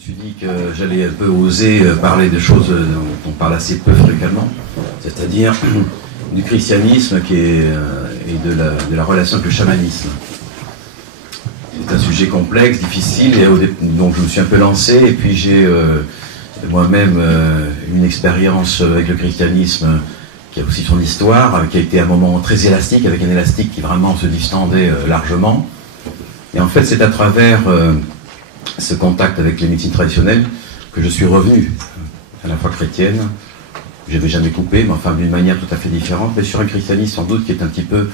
me suis dit que j'allais un peu oser parler de choses dont on parle assez peu fréquemment, c'est-à-dire du christianisme et de la relation avec le chamanisme. C'est un sujet complexe, difficile, donc je me suis un peu lancé, et puis j'ai moi-même une expérience avec le christianisme qui a aussi son histoire, qui a été un moment très élastique, avec un élastique qui vraiment se distendait largement. Et en fait, c'est à travers ce contact avec les médecines traditionnelles que je suis revenu à la foi chrétienne. Je n'avais jamais coupé, mais enfin d'une manière tout à fait différente, mais sur un christianisme sans doute qui est un petit peu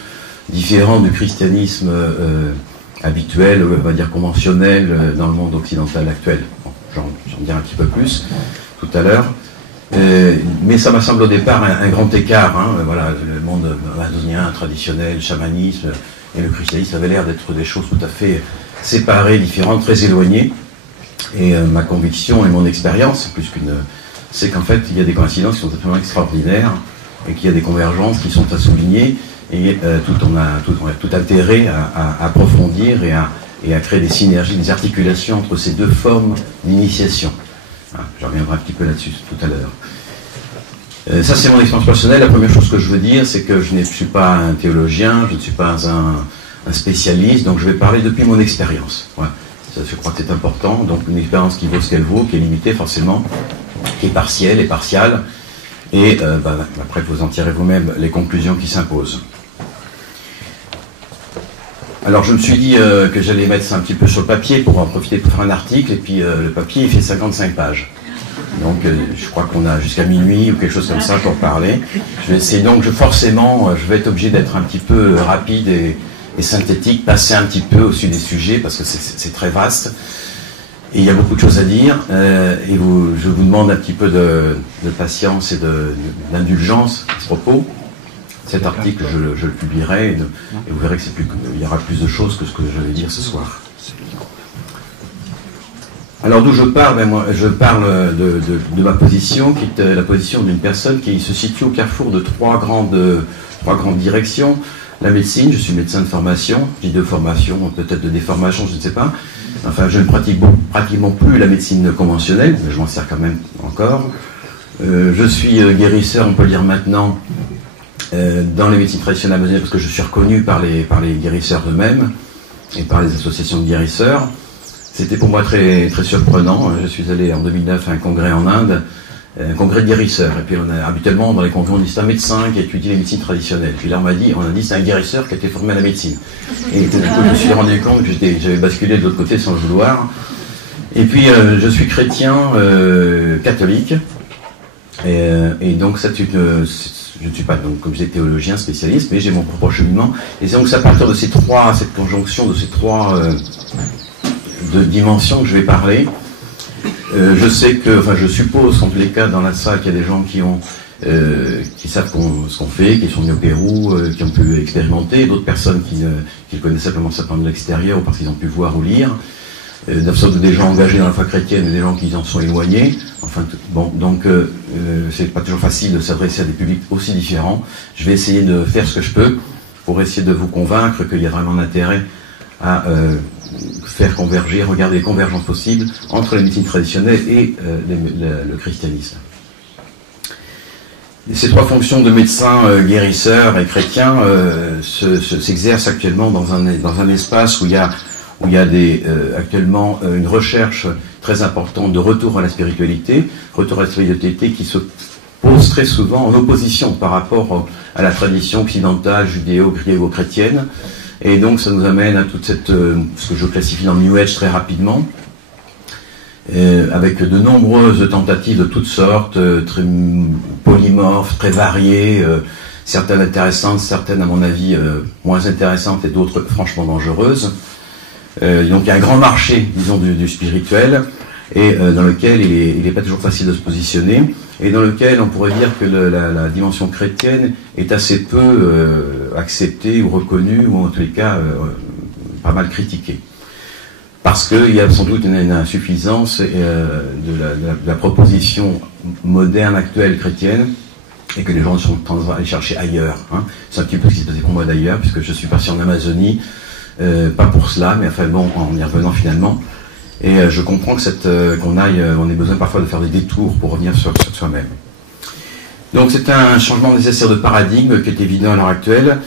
différent du christianisme habituel, on va dire conventionnel, dans le monde occidental actuel. Bon, j'en dirai un petit peu plus tout à l'heure. Mais ça m'a semblé au départ un grand écart. Voilà, le monde amazonien, traditionnel, chamanisme et le christianisme avaient l'air d'être des choses tout à fait séparées, différentes, très éloignées. Et ma conviction et mon expérience, c'est qu'en fait, il y a des coïncidences qui sont absolument extraordinaires et qu'il y a des convergences qui sont à souligner. Et on a tout intérêt à approfondir et à créer des synergies, des articulations entre ces deux formes d'initiation. Je reviendrai un petit peu là-dessus tout à l'heure. Ça, c'est mon expérience personnelle. La première chose que je veux dire, c'est que je ne suis pas un théologien, je ne suis pas un spécialiste, donc je vais parler depuis mon expérience. Voilà. Ça, je crois que c'est important. Donc une expérience qui vaut ce qu'elle vaut, qui est limitée forcément, qui est partielle et partiale. Et après, vous en tirez vous-même les conclusions qui s'imposent. Alors je me suis dit que j'allais mettre ça un petit peu sur le papier pour en profiter pour faire un article, et puis le papier il fait 55 pages. Donc je crois qu'on a jusqu'à minuit ou quelque chose comme ça pour parler. Je vais essayer, donc forcément je vais être obligé d'être un petit peu rapide et synthétique, passer un petit peu au-dessus des sujets parce que c'est très vaste. Et il y a beaucoup de choses à dire, et je vous demande un petit peu de patience et d'indulgence à ce propos. Cet article, je le publierai, et vous verrez qu'il y aura plus de choses que ce que je vais dire ce soir. Alors d'où je parle? Je parle de ma position, qui est la position d'une personne qui se situe au carrefour de trois grandes directions. La médecine, je suis médecin de formation, j'ai de formation, peut-être de déformation, je ne sais pas. Enfin, je ne pratique pratiquement plus la médecine conventionnelle, mais je m'en sers quand même encore. Je suis guérisseur, on peut le dire maintenant, dans les médecines traditionnelles amazoniennes, parce que je suis reconnu par les guérisseurs eux-mêmes et par les associations de guérisseurs. C'était pour moi très, très surprenant. Je suis allé en 2009 à un congrès en Inde, un congrès de guérisseurs. Et puis habituellement dans les congrès on dit c'est un médecin qui étudie les médecines traditionnelles. Puis là on a dit c'est un guérisseur qui a été formé à la médecine. Et tout d'un coup je me suis rendu compte que j'avais basculé de l'autre côté sans le vouloir. Et puis je suis chrétien catholique. Et donc je ne suis pas, donc, comme je disais, théologien, spécialiste, mais j'ai mon propre cheminement. Et c'est donc à partir de cette conjonction, de ces trois de dimensions que je vais parler. Je sais que, enfin, je suppose qu'en tous les cas, dans la salle, il y a des gens qui savent ce qu'on fait, qui sont venus au Pérou, qui ont pu expérimenter, d'autres personnes qui connaissent simplement ça de l'extérieur ou parce qu'ils ont pu voir ou lire. D'absolument des gens engagés dans la foi chrétienne et des gens qui en sont éloignés. Enfin, bon, donc c'est pas toujours facile de s'adresser à des publics aussi différents. Je vais essayer de faire ce que je peux pour essayer de vous convaincre qu'il y a vraiment un intérêt à faire converger, regarder les convergences possibles entre les médecines traditionnelles et le christianisme. Et ces trois fonctions de médecin, guérisseur et chrétien s'exercent actuellement dans un espace où il y a actuellement une recherche très importante de retour à la spiritualité qui se pose très souvent en opposition par rapport à la tradition occidentale, judéo-chrétienne. Et donc ça nous amène à toute ce que je classifie dans le New Age très rapidement, avec de nombreuses tentatives de toutes sortes, très polymorphes, très variées, certaines intéressantes, certaines à mon avis moins intéressantes et d'autres franchement dangereuses. Donc il y a un grand marché, disons, du spirituel, et dans lequel il n'est pas toujours facile de se positionner, et dans lequel on pourrait dire que la dimension chrétienne est assez peu acceptée ou reconnue, ou en tous les cas pas mal critiquée. Parce qu'il y a sans doute une insuffisance de la proposition moderne, actuelle, chrétienne, et que les gens sont tendance à aller chercher ailleurs. C'est un petit peu ce qui se passait pour moi d'ailleurs, puisque je suis parti en Amazonie, pas pour cela, mais enfin bon, en y revenant finalement. Et je comprends que on ait besoin parfois de faire des détours pour revenir sur soi-même. Donc c'est un changement nécessaire de paradigme qui est évident à l'heure actuelle.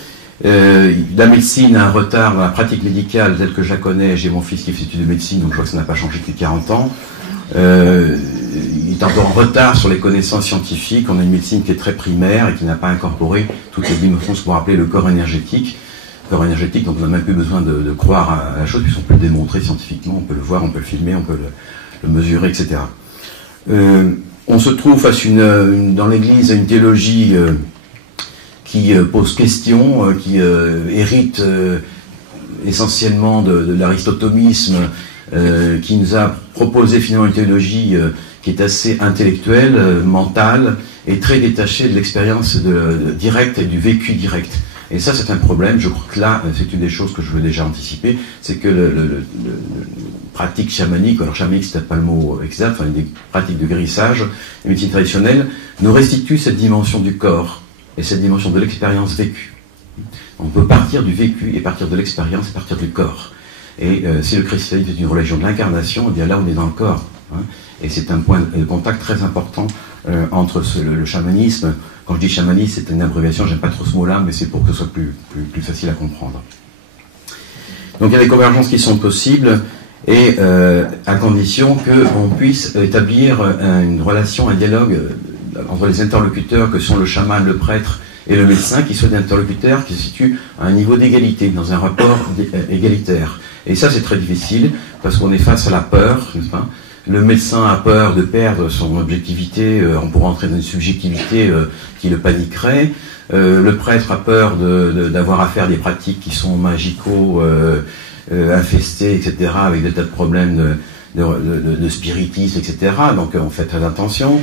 La médecine a un retard dans la pratique médicale telle que je la connais. J'ai mon fils qui fait études de médecine, donc je vois que ça n'a pas changé depuis 40 ans. Il est encore en retard sur les connaissances scientifiques. On a une médecine qui est très primaire et qui n'a pas incorporé toutes les dimensions, ce qu'on va appeler le corps énergétique. Corps énergétique, donc on n'a même plus besoin de croire à la chose, puisqu'on peut le démontrer scientifiquement, on peut le voir, on peut le filmer, on peut le mesurer, etc. On se trouve face dans l'Église à une théologie qui pose question, qui hérite essentiellement de l'aristotélisme, qui nous a proposé finalement une théologie qui est assez intellectuelle, mentale, et très détachée de l'expérience directe et du vécu direct. Et ça, c'est un problème. Je crois que là, c'est une des choses que je veux déjà anticiper, c'est que le pratique chamanique, alors chamanique, c'est peut-être pas le mot exact, enfin, des pratiques de guérissage, les médecines traditionnelles, nous restituent cette dimension du corps et cette dimension de l'expérience vécue. On peut partir du vécu et partir de l'expérience et partir du corps. Et si le christianisme est une religion de l'incarnation, eh bien là, on est dans le corps. Hein, et c'est un point de contact très important entre le chamanisme. Quand je dis chamanisme, c'est une abréviation, j'aime pas trop ce mot-là, mais c'est pour que ce soit plus facile à comprendre. Donc il y a des convergences qui sont possibles, et à condition qu'on puisse établir une relation, un dialogue entre les interlocuteurs que sont le chaman, le prêtre et le médecin, qui soient des interlocuteurs qui se situent à un niveau d'égalité, dans un rapport égalitaire. Et ça, c'est très difficile, parce qu'on est face à la peur, n'est-ce pas ? Le médecin a peur de perdre son objectivité, on pourrait entrer dans une subjectivité qui le paniquerait. Le prêtre a peur d'avoir à faire des pratiques qui sont magico, infestées, etc., avec des tas de problèmes de spiritisme, etc. Donc on fait très attention.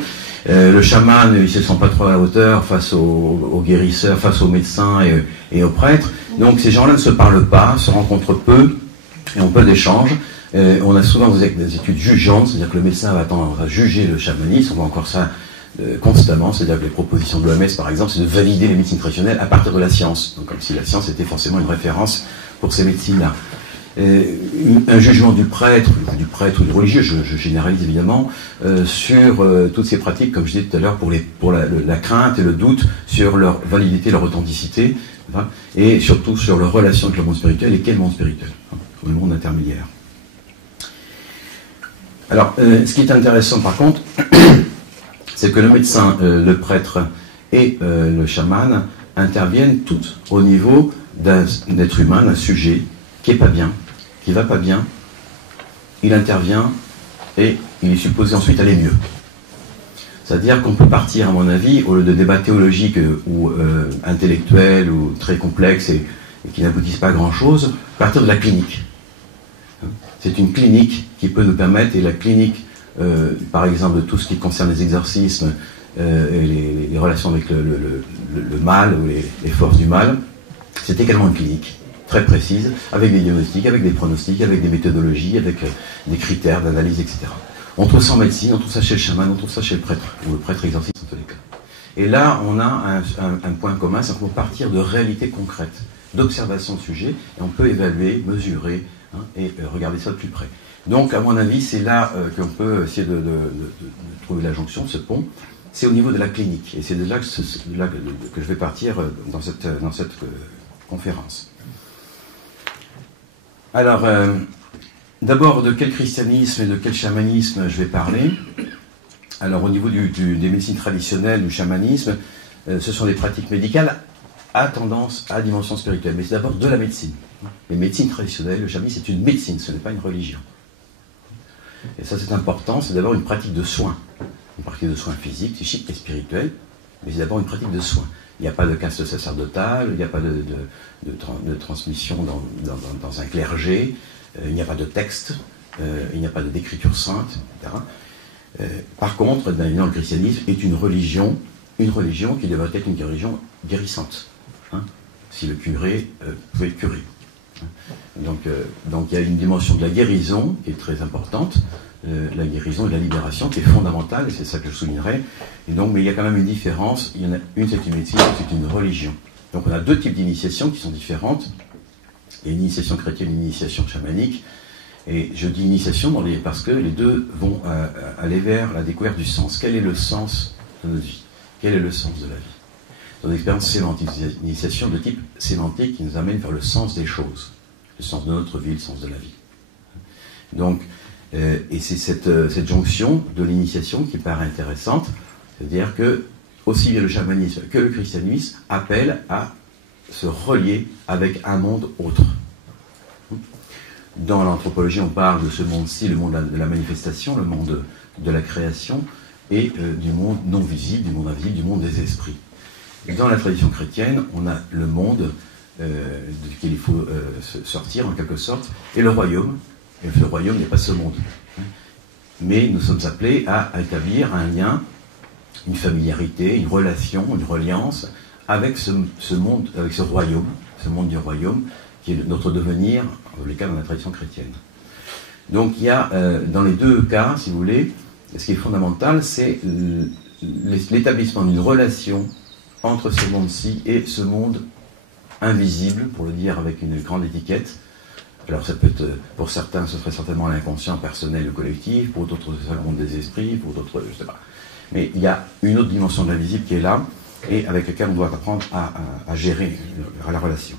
Le chaman, il ne se sent pas trop à la hauteur face aux guérisseurs, face aux médecins et aux prêtres. Donc ces gens-là ne se parlent pas, se rencontrent peu, et ont peu d'échanges. On a souvent des études jugeantes, c'est-à-dire que le médecin va tendre à juger le chamanisme, on voit encore ça constamment, c'est-à-dire que les propositions de l'OMS par exemple, c'est de valider les médecines traditionnelles à partir de la science, donc comme si la science était forcément une référence pour ces médecines-là. Un jugement du prêtre ou du religieux, je généralise évidemment, sur toutes ces pratiques, comme je disais tout à l'heure, pour la crainte et le doute sur leur validité, leur authenticité, hein, et surtout sur leur relation avec le monde spirituel, et quel monde spirituel, hein, le monde intermédiaire. Alors, ce qui est intéressant par contre, c'est que le médecin, le prêtre et le chaman interviennent tous au niveau d'un être humain, d'un sujet qui n'est pas bien, qui ne va pas bien. Il intervient et il est supposé ensuite aller mieux. C'est-à-dire qu'on peut partir, à mon avis, au lieu de débats théologiques ou intellectuels ou très complexes et qui n'aboutissent pas à grand-chose, partir de la clinique. C'est une clinique qui peut nous permettre, et la clinique, par exemple, de tout ce qui concerne les exorcismes et les relations avec le mal ou les forces du mal, c'est également une clinique très précise, avec des diagnostics, avec des pronostics, avec des méthodologies, avec des critères d'analyse, etc. On trouve ça en médecine, on trouve ça chez le chaman, on trouve ça chez le prêtre, ou le prêtre exorciste en tous les cas. Et là, on a un point commun, c'est qu'on peut partir de réalités concrètes, d'observation de sujets, et on peut évaluer, mesurer, hein, et regarder ça de plus près. Donc, à mon avis, c'est là qu'on peut essayer de trouver la jonction, ce pont. C'est au niveau de la clinique, et c'est de là que je vais partir dans cette conférence. Alors, d'abord, de quel christianisme et de quel chamanisme je vais parler. Alors, au niveau des médecines traditionnelles, du chamanisme, ce sont des pratiques médicales à tendance à dimension spirituelle. Mais c'est d'abord de la médecine. Les médecines traditionnelles, le chamanisme, c'est une médecine, ce n'est pas une religion. Et ça, c'est important, c'est d'abord une pratique de soins. Une pratique de soins physiques, psychiques et spirituels, mais c'est d'abord une pratique de soins. Il n'y a pas de caste sacerdotale, il n'y a pas de transmission dans un clergé, il n'y a pas de texte, il n'y a pas d'écriture sainte, etc. Par contre, le christianisme est une religion qui devrait être une religion guérissante. Hein, si le curé pouvait curer. Donc il y a une dimension de la guérison qui est très importante, la guérison et la libération qui est fondamentale, et c'est ça que je soulignerai. Et donc, mais il y a quand même une différence, il y en a une, c'est une médecine, c'est une religion. Donc on a deux types d'initiations qui sont différentes. Il y a une initiation chrétienne et une initiation chamanique. Et je dis initiation parce que les deux vont aller vers la découverte du sens. Quel est le sens de notre vie? Quel est le sens de la vie? Dans l'expérience sémantique, initiation de type sémantique qui nous amène vers le sens des choses, le sens de notre vie, le sens de la vie. Donc, et c'est cette jonction de l'initiation qui paraît intéressante, c'est-à-dire que aussi bien le chamanisme que le christianisme appellent à se relier avec un monde autre. Dans l'anthropologie, on parle de ce monde-ci, le monde de la manifestation, le monde de la création, et du monde non visible, du monde invisible, du monde des esprits. Dans la tradition chrétienne, on a le monde duquel il faut sortir en quelque sorte, et le royaume. Et ce royaume n'est pas ce monde. Mais nous sommes appelés à établir un lien, une familiarité, une relation, une reliance avec ce monde, avec ce royaume, ce monde du royaume, qui est notre devenir, en tous les cas dans la tradition chrétienne. Donc il y a, dans les deux cas, si vous voulez, ce qui est fondamental, c'est l'établissement d'une relation entre ce monde-ci et ce monde invisible, pour le dire avec une grande étiquette. Alors ça peut être, pour certains, ce serait certainement l'inconscient personnel ou collectif, pour d'autres, ce serait le monde des esprits, pour d'autres, je ne sais pas. Mais il y a une autre dimension de l'invisible qui est là, et avec laquelle on doit apprendre à gérer la relation.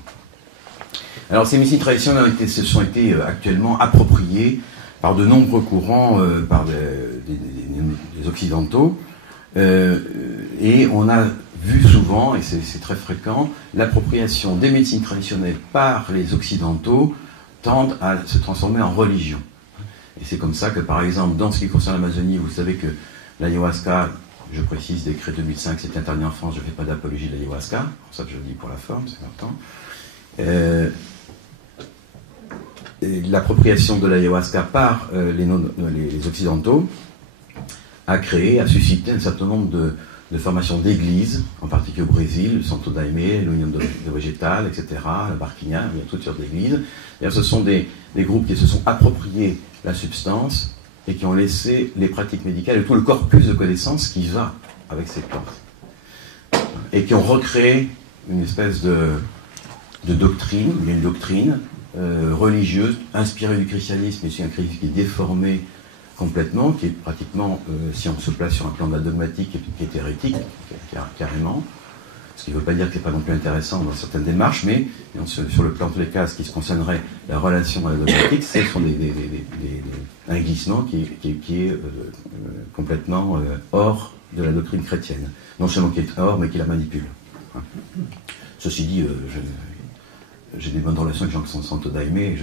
Alors ces mystiques traditionnelles se sont été actuellement appropriées par de nombreux courants, par des occidentaux, et on a vu souvent, et c'est très fréquent, l'appropriation des médecines traditionnelles par les occidentaux tendent à se transformer en religion. Et c'est comme ça que, par exemple, dans ce qui concerne l'Amazonie, vous savez que l'ayahuasca, je précise, décret 2005, c'est interdit en France, je ne fais pas d'apologie de l'ayahuasca, pour ça que je le dis pour la forme, c'est important. L'appropriation de l'ayahuasca par les occidentaux a suscité un certain nombre de formations d'églises, en particulier au Brésil, le Santo Daime, l'Union de Végétal, etc., la Barquinha, il y a toutes sortes d'églises. Ce sont des groupes qui se sont appropriés la substance et qui ont laissé les pratiques médicales et tout le corpus de connaissances qui va avec ces plantes. Et qui ont recréé une espèce de doctrine, une doctrine religieuse, inspirée du christianisme, mais c'est un christianisme qui est déformé complètement, qui est pratiquement, si on se place sur un plan de la dogmatique, qui est hérétique, carrément. Ce qui ne veut pas dire que ce n'est pas non plus intéressant dans certaines démarches, mais sur le plan de tous les cas, ce qui se concernerait la relation à la dogmatique, ce sont un glissement qui est complètement hors de la doctrine chrétienne. Non seulement qui est hors, mais qui la manipule. Ceci dit, j'ai des bonnes relations avec les gens qui sont Santo Daime,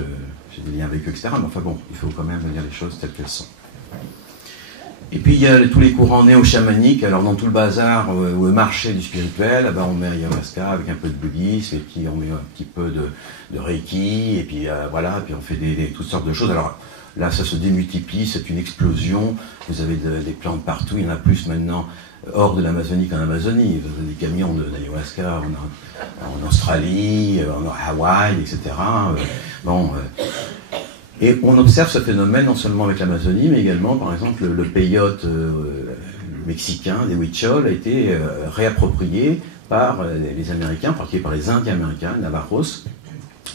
j'ai des liens avec eux, etc. Mais enfin bon, il faut quand même dire les choses telles qu'elles sont. Et puis il y a tous les courants néo-chamaniques. Alors dans tout le bazar ou le marché du spirituel, on met ayahuasca avec un peu de bouddhisme, et puis on met un petit peu de reiki, et puis voilà, puis on fait toutes sortes de choses. Alors là, ça se démultiplie, c'est une explosion. Vous avez des plantes partout, il y en a plus maintenant hors de l'Amazonie qu'en Amazonie. Vous avez des camions d'ayahuasca en Australie, en Hawaï, etc. Et on observe ce phénomène non seulement avec l'Amazonie, mais également, par exemple, le peyote mexicain, des Huichol, a été réapproprié par les Américains, en particulier par les Indiens américains, Navajos,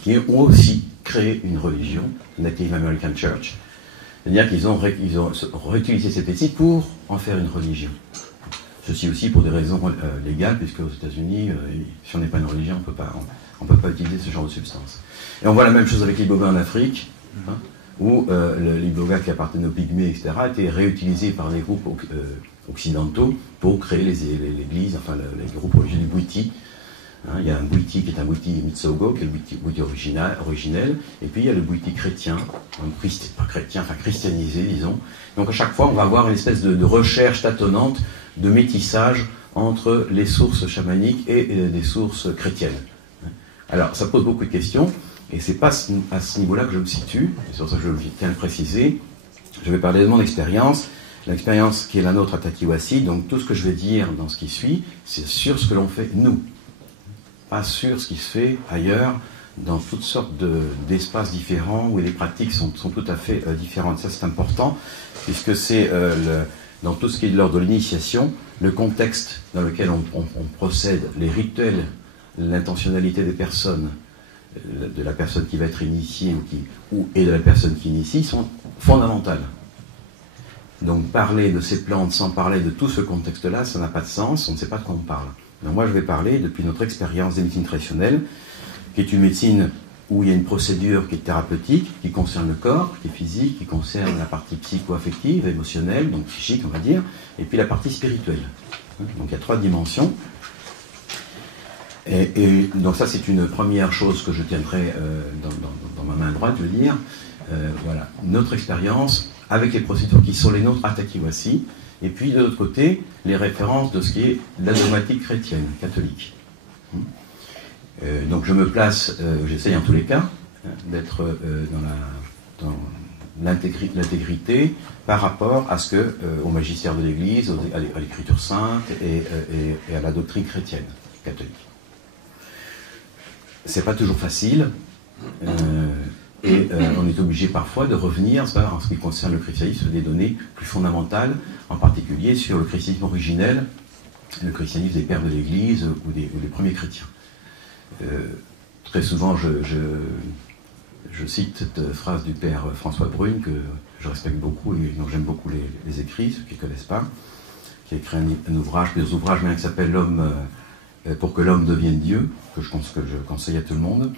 qui ont aussi créé une religion, Native American Church. C'est-à-dire qu'ils ont réutilisé cette médecine pour en faire une religion. Ceci aussi pour des raisons légales, puisque aux États-Unis, si on n'est pas une religion, on ne peut pas utiliser ce genre de substance. Et on voit la même chose avec l'iboga en Afrique, où l'iboga qui appartenait aux pygmées, etc., a été réutilisé par les groupes occidentaux pour créer les églises, enfin les groupes originaires du Bwiti. Il y a un Bwiti qui est un Bwiti Mitsogo, qui est le Bwiti originel, et puis il y a le Bwiti chrétien, pas chrétien, enfin christianisé, disons. Donc à chaque fois, on va avoir une espèce de recherche tâtonnante, de métissage entre les sources chamaniques et des sources chrétiennes. Alors, ça pose beaucoup de questions, et c'est pas à ce niveau-là que je me situe, et c'est pour ça que je tiens à le préciser. Je vais parler de mon expérience, l'expérience qui est la nôtre à Tatiwasi. Donc tout ce que je vais dire dans ce qui suit, c'est sur ce que l'on fait nous, pas sur ce qui se fait ailleurs, dans toutes sortes d'espaces différents où les pratiques sont tout à fait différentes. Ça, c'est important, puisque c'est dans tout ce qui est de l'ordre de l'initiation, le contexte dans lequel on procède, les rituels, l'intentionnalité des personnes, de la personne qui va être initiée et de la personne qui initie sont fondamentales. Donc parler de ces plantes sans parler de tout ce contexte-là, ça n'a pas de sens, on ne sait pas de quoi on parle. Donc moi je vais parler depuis notre expérience des médecines traditionnelles, qui est une médecine où il y a une procédure qui est thérapeutique, qui concerne le corps, qui est physique, qui concerne la partie psycho-affective, émotionnelle, donc psychique on va dire, et puis la partie spirituelle. Donc il y a 3 dimensions. Et donc ça c'est une première chose que je tiendrai dans ma main droite, je veux dire. Voilà, notre expérience avec les procédures qui sont les nôtres à Takiwasi, et puis de l'autre côté, les références de ce qui est la dogmatique chrétienne, catholique. Donc je me place, j'essaye en tous les cas, d'être dans l'intégrité par rapport à ce que, au magistère de l'Église, à l'écriture sainte et à la doctrine chrétienne, catholique. C'est pas toujours facile, et on est obligé parfois de revenir, en ce qui concerne le christianisme, sur des données plus fondamentales, en particulier sur le christianisme originel, le christianisme des pères de l'Église ou des premiers chrétiens. Très souvent, je cite cette phrase du père François Brune, que je respecte beaucoup et dont j'aime beaucoup les écrits, ceux qui ne connaissent pas, qui a écrit un ouvrage, plusieurs ouvrages, mais un qui s'appelle L'homme, pour que l'homme devienne Dieu, que je conseille à tout le monde,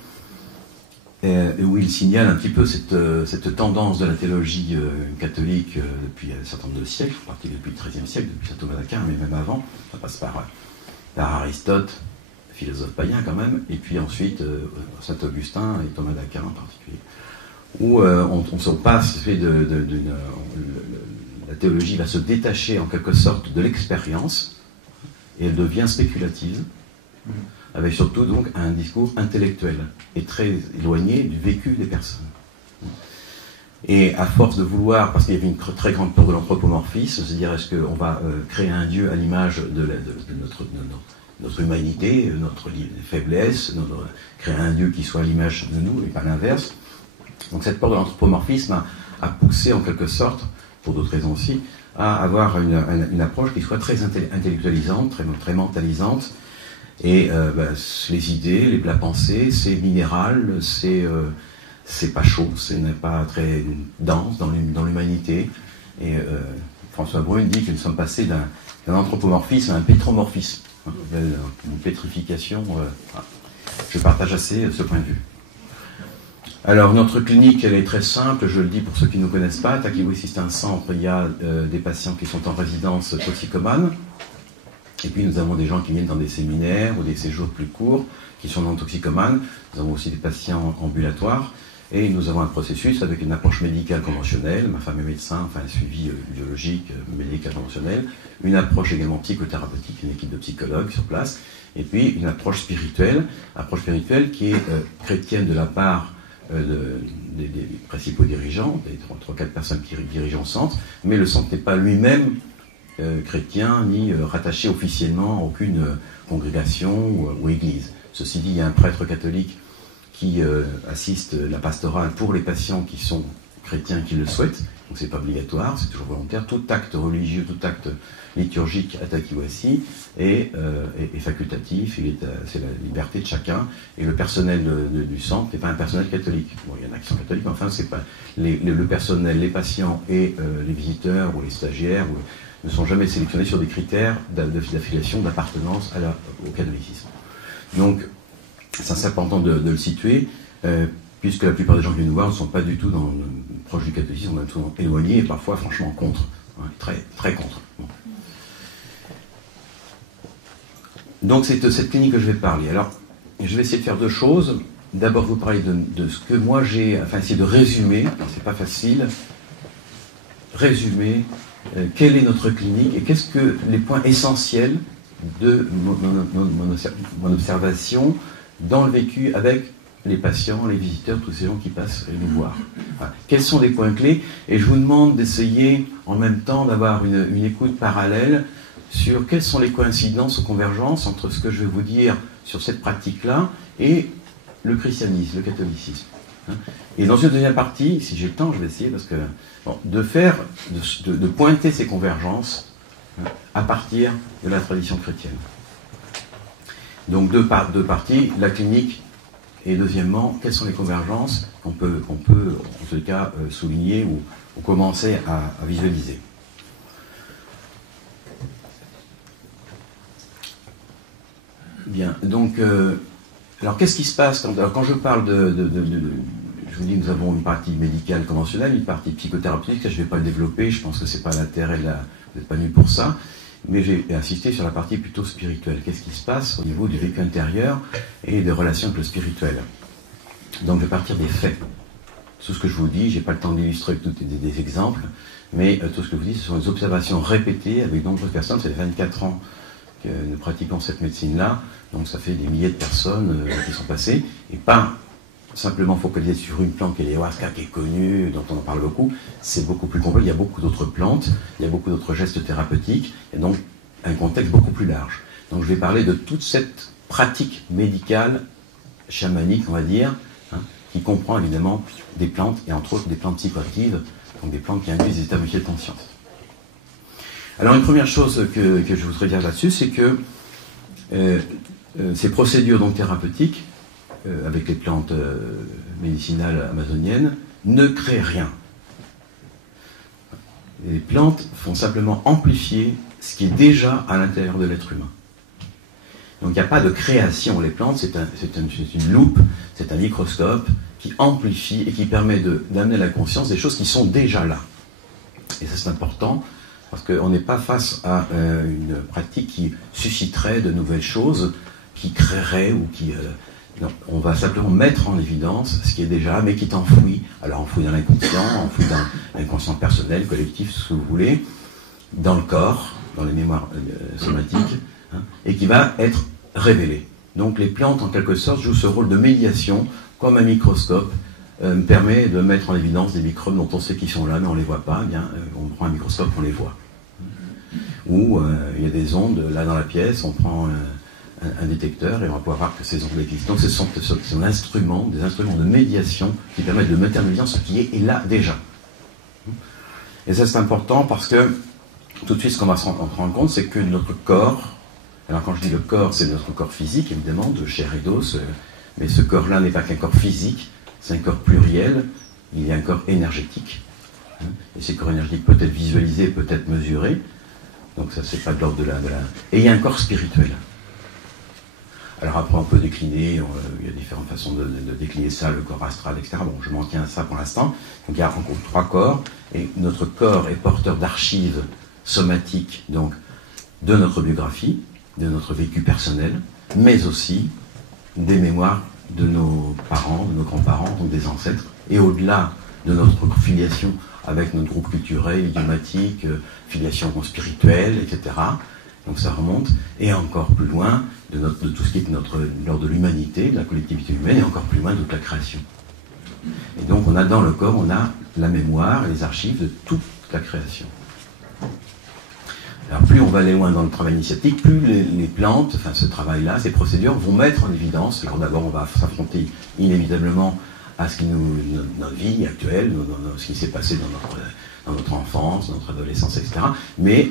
et où il signale un petit peu cette tendance de la théologie catholique depuis un certain nombre de siècles, en particulier depuis le XIIIe siècle, depuis saint Thomas d'Aquin, mais même avant, ça passe par Aristote, philosophe païen quand même, et puis ensuite saint Augustin et Thomas d'Aquin en particulier, où on se passe, la théologie va se détacher en quelque sorte de l'expérience, et elle devient spéculative, avec surtout donc un discours intellectuel, et très éloigné du vécu des personnes. Et à force de vouloir, parce qu'il y avait une très grande peur de l'anthropomorphisme, c'est-à-dire est-ce qu'on va créer un Dieu à l'image de notre humanité, notre faiblesse, créer un Dieu qui soit à l'image de nous, et pas l'inverse. Donc cette peur de l'anthropomorphisme a poussé en quelque sorte, pour d'autres raisons aussi, à avoir une approche qui soit très intellectualisante, très mentalisante, et les idées, la pensée, c'est minéral, c'est pas chaud, ce n'est pas très dense dans l'humanité. Et François Brune dit que nous sommes passés d'un anthropomorphisme à un pétromorphisme, une pétrification. Je partage assez ce point de vue. Alors notre clinique, elle est très simple, je le dis pour ceux qui ne nous connaissent pas. Takiwasi, c'est un centre, il y a des patients qui sont en résidence toxicomanes, et puis nous avons des gens qui viennent dans des séminaires ou des séjours plus courts, qui sont non toxicomanes. Nous avons aussi des patients ambulatoires, et nous avons un processus avec une approche médicale conventionnelle, ma femme est médecin, enfin un suivi biologique, médical conventionnel, une approche également psychothérapeutique, une équipe de psychologues sur place, et puis une approche spirituelle qui est chrétienne de la part des principaux dirigeants, des 3-4 personnes qui dirigent le centre, mais le centre n'est pas lui-même chrétien ni rattaché officiellement à aucune congrégation ou église. Ceci dit, il y a un prêtre catholique qui assiste la pastorale pour les patients qui sont chrétiens qui le souhaitent, donc c'est pas obligatoire, c'est toujours volontaire. Tout acte religieux, tout acte liturgique à Takiwasi est facultatif, c'est la liberté de chacun, et le personnel du centre n'est pas un personnel catholique. Bon, il y en a qui sont catholiques, mais enfin, c'est pas le personnel, les patients et les visiteurs ou les stagiaires ne sont jamais sélectionnés sur des critères d'affiliation, d'appartenance au catholicisme. Donc, ça c'est important de le situer, puisque la plupart des gens qui viennent nous voir ne sont pas du tout proches du catholicisme, on est tout éloignés et parfois franchement contre, très, très contre. Bon. Donc c'est de cette clinique que je vais parler. Alors, je vais essayer de faire 2 choses. D'abord vous parler de ce que moi j'ai, enfin essayer de résumer, c'est pas facile, résumer quelle est notre clinique et qu'est-ce que les points essentiels de mon observation dans le vécu avec les patients, les visiteurs, tous ces gens qui passent nous voir. Voilà. Quels sont les points clés? Et je vous demande d'essayer en même temps d'avoir une écoute parallèle sur quelles sont les coïncidences ou convergences entre ce que je vais vous dire sur cette pratique-là et le christianisme, le catholicisme. Et dans une deuxième partie, si j'ai le temps, je vais essayer de pointer ces convergences à partir de la tradition chrétienne. Donc deux parties, la clinique Et deuxièmement, quelles sont les convergences qu'on peut en tout cas, souligner ou commencer à visualiser. Bien, donc, alors qu'est-ce qui se passe quand je parle je vous dis, nous avons une partie médicale conventionnelle, une partie psychothérapeutique, je ne vais pas le développer, je pense que ce n'est pas l'intérêt, vous n'êtes pas venu pour ça, mais j'ai insisté sur la partie plutôt spirituelle. Qu'est-ce qui se passe au niveau du vécu intérieur et des relations avec le spirituel? Donc je vais partir des faits. Tout ce que je vous dis, je n'ai pas le temps d'illustrer avec des exemples, mais tout ce que je vous dis, ce sont des observations répétées avec nombreuses personnes. Ça fait 24 ans que nous pratiquons cette médecine-là, donc ça fait des milliers de personnes qui sont passées, et pas simplement focaliser sur une plante qui est l'ayahuasca, qui est connue, dont on en parle beaucoup. C'est beaucoup plus complet, il y a beaucoup d'autres plantes, il y a beaucoup d'autres gestes thérapeutiques, et donc un contexte beaucoup plus large. Donc je vais parler de toute cette pratique médicale, chamanique, on va dire, qui comprend évidemment des plantes, et entre autres des plantes psychoactives, donc des plantes qui induisent des états de conscience. Alors une première chose que je voudrais dire là-dessus, c'est que ces procédures donc thérapeutiques, avec les plantes médicinales amazoniennes, ne créent rien. Les plantes font simplement amplifier ce qui est déjà à l'intérieur de l'être humain. Donc il n'y a pas de création. Les plantes, c'est une loupe, c'est un microscope qui amplifie et qui permet d'amener à la conscience des choses qui sont déjà là. Et ça c'est important, parce qu'on n'est pas face à une pratique qui susciterait de nouvelles choses, qui créerait ou qui... non, on va simplement mettre en évidence ce qui est déjà là, mais qui est enfoui. Alors enfoui dans l'inconscient, enfoui dans l'inconscient personnel, collectif, ce que vous voulez, dans le corps, dans les mémoires somatiques, et qui va être révélé. Donc les plantes, en quelque sorte, jouent ce rôle de médiation, comme un microscope permet de mettre en évidence des microbes dont on sait qu'ils sont là, mais on ne les voit pas. Eh bien, on prend un microscope, on les voit. Ou il y a des ondes, là dans la pièce, on prend un détecteur et on va pouvoir voir que ces ondes existent. Donc ce sont des instruments de médiation qui permettent de mettre en évidence ce qui est là déjà. Et ça c'est important parce que tout de suite ce qu'on va se rendre compte, c'est que notre corps, alors quand je dis le corps, c'est notre corps physique évidemment, de chair et d'os, mais ce corps-là n'est pas qu'un corps physique, c'est un corps pluriel, il y a un corps énergétique, et ces corps énergétiques peuvent être visualisés, peuvent être mesurés, donc ça c'est pas de l'ordre de la... Et il y a un corps spirituel. Alors après on peut décliner, il y a différentes façons de décliner ça, le corps astral, etc. Bon, je m'en tiens à ça pour l'instant. Donc il y a encore 3 corps, et notre corps est porteur d'archives somatiques, donc de notre biographie, de notre vécu personnel, mais aussi des mémoires de nos parents, de nos grands-parents, donc des ancêtres, et au-delà de notre filiation avec notre groupe culturel, idiomatique, filiation spirituelle, etc. Donc ça remonte, et encore plus loin de tout ce qui est l'ordre de l'humanité, de la collectivité humaine, et encore plus loin de toute la création. Et donc on a dans le corps, on a la mémoire, les archives de toute la création. Alors plus on va aller loin dans le travail initiatique, plus les plantes, enfin ce travail-là, ces procédures vont mettre en évidence, alors d'abord on va s'affronter inévitablement à ce qui notre vie actuelle, ce qui s'est passé dans notre enfance, dans notre adolescence, etc. Mais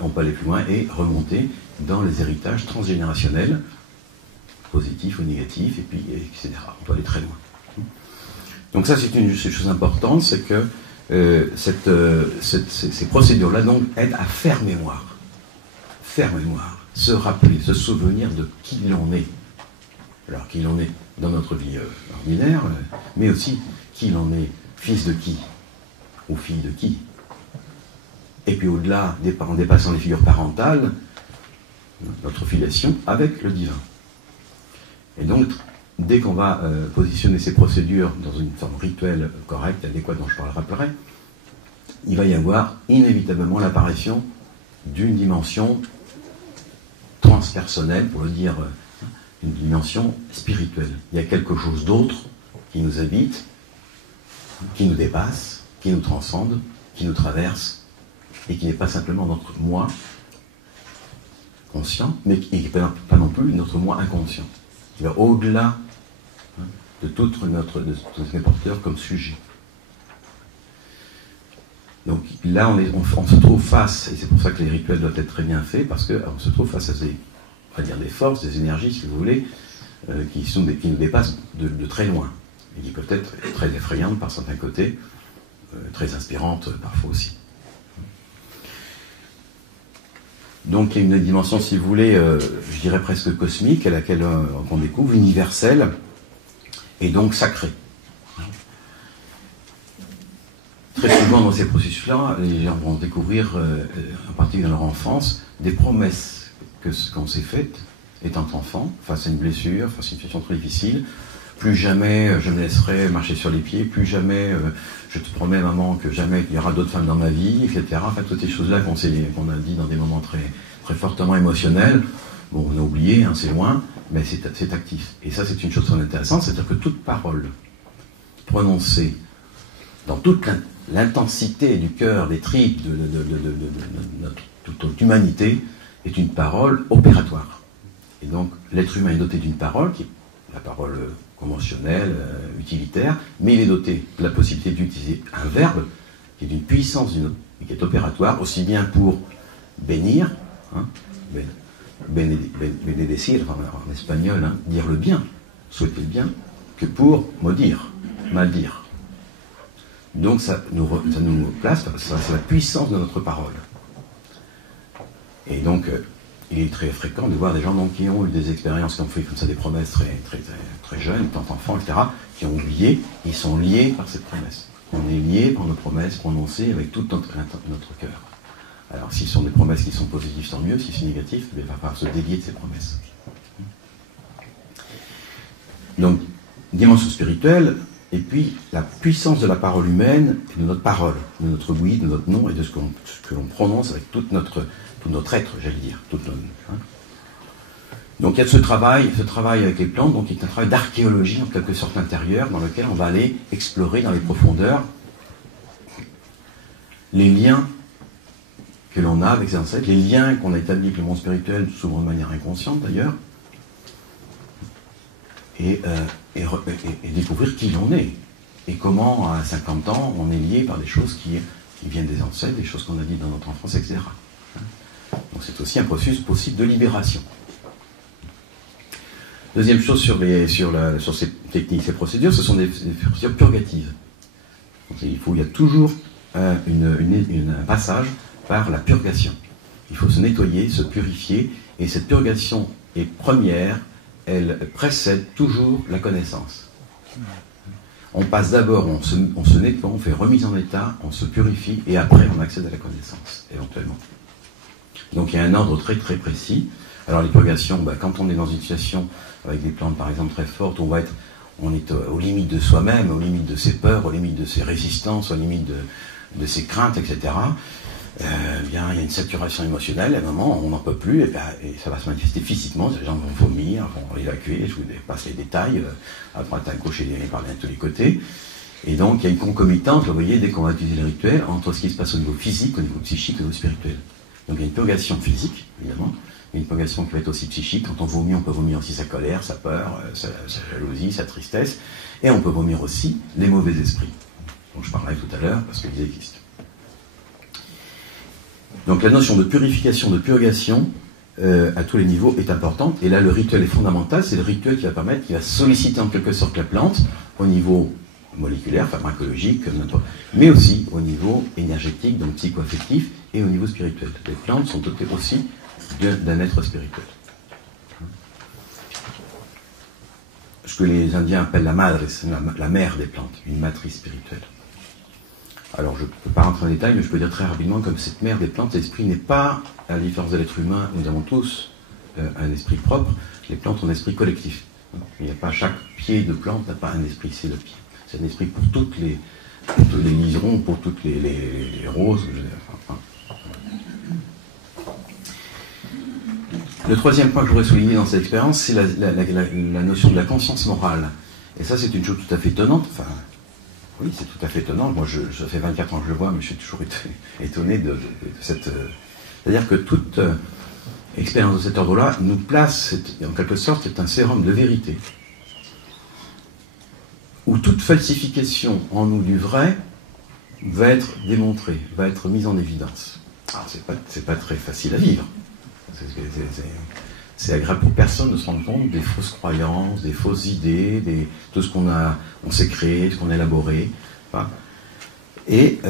on peut aller plus loin et remonter dans les héritages transgénérationnels, positifs ou négatifs, et puis, etc. On peut aller très loin. Donc ça, c'est une chose importante, c'est que ces procédures-là donc aident à faire mémoire, se rappeler, se souvenir de qui l'on est. Alors qui l'on est dans notre vie ordinaire, mais aussi qui l'on est, fils de qui, ou fille de qui. Et puis au-delà, en dépassant les figures parentales, notre filiation avec le divin. Et donc, dès qu'on va positionner ces procédures dans une forme rituelle correcte, adéquate, dont je rappellerai, il va y avoir inévitablement l'apparition d'une dimension transpersonnelle, pour le dire, une dimension spirituelle. Il y a quelque chose d'autre qui nous habite, qui nous dépasse, qui nous transcende, qui nous traverse, et qui n'est pas simplement notre moi conscient, mais qui n'est pas non plus notre moi inconscient. Il va au-delà de tout ce qu'on est porteur comme sujet. Donc là, on se trouve face, et c'est pour ça que les rituels doivent être très bien faits, parce qu'on se trouve face à on va dire des forces, des énergies, si vous voulez, qui nous dépassent de très loin, et qui peuvent être très effrayantes par certains côtés, très inspirantes parfois aussi. Donc il y a une dimension, si vous voulez, je dirais presque cosmique, à laquelle on découvre, universelle, et donc sacrée. Très souvent dans ces processus-là, les gens vont découvrir, en particulier dans leur enfance, des promesses qu'on s'est faites, étant enfant, face à une blessure, face à une situation très difficile. Plus jamais je me laisserai marcher sur les pieds, plus jamais je te promets, maman, que jamais il y aura d'autres femmes dans ma vie, etc. Enfin, toutes ces choses-là qu'on a dit dans des moments très, très fortement émotionnels. Bon, on a oublié, hein, c'est loin, mais c'est actif. Et ça, c'est une chose très intéressante, c'est-à-dire que toute parole prononcée dans toute l'intensité du cœur, des tripes, de toute notre humanité, est une parole opératoire. Et donc, l'être humain est doté d'une parole, qui est la parole conventionnelle, utilitaire, mais il est doté de la possibilité d'utiliser un verbe, qui est d'une puissance, qui est opératoire, aussi bien pour bénir, hein, benedecir, en espagnol, hein, dire le bien, souhaiter le bien, que pour maudire, maldire. Donc ça nous place, c'est la puissance de notre parole. Et donc, il est très fréquent de voir des gens donc, qui ont eu des expériences, qui ont fait comme ça des promesses très jeunes, étant enfants, etc., qui ont oublié, ils sont liés par cette promesse. On est liés par nos promesses prononcées avec tout notre cœur. Alors, si ce sont des promesses qui sont positives, tant mieux. Si c'est négatif, il va falloir se délier de ces promesses. Donc, dimension spirituelle, et puis la puissance de la parole humaine, et de notre parole, de notre oui, de notre non, et de ce que l'on prononce avec tout notre être, j'allais dire. Donc, il y a ce travail avec les plantes, donc, qui est un travail d'archéologie, en quelque sorte intérieure, dans lequel on va aller explorer dans les profondeurs les liens que l'on a avec ses ancêtres, les liens qu'on a établis avec le monde spirituel, souvent de manière inconsciente d'ailleurs, et découvrir qui l'on est, et comment à 50 ans on est lié par des choses qui viennent des ancêtres, des choses qu'on a dites dans notre enfance, etc. Donc c'est aussi un processus possible de libération. Deuxième chose sur ces techniques, ces procédures, ce sont des procédures purgatives. Donc, il y a toujours un passage par la purgation. Il faut se nettoyer, se purifier, et cette purgation est première, elle précède toujours la connaissance. On passe d'abord, on se nettoie, on fait remise en état, on se purifie, et après on accède à la connaissance, éventuellement. Donc il y a un ordre très très précis. Alors les purgations, quand on est dans une situation avec des plantes par exemple très fortes, on est aux limites de soi-même, aux limites de ses peurs, aux limites de ses résistances, aux limites de ses craintes, etc. Il y a une saturation émotionnelle, à un moment on n'en peut plus, et ça va se manifester physiquement, les gens vont vomir, vont évacuer, je vous passe les détails, à droite, à gauche et par de tous les côtés. Et donc il y a une concomitance, vous voyez, dès qu'on va utiliser le rituel, entre ce qui se passe au niveau physique, au niveau psychique et au niveau spirituel. Donc il y a une purgation physique, évidemment, il y a une purgation qui va être aussi psychique. Quand on vomit, on peut vomir aussi sa colère, sa peur, sa jalousie, sa tristesse, et on peut vomir aussi les mauvais esprits, dont je parlais tout à l'heure, parce qu'ils existent. Donc la notion de purification, de purgation, à tous les niveaux est importante, et là le rituel est fondamental, c'est le rituel qui va solliciter en quelque sorte la plante, au niveau moléculaire, pharmacologique, mais aussi au niveau énergétique, donc psycho-affectif, et au niveau spirituel. Les plantes sont dotées aussi d'un être spirituel. Ce que les Indiens appellent la madre, c'est la mère des plantes, une matrice spirituelle. Alors je ne peux pas rentrer en détail, mais je peux dire très rapidement, comme cette mère des plantes, l'esprit n'est pas, à la différence de l'être humain, nous avons tous un esprit propre, les plantes ont un esprit collectif. Il n'y a pas chaque pied de plante n'a pas un esprit, c'est le pied. C'est un esprit pour tous les liserons, pour toutes les roses. Le troisième point que je voudrais souligner dans cette expérience, c'est la notion de la conscience morale. Et ça, c'est une chose tout à fait étonnante. Enfin, oui, c'est tout à fait étonnant. Moi, ça fait 24 ans que je le vois, mais je suis toujours étonné de cette... C'est-à-dire que toute expérience de cet ordre-là nous place, en quelque sorte, c'est un sérum de vérité. Où toute falsification en nous du vrai va être démontrée, va être mise en évidence. Alors, c'est pas très facile à vivre. c'est agréable pour personne de se rendre compte des fausses croyances, des fausses idées, tout ce on s'est créé, ce qu'on a élaboré. Enfin, et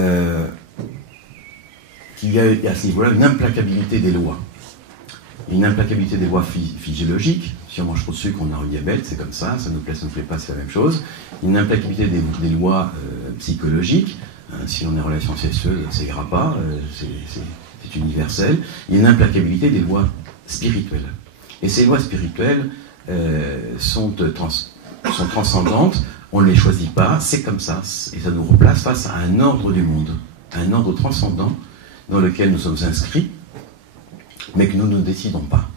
qu'il y a à ce niveau-là une implacabilité des lois. Une implacabilité des lois physiologiques. Si on mange trop de sucre, on a un diabète, c'est comme ça nous plaît, ça nous plaît pas, c'est la même chose. Une implacabilité des lois psychologiques. Si on est en relation incestueuse, ça ira pas, c'est universel. Il y a une implacabilité des lois spirituelles. Et ces lois spirituelles sont transcendantes, on ne les choisit pas, c'est comme ça, et ça nous replace face à un ordre du monde, un ordre transcendant dans lequel nous sommes inscrits, mais que nous ne décidons pas.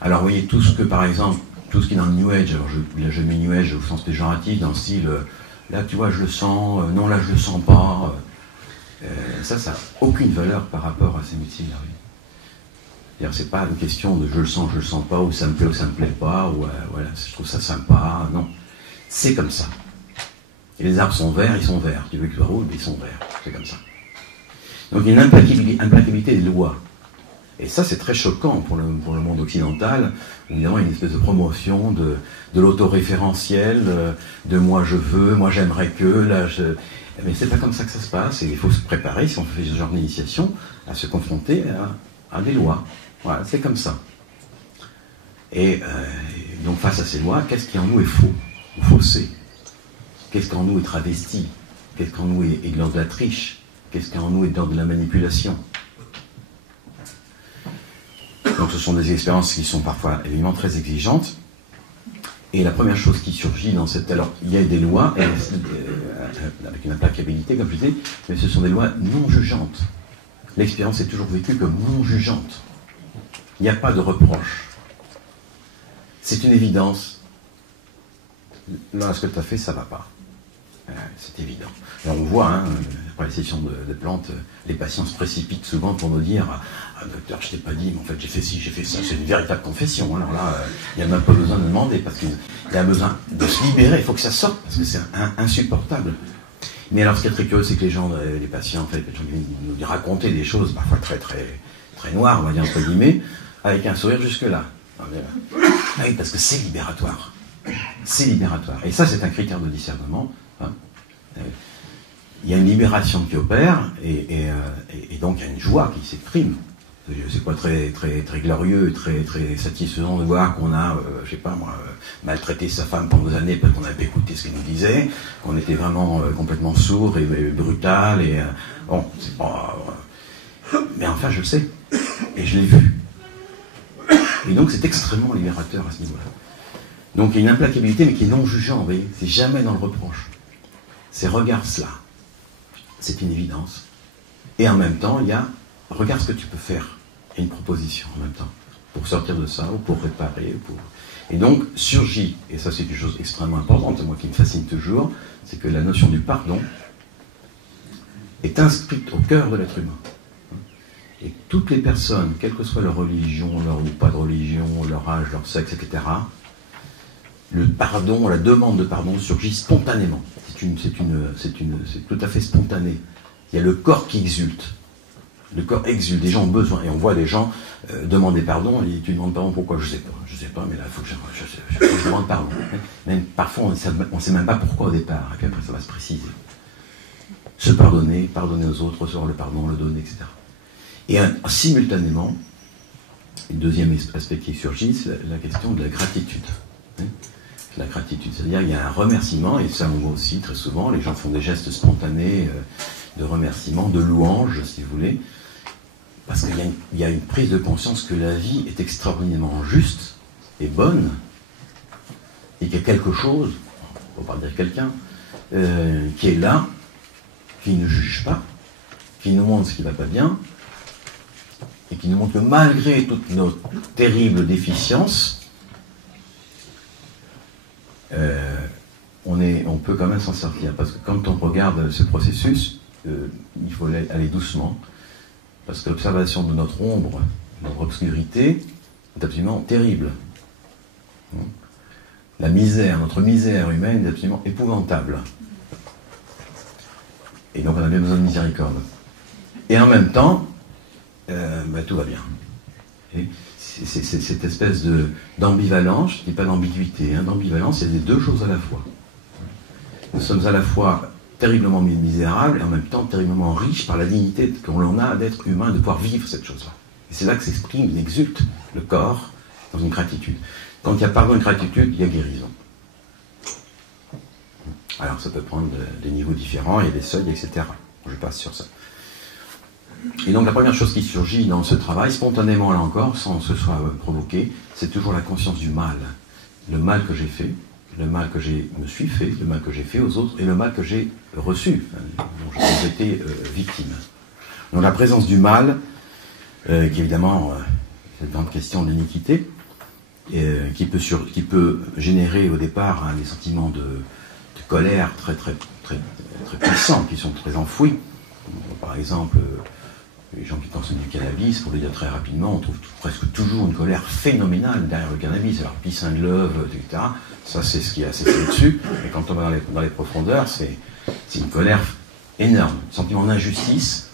Alors vous voyez, tout ce que, par exemple, tout ce qui est dans le New Age, alors je mets New Age au sens péjoratif, dans le style, là tu vois je le sens, non là je le sens pas, ça n'a aucune valeur par rapport à ces métiers-là. C'est-à-dire, c'est pas une question de je le sens pas, ou ça me plaît ou ça me plaît pas, ou voilà, je trouve ça sympa, non. C'est comme ça. Et les arbres sont verts, ils sont verts. Tu veux qu'ils soient rouges, ils sont verts. C'est comme ça. Donc il y a une implacabilité des lois. Et ça, c'est très choquant pour le monde occidental, où évidemment il y a une espèce de promotion de l'autoréférentiel, de moi je veux, moi j'aimerais que, là je... Mais c'est pas comme ça que ça se passe, et il faut se préparer, si on fait ce genre d'initiation, à se confronter à des lois. Voilà, c'est comme ça. Et donc face à ces lois, qu'est-ce qui en nous est faux, ou faussé? Qu'est-ce qui en nous est travesti? Qu'est-ce qui en nous est de l'ordre de la triche? Qu'est-ce qui en nous est de l'ordre de la manipulation? Donc ce sont des expériences qui sont parfois évidemment très exigeantes. Et la première chose qui surgit dans cette... Alors, il y a des lois, avec une implacabilité, comme je disais, mais ce sont des lois non jugeantes. L'expérience est toujours vécue comme non jugeante. Il n'y a pas de reproche. C'est une évidence. Là, ce que tu as fait, ça ne va pas. C'est évident. Et on voit, hein, après les sessions de plantes, les patients se précipitent souvent pour nous dire « Ah, docteur, je ne t'ai pas dit, mais en fait, j'ai fait ci, j'ai fait ça. » C'est une véritable confession. Alors là, il n'y a même pas besoin de demander, parce qu'il y a besoin de se libérer. Il faut que ça sorte, parce que c'est insupportable. Mais alors, ce qui est très curieux, c'est que les patients, en fait, les gens viennent nous raconter des choses, parfois très, très, très noires, on va dire, entre guillemets, avec un sourire jusque-là. Ah oui, parce que c'est libératoire. C'est libératoire. Et ça, c'est un critère de discernement. Il y a une libération qui opère, et donc il y a une joie qui s'exprime. C'est pas très, très, très glorieux, très, très satisfaisant de voir qu'on a, je sais pas moi, maltraité sa femme pendant des années parce qu'on n'avait pas écouté ce qu'elle nous disait, qu'on était vraiment complètement sourd et brutal, et bon, c'est pas... mais enfin, je le sais, et je l'ai vu. Et donc c'est extrêmement libérateur à ce niveau-là. Donc il y a une implacabilité, mais qui est non jugeant, vous voyez, c'est jamais dans le reproche. C'est regarde cela. C'est une évidence. Et en même temps, il y a regarde ce que tu peux faire. Il y a une proposition en même temps. Pour sortir de ça, ou pour réparer. Et donc surgit, et ça c'est une chose extrêmement importante, moi qui me fascine toujours, c'est que la notion du pardon est inscrite au cœur de l'être humain. Et toutes les personnes, quelle que soit leur religion, leur ou pas de religion, leur âge, leur sexe, etc., le pardon, la demande de pardon surgit spontanément. C'est tout à fait spontané. Il y a le corps qui exulte. Le corps exulte. Les gens ont besoin. Et on voit des gens demander pardon. Et tu demandes pardon pourquoi? Je sais pas, mais là, il faut que je demande pardon. Même parfois, on ne sait même pas pourquoi au départ. Et puis après, ça va se préciser. Se pardonner, pardonner aux autres, recevoir le pardon, le donner, etc. Et simultanément, le deuxième aspect qui surgit, c'est la question de la gratitude. La gratitude, c'est-à-dire il y a un remerciement, et ça on voit aussi très souvent, les gens font des gestes spontanés de remerciement, de louange, si vous voulez, parce qu'il y a une prise de conscience que la vie est extraordinairement juste et bonne, et qu'il y a quelque chose, on ne peut pas dire quelqu'un, qui est là, qui ne juge pas, qui nous montre ce qui ne va pas bien, et qui nous montre que malgré toutes nos terribles déficiences, on peut quand même s'en sortir. Parce que quand on regarde ce processus, il faut aller doucement, parce que l'observation de notre ombre, de notre obscurité, est absolument terrible. La misère, notre misère humaine est absolument épouvantable. Et donc on a bien besoin de miséricorde. Et en même temps, tout va bien. Et cette espèce d'ambivalence, je ne dis pas d'ambiguïté, hein, d'ambivalence, il y a des deux choses à la fois. Nous sommes à la fois terriblement misérables et en même temps terriblement riches par la dignité qu'on a d'être humain, de pouvoir vivre cette chose-là. Et c'est là que s'exprime, exulte le corps dans une gratitude. Quand il y a pardon et gratitude, il y a guérison. Alors ça peut prendre des niveaux différents, il y a des seuils, etc. Je passe sur ça. Et donc la première chose qui surgit dans ce travail, spontanément là encore, sans que ce soit provoqué, c'est toujours la conscience du mal. Le mal que j'ai fait, le mal que me suis fait, le mal que j'ai fait aux autres, et le mal que j'ai reçu, dont j'ai été victime. Donc la présence du mal, qui est évidemment cette grande question de l'iniquité, qui peut générer au départ des sentiments de colère très puissants, qui sont très enfouis. Par exemple, les gens qui consomment du cannabis, pour le dire très rapidement, on trouve presque toujours une colère phénoménale derrière le cannabis. Alors, peace and love, etc., ça c'est ce qui est assez dessus, mais quand on va dans les profondeurs, c'est une colère énorme, un sentiment d'injustice.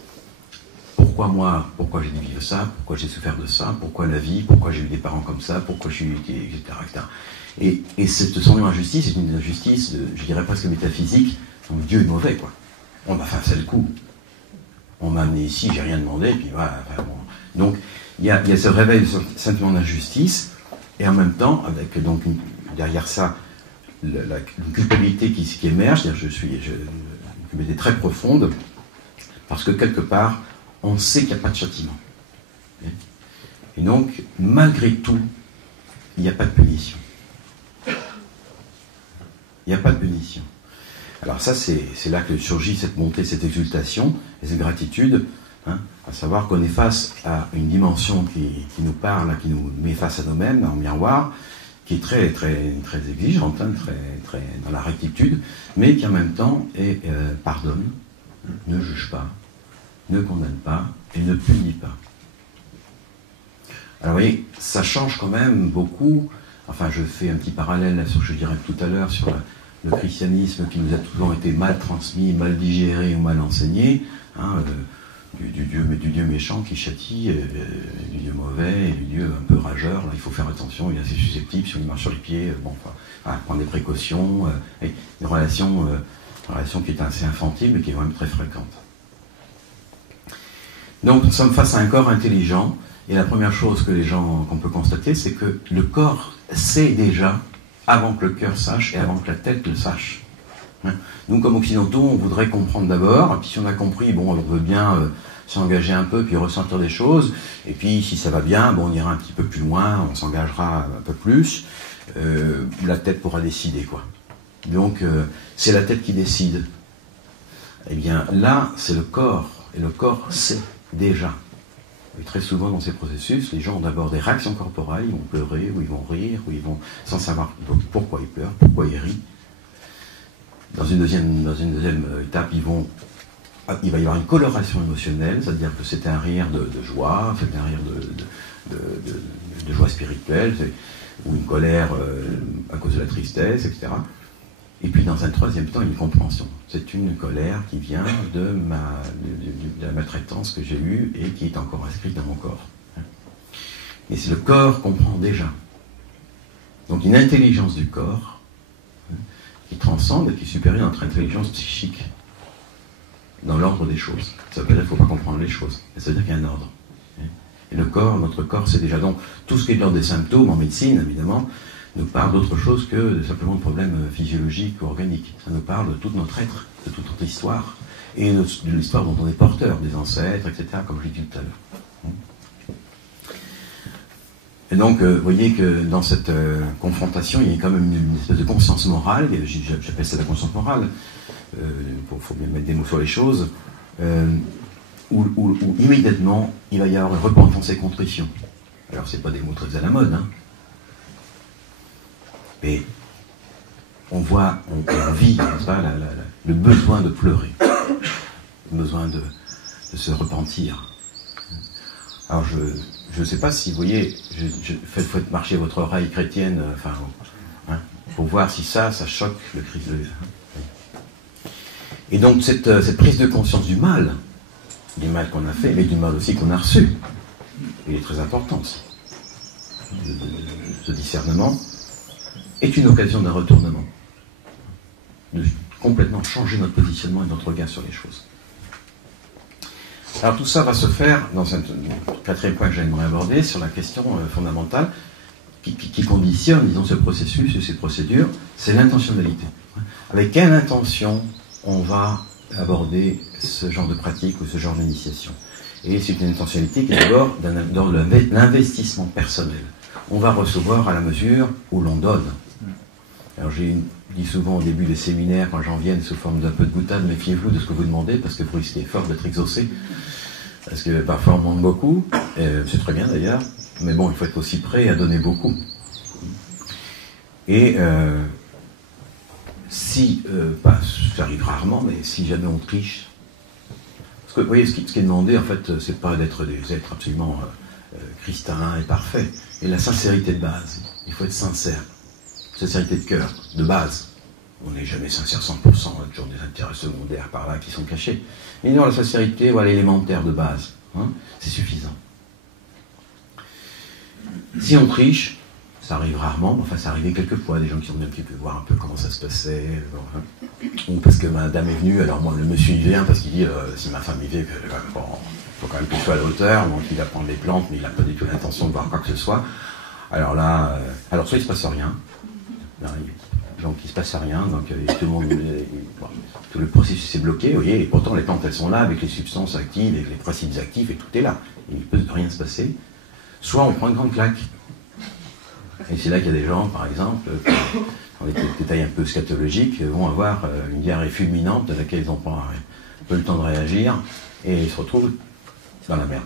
Pourquoi moi, pourquoi j'ai dû vivre ça, pourquoi j'ai souffert de ça, pourquoi la vie, pourquoi j'ai eu des parents comme ça, pourquoi je suis, etc. Et cette sentiment d'injustice est une injustice, je dirais presque métaphysique, donc Dieu est mauvais, quoi. On m'a fait le coup. On m'a amené ici, j'ai rien demandé, puis voilà. Enfin, bon. Donc, il y a ce réveil de ce sentiment d'injustice, et en même temps, avec donc derrière ça, une culpabilité qui émerge, c'est-à-dire une culpabilité très profonde, parce que quelque part, on sait qu'il n'y a pas de châtiment. Et donc, malgré tout, il n'y a pas de punition. Il n'y a pas de punition. Alors ça, c'est là que surgit cette montée, cette exultation et cette gratitude, hein, à savoir qu'on est face à une dimension qui nous parle, qui nous met face à nous-mêmes, en miroir, qui est très exigeante, hein, très dans la rectitude, mais qui en même temps pardonne, ne juge pas, ne condamne pas et ne punit pas. Alors vous voyez, ça change quand même beaucoup. Enfin, je fais un petit parallèle là, sur ce que je dirais tout à l'heure sur le christianisme qui nous a toujours été mal transmis, mal digéré ou mal enseigné, hein, du Dieu méchant qui châtie, du Dieu mauvais, et du Dieu un peu rageur. Là, il faut faire attention, il est assez susceptible, si on marche sur les pieds, prendre des précautions, et une relation qui est assez infantile, mais qui est quand même très fréquente. Donc, nous sommes face à un corps intelligent, et la première chose qu'on peut constater, c'est que le corps sait déjà, avant que le cœur sache, et avant que la tête le sache. Nous, comme occidentaux, on voudrait comprendre d'abord, et puis si on a compris, bon, on veut bien s'engager un peu, puis ressentir des choses, et puis si ça va bien, bon, on ira un petit peu plus loin, on s'engagera un peu plus, la tête pourra décider, quoi. Donc, c'est la tête qui décide. Eh bien, là, c'est le corps, et le corps sait déjà. Et très souvent, dans ces processus, les gens ont d'abord des réactions corporelles, ils vont pleurer, ou ils vont rire, ou ils vont, sans savoir pourquoi ils pleurent, pourquoi ils rient. Dans une deuxième étape, il va y avoir une coloration émotionnelle, c'est-à-dire que c'est un rire de joie, c'est un rire de joie spirituelle, ou une colère à cause de la tristesse, etc. Et puis dans un troisième temps, une compréhension. C'est une colère qui vient de la maltraitance que j'ai eue et qui est encore inscrite dans mon corps. Et le corps comprend déjà. Donc une intelligence du corps qui transcende et qui est supérieure à notre intelligence psychique dans l'ordre des choses. Ça veut dire qu'il ne faut pas comprendre les choses, mais ça veut dire qu'il y a un ordre. Et notre corps, c'est déjà donc tout ce qui est de l'ordre des symptômes en médecine, évidemment, nous parle d'autre chose que simplement de problèmes physiologiques ou organiques. Ça nous parle de tout notre être, de toute notre histoire, et de l'histoire dont on est porteur, des ancêtres, etc., comme je l'ai dit tout à l'heure. Et donc, vous voyez que dans cette confrontation, il y a quand même une espèce de conscience morale, j'appelle ça la conscience morale, il faut bien mettre des mots sur les choses, où immédiatement, il va y avoir repentance et contrition. Alors, c'est pas des mots très à la mode, hein. Mais on vit, n'est-ce pas, le besoin de pleurer, le besoin de se repentir. Alors je ne sais pas si vous voyez, faites marcher votre oreille chrétienne, pour voir si ça choque le Christ. Et donc cette prise de conscience du mal qu'on a fait, mais du mal aussi qu'on a reçu, il est très important aussi. ce discernement, est une occasion d'un retournement, de complètement changer notre positionnement et notre regard sur les choses. Alors tout ça va se faire dans un quatrième point que j'aimerais aborder, sur la question fondamentale qui conditionne, disons, ce processus et ces procédures, c'est l'intentionnalité. Avec quelle intention on va aborder ce genre de pratique ou ce genre d'initiation? Et c'est une intentionnalité qui est d'abord dans l'investissement personnel. On va recevoir à la mesure où l'on donne. Alors j'ai dit souvent au début des séminaires, quand j'en viens sous forme d'un peu de boutade, méfiez-vous de ce que vous demandez, parce que vous risquez fort d'être exaucé. Parce que parfois on demande beaucoup, c'est très bien d'ailleurs, mais bon, il faut être aussi prêt à donner beaucoup. Et ça arrive rarement, mais si jamais on triche, parce que vous voyez, ce qui est demandé, en fait, c'est pas d'être des êtres absolument cristallins et parfaits, mais la sincérité de base. Il faut être sincère. Sincérité de cœur, de base. On n'est jamais sincère 100%, on a toujours des intérêts secondaires par là qui sont cachés. Mais non, la sincérité, voilà, élémentaire de base, hein, c'est suffisant. Si on triche, ça arrive rarement, mais enfin ça arrivait quelquefois, des gens qui sont venus un petit peu voir un peu comment ça se passait, ou parce que ma dame est venue, alors moi le monsieur il vient parce qu'il dit si ma femme y vient, bon, il faut quand même que je sois à la hauteur, donc il va prendre les plantes, mais il n'a pas du tout l'intention de voir quoi que ce soit. Alors là, soit il ne se passe rien, donc il ne se passe rien, donc tout le monde, tout le processus est bloqué, vous voyez, et pourtant les plantes elles sont là avec les substances actives, avec les principes actifs, et tout est là, il ne peut rien se passer. Soit on prend une grande claque. Et c'est là qu'il y a des gens, par exemple, dans des détails un peu scatologiques, vont avoir une diarrhée fulminante de laquelle ils n'ont pas un peu le temps de réagir, et ils se retrouvent dans la merde.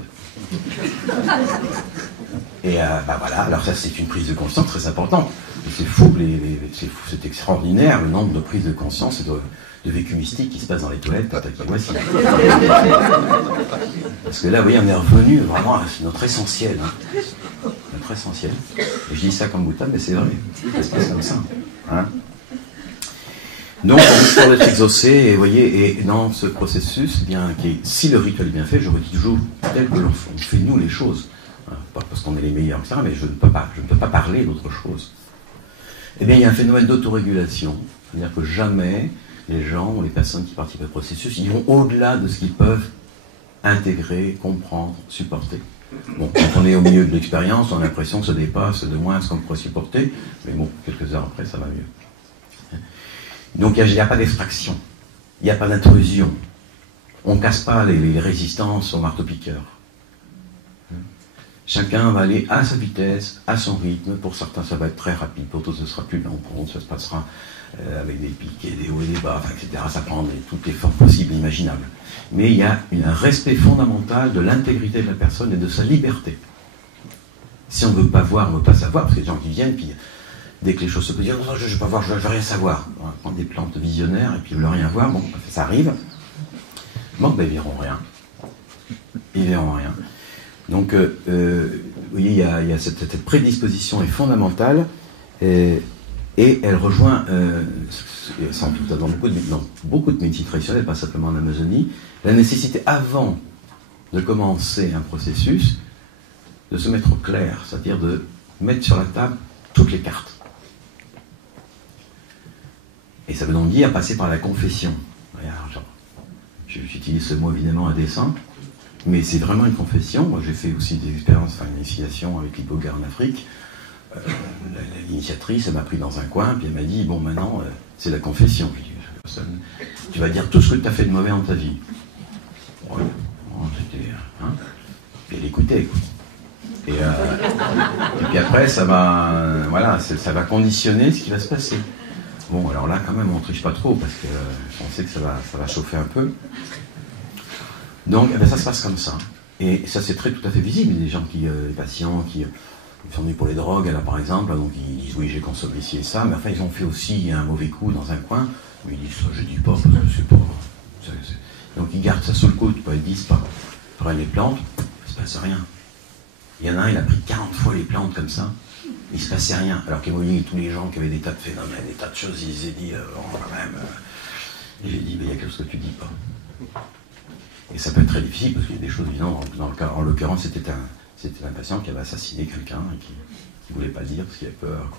Et voilà, alors ça c'est une prise de conscience très importante. C'est fou, c'est extraordinaire le nombre de prises de conscience et de vécu mystique qui se passe dans les toilettes. Voici. Parce que là, vous voyez, on est revenu vraiment à notre essentiel. Hein. Notre essentiel. Et je dis ça comme boutade, mais c'est vrai. Ça se passe comme ça. Hein. Donc, on est pour d'être exaucé, et vous voyez, et dans ce processus, eh bien, si le rituel est bien fait, je redis toujours, tel que l'on fait nous les choses, hein, pas parce qu'on est les meilleurs, etc., mais je ne peux pas parler d'autre chose. Eh bien, il y a un phénomène d'autorégulation, c'est-à-dire que jamais les gens ou les personnes qui participent au processus, ils vont au-delà de ce qu'ils peuvent intégrer, comprendre, supporter. Bon, quand on est au milieu de l'expérience, on a l'impression que ça dépasse de moins ce qu'on pourrait supporter, mais bon, quelques heures après, ça va mieux. Donc il n'y a pas d'extraction, il n'y a pas d'intrusion. On ne casse pas les résistances au marteau-piqueur. Chacun va aller à sa vitesse, à son rythme. Pour certains, ça va être très rapide, pour d'autres, ce sera plus lent, pour d'autres, ça se passera avec des pics et des hauts et des bas, etc. Ça prend toutes les formes possibles et imaginables. Mais il y a un respect fondamental de l'intégrité de la personne et de sa liberté. Si on ne veut pas voir, on ne veut pas savoir, parce qu'il y a des gens qui viennent, puis dès que les choses se posent, non, je ne veux pas voir, je ne veux rien savoir. On va prendre des plantes visionnaires et puis ils ne veulent rien voir. Bon, ça arrive. Bon, ben, ils verront rien. Ils verront rien. Donc, vous voyez, il y a cette prédisposition est fondamentale et elle rejoint, sans doute, dans beaucoup de métiers traditionnels, pas simplement en Amazonie, la nécessité, avant de commencer un processus, de se mettre au clair, c'est-à-dire de mettre sur la table toutes les cartes. Et ça veut donc dire passer par la confession. J'utilise ce mot évidemment à dessein, mais c'est vraiment une confession. Moi j'ai fait aussi des expériences, une initiation avec l'hypogar en Afrique. L'initiatrice, elle m'a pris dans un coin, puis elle m'a dit, bon maintenant, c'est la confession. Je dis, tu vas dire tout ce que tu as fait de mauvais dans ta vie. Ouais. Puis elle écoutait, quoi. Et puis après, ça va conditionner ce qui va se passer. Bon, alors là, quand même, on ne triche pas trop, parce qu'on sait que ça va chauffer un peu. Donc, ça se passe comme ça. Et ça, c'est tout à fait visible. Il y a des gens les patients qui sont venus pour les drogues, là, par exemple, donc ils disent, oui, j'ai consommé ci et ça, mais enfin, ils ont fait aussi un mauvais coup dans un coin, mais ils disent, ça, je dis pas, parce que c'est pas... Donc, ils gardent ça sous le coude, ils disent pas. Après, les plantes, il se passe rien. Il y en a un, il a pris 40 fois les plantes comme ça, il ne se passait rien. Alors qu'il voyait tous les gens qui avaient des tas de phénomènes, des tas de choses, ils s'est dit, quand même. Et j'ai dit, mais il y a quelque chose que tu dis pas. Et ça peut être très difficile, parce qu'il y a des choses, disons, en l'occurrence, c'était un patient qui avait assassiné quelqu'un, et Il ne voulait pas le dire parce qu'il avait peur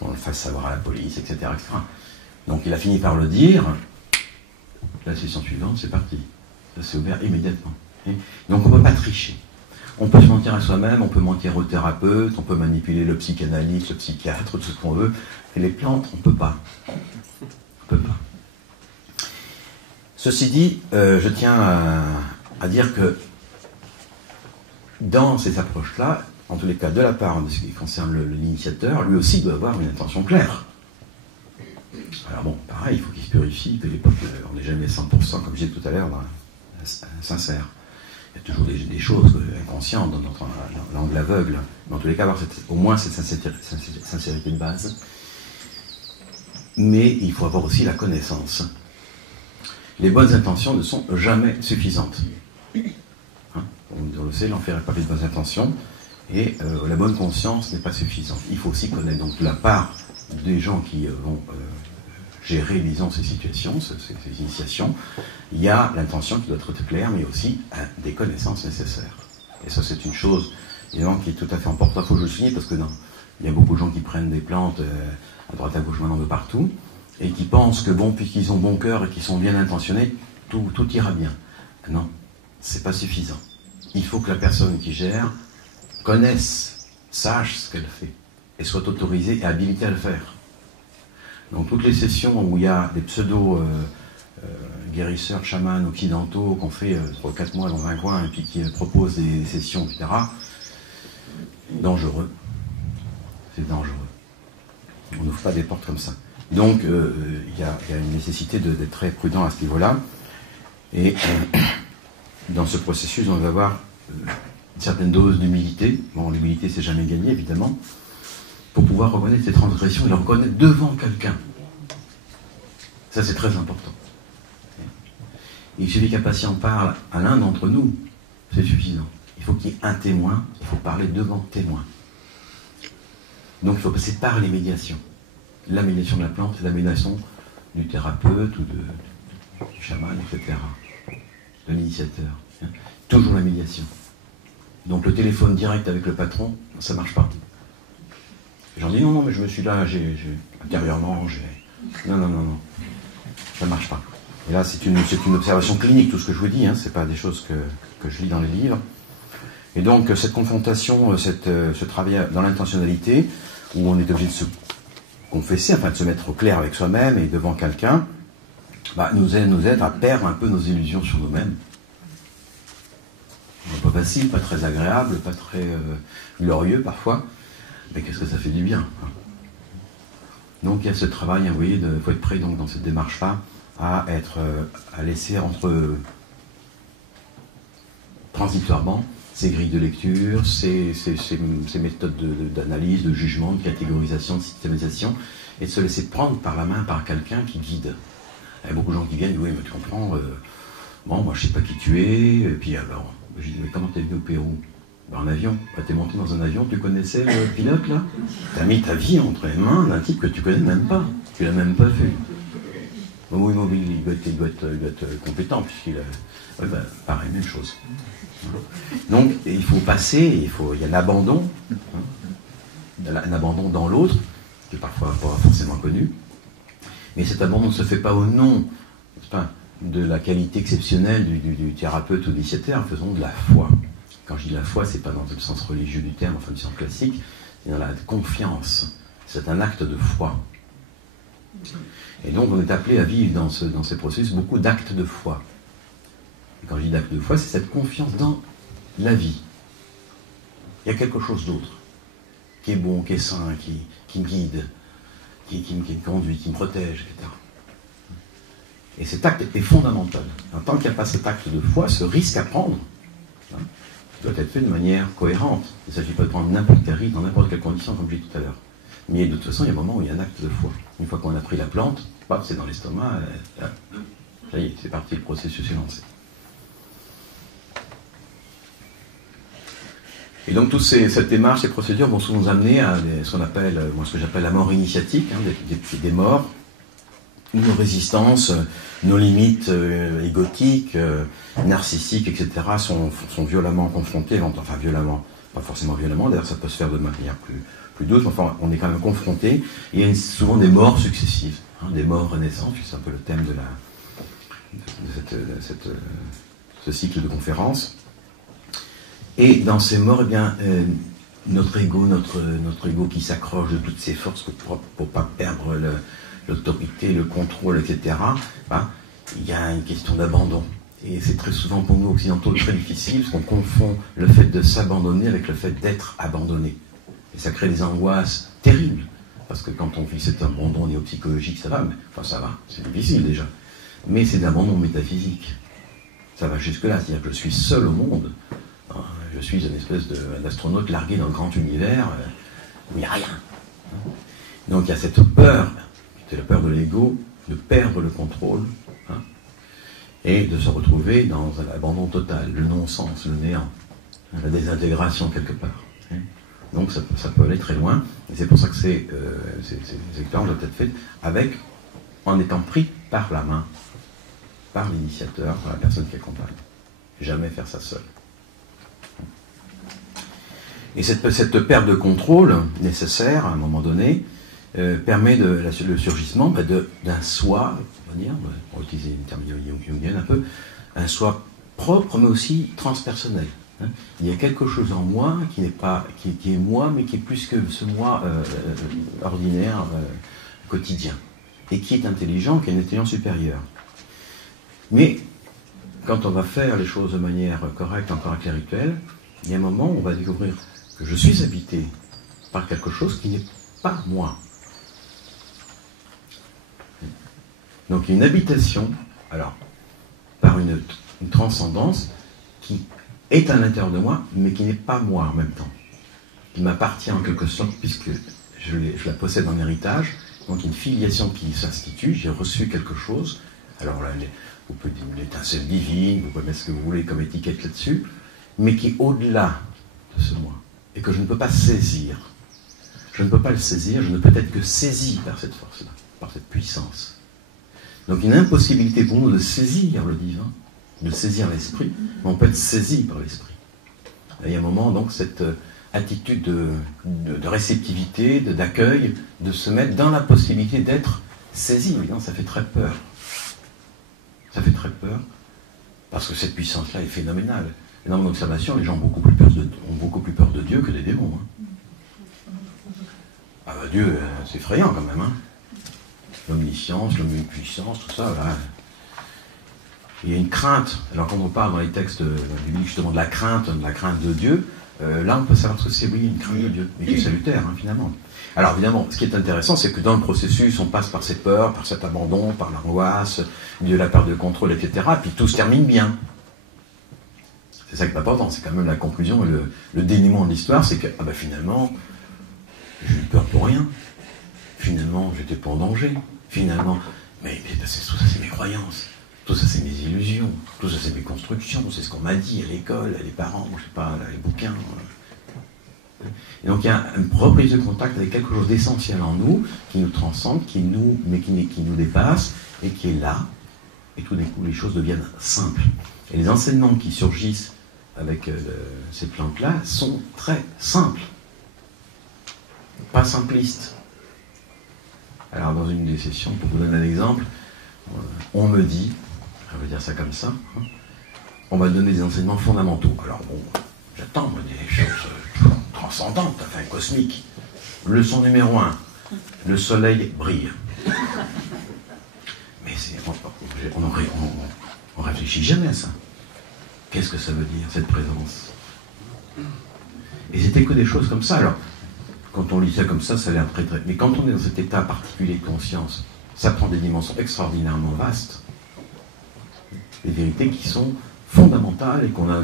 qu'on le fasse savoir à la police, etc., etc. Donc il a fini par le dire. La session suivante, c'est parti. Ça s'est ouvert immédiatement. Donc on ne peut pas tricher. On peut se mentir à soi-même, on peut mentir au thérapeute, on peut manipuler le psychanalyste, le psychiatre, tout ce qu'on veut. Et les plantes, on ne peut pas. On ne peut pas. Ceci dit, je tiens à dire que dans ces approches-là, en tous les cas de la part de ce qui concerne l'initiateur, lui aussi doit avoir une intention claire. Alors bon, pareil, il faut qu'il se purifie, que l'époque, on n'est jamais 100%, comme je disais tout à l'heure, sincère. Il y a toujours des choses inconscientes dans notre langue aveugle, mais en tous les cas, avoir au moins cette sincérité de base. Mais il faut avoir aussi la connaissance. Les bonnes intentions ne sont jamais suffisantes. Hein, on le sait, l'enfer est pavé de bonnes intentions, et la bonne conscience n'est pas suffisante. Il faut aussi connaître donc la part des gens qui vont gérer, disons, ces situations, ces initiations. Il y a l'intention qui doit être claire, mais aussi des connaissances nécessaires. Et ça, c'est une chose, évidemment, qui est tout à fait importante. Il faut que je le souligne, parce que il y a beaucoup de gens qui prennent des plantes à droite à gauche, maintenant de partout, et qui pensent que, bon, puisqu'ils ont bon cœur et qu'ils sont bien intentionnés, tout ira bien. Non, c'est pas suffisant. Il faut que la personne qui gère connaisse, sache ce qu'elle fait, et soit autorisée et habilitée à le faire. Donc toutes les sessions où il y a des pseudo-guérisseurs, chamans occidentaux qu'on fait 3 ou 4 mois dans un coin et puis qui proposent des sessions, etc., dangereux. C'est dangereux. On n'ouvre pas des portes comme ça. Donc il y a une nécessité d'être très prudent à ce niveau-là. Et dans ce processus, on va avoir une certaine dose d'humilité. Bon, l'humilité, c'est jamais gagné, évidemment. Pour pouvoir reconnaître ces transgressions et les reconnaître devant quelqu'un. Ça, c'est très important. Il suffit qu'un patient parle à l'un d'entre nous, c'est suffisant. Il faut qu'il y ait un témoin, il faut parler devant témoin. Donc il faut passer par les médiations. La médiation de la plante, la médiation du thérapeute ou du chaman, etc. De l'initiateur. Toujours la médiation. Donc le téléphone direct avec le patron, ça ne marche pas. J'en dis non, mais je me suis là, intérieurement, non, ça ne marche pas. Et là, c'est une observation clinique, tout ce que je vous dis, ce n'est pas des choses que je lis dans les livres. Et donc, cette confrontation, ce travail dans l'intentionnalité, où on est obligé de se confesser, enfin de se mettre au clair avec soi-même et devant quelqu'un, nous aide à perdre un peu nos illusions sur nous-mêmes. Pas facile, pas très agréable, pas très glorieux parfois. Mais qu'est-ce que ça fait du bien, hein. Donc il y a ce travail, vous voyez, il faut être prêt donc, dans cette démarche-là à laisser transitoirement ces grilles de lecture, ces méthodes d'analyse, de jugement, de catégorisation, de systématisation, et de se laisser prendre par la main par quelqu'un qui guide. Il y a beaucoup de gens qui viennent, oui, mais tu comprends, bon, moi je sais pas qui tu es, et puis alors, je dis, mais comment t'es venu au Pérou? En avion. T'es monté dans un avion, tu connaissais le pilote là? T'as mis ta vie entre les mains d'un type que tu connais même pas. Tu l'as même pas vu. Oui, il doit être compétent puisqu'il a... Oui, pareil, même chose. Donc, il faut passer, il y a l'abandon, un abandon dans l'autre, qui est parfois pas forcément connu. Mais cet abandon ne se fait pas au nom, n'est-ce pas, de la qualité exceptionnelle du thérapeute ou de l'initiateur, faisons de la foi. Quand je dis la foi, c'est pas dans le sens religieux du terme, enfin du sens classique, c'est dans la confiance. C'est un acte de foi. Et donc on est appelé à vivre dans ces processus beaucoup d'actes de foi. Et quand je dis d'actes de foi, c'est cette confiance dans la vie. Il y a quelque chose d'autre, qui est bon, qui est sain, qui me guide, qui me conduit, qui me protège, etc. Et cet acte est fondamental. Tant qu'il n'y a pas cet acte de foi, ce risque à prendre, doit être fait de manière cohérente. Il ne s'agit pas de prendre n'importe quel risque, dans n'importe quelle condition, comme je disais tout à l'heure. Mais de toute façon, il y a un moment où il y a un acte de foi. Une fois qu'on a pris la plante, c'est dans l'estomac, ça y est, c'est parti, le processus est lancé. Et donc, toute cette démarche, ces procédures vont souvent nous amener à ce que j'appelle la mort initiatique, des morts, nos résistances, nos limites égotiques, narcissiques, etc. sont violemment confrontées, enfin violemment, pas forcément violemment, d'ailleurs ça peut se faire de manière plus douce, mais enfin on est quand même confronté, et il y a souvent des morts successives, hein, des morts renaissantes, c'est un peu le thème de ce cycle de conférences. Et dans ces morts, eh bien, notre ego qui s'accroche de toutes ses forces pour pas perdre l'autorité, le contrôle, etc., ben, il y a une question d'abandon. Et c'est très souvent pour nous occidentaux très difficile, parce qu'on confond le fait de s'abandonner avec le fait d'être abandonné. Et ça crée des angoisses terribles, parce que quand on vit cet abandon néopsychologique, ça va, mais, enfin ça va, c'est difficile déjà. Mais c'est l'abandon métaphysique. Ça va jusque-là, c'est-à-dire que je suis seul au monde. Je suis une espèce d'astronaute largué dans le grand univers où il n'y a rien. Donc il y a cette peur, c'est la peur de l'ego, de perdre le contrôle, hein, et de se retrouver dans un abandon total, le non-sens, le néant, la désintégration quelque part. Hein. Donc ça peut aller très loin, et c'est pour ça que ces expériences doivent être faites en étant pris par la main, par l'initiateur, par la personne qui accompagne. Jamais faire ça seul. Et cette perte de contrôle nécessaire, à un moment donné, permet le surgissement d'un soi, on va dire, pour utiliser une terminologie jungienne un peu, un soi propre, mais aussi transpersonnel. Hein. Il y a quelque chose en moi qui est moi, mais qui est plus que ce moi ordinaire, quotidien, et qui est intelligent, qui a une intelligence supérieure. Mais quand on va faire les choses de manière correcte, encore avec les rituels, il y a un moment où on va découvrir que je suis habité par quelque chose qui n'est pas moi. Donc il y a une habitation, alors, par une transcendance qui est à l'intérieur de moi, mais qui n'est pas moi en même temps. Qui m'appartient en quelque sorte, puisque je la possède en héritage, donc une filiation qui s'institue, j'ai reçu quelque chose, alors là, vous pouvez dire une étincelle divine, vous pouvez mettre ce que vous voulez comme étiquette là-dessus, mais qui est au-delà de ce moi, et que je ne peux pas saisir. Je ne peux pas le saisir, je ne peux être que saisi par cette force-là, par cette puissance. Donc une impossibilité pour nous de saisir le divin, de saisir l'esprit, mais on peut être saisi par l'esprit. Il y a un moment, donc, cette attitude de réceptivité, d'accueil, de se mettre dans la possibilité d'être saisi. Évidemment, ça fait très peur. Ça fait très peur, parce que cette puissance-là est phénoménale. Et dans mon observation, les gens ont beaucoup plus peur de Dieu que des démons. Hein. Ah bah Dieu, c'est effrayant quand même. Hein. L'omniscience, l'omnipuissance, tout ça, là. Il y a une crainte. Alors quand on parle dans les textes bibliques justement de la crainte de Dieu, là on peut savoir ce que c'est, oui, une crainte de Dieu, mais qui est salutaire, hein, finalement. Alors évidemment, ce qui est intéressant, c'est que dans le processus, on passe par ces peurs, par cet abandon, par l'angoisse, de la perte de contrôle, etc. Puis tout se termine bien. C'est ça qui est important, c'est quand même la conclusion et le dénouement de l'histoire, c'est que finalement, j'ai eu peur pour rien. Finalement, j'étais pas en danger. Finalement, mais tout ça c'est mes croyances, tout ça c'est mes illusions, tout ça c'est mes constructions, c'est ce qu'on m'a dit à l'école, les parents, je sais pas, les bouquins. Et donc il y a une reprise de contact avec quelque chose d'essentiel en nous, qui nous transcende, qui nous dépasse, et qui est là, et tout d'un coup les choses deviennent simples. Et les enseignements qui surgissent avec ces plantes-là sont très simples, pas simplistes. Alors dans une des sessions, pour vous donner un exemple, on me dit, je vais dire ça comme ça, hein, on va donner des enseignements fondamentaux. Alors bon, j'attends moi, des choses transcendantes, enfin cosmiques. Leçon numéro 1, le soleil brille. Mais on réfléchit jamais à ça. Qu'est-ce que ça veut dire, cette présence? Et c'était que des choses comme ça. Alors, quand on lit ça comme ça a l'air très très... Mais quand on est dans cet état particulier de conscience, ça prend des dimensions extraordinairement vastes. Des vérités qui sont fondamentales et qu'on a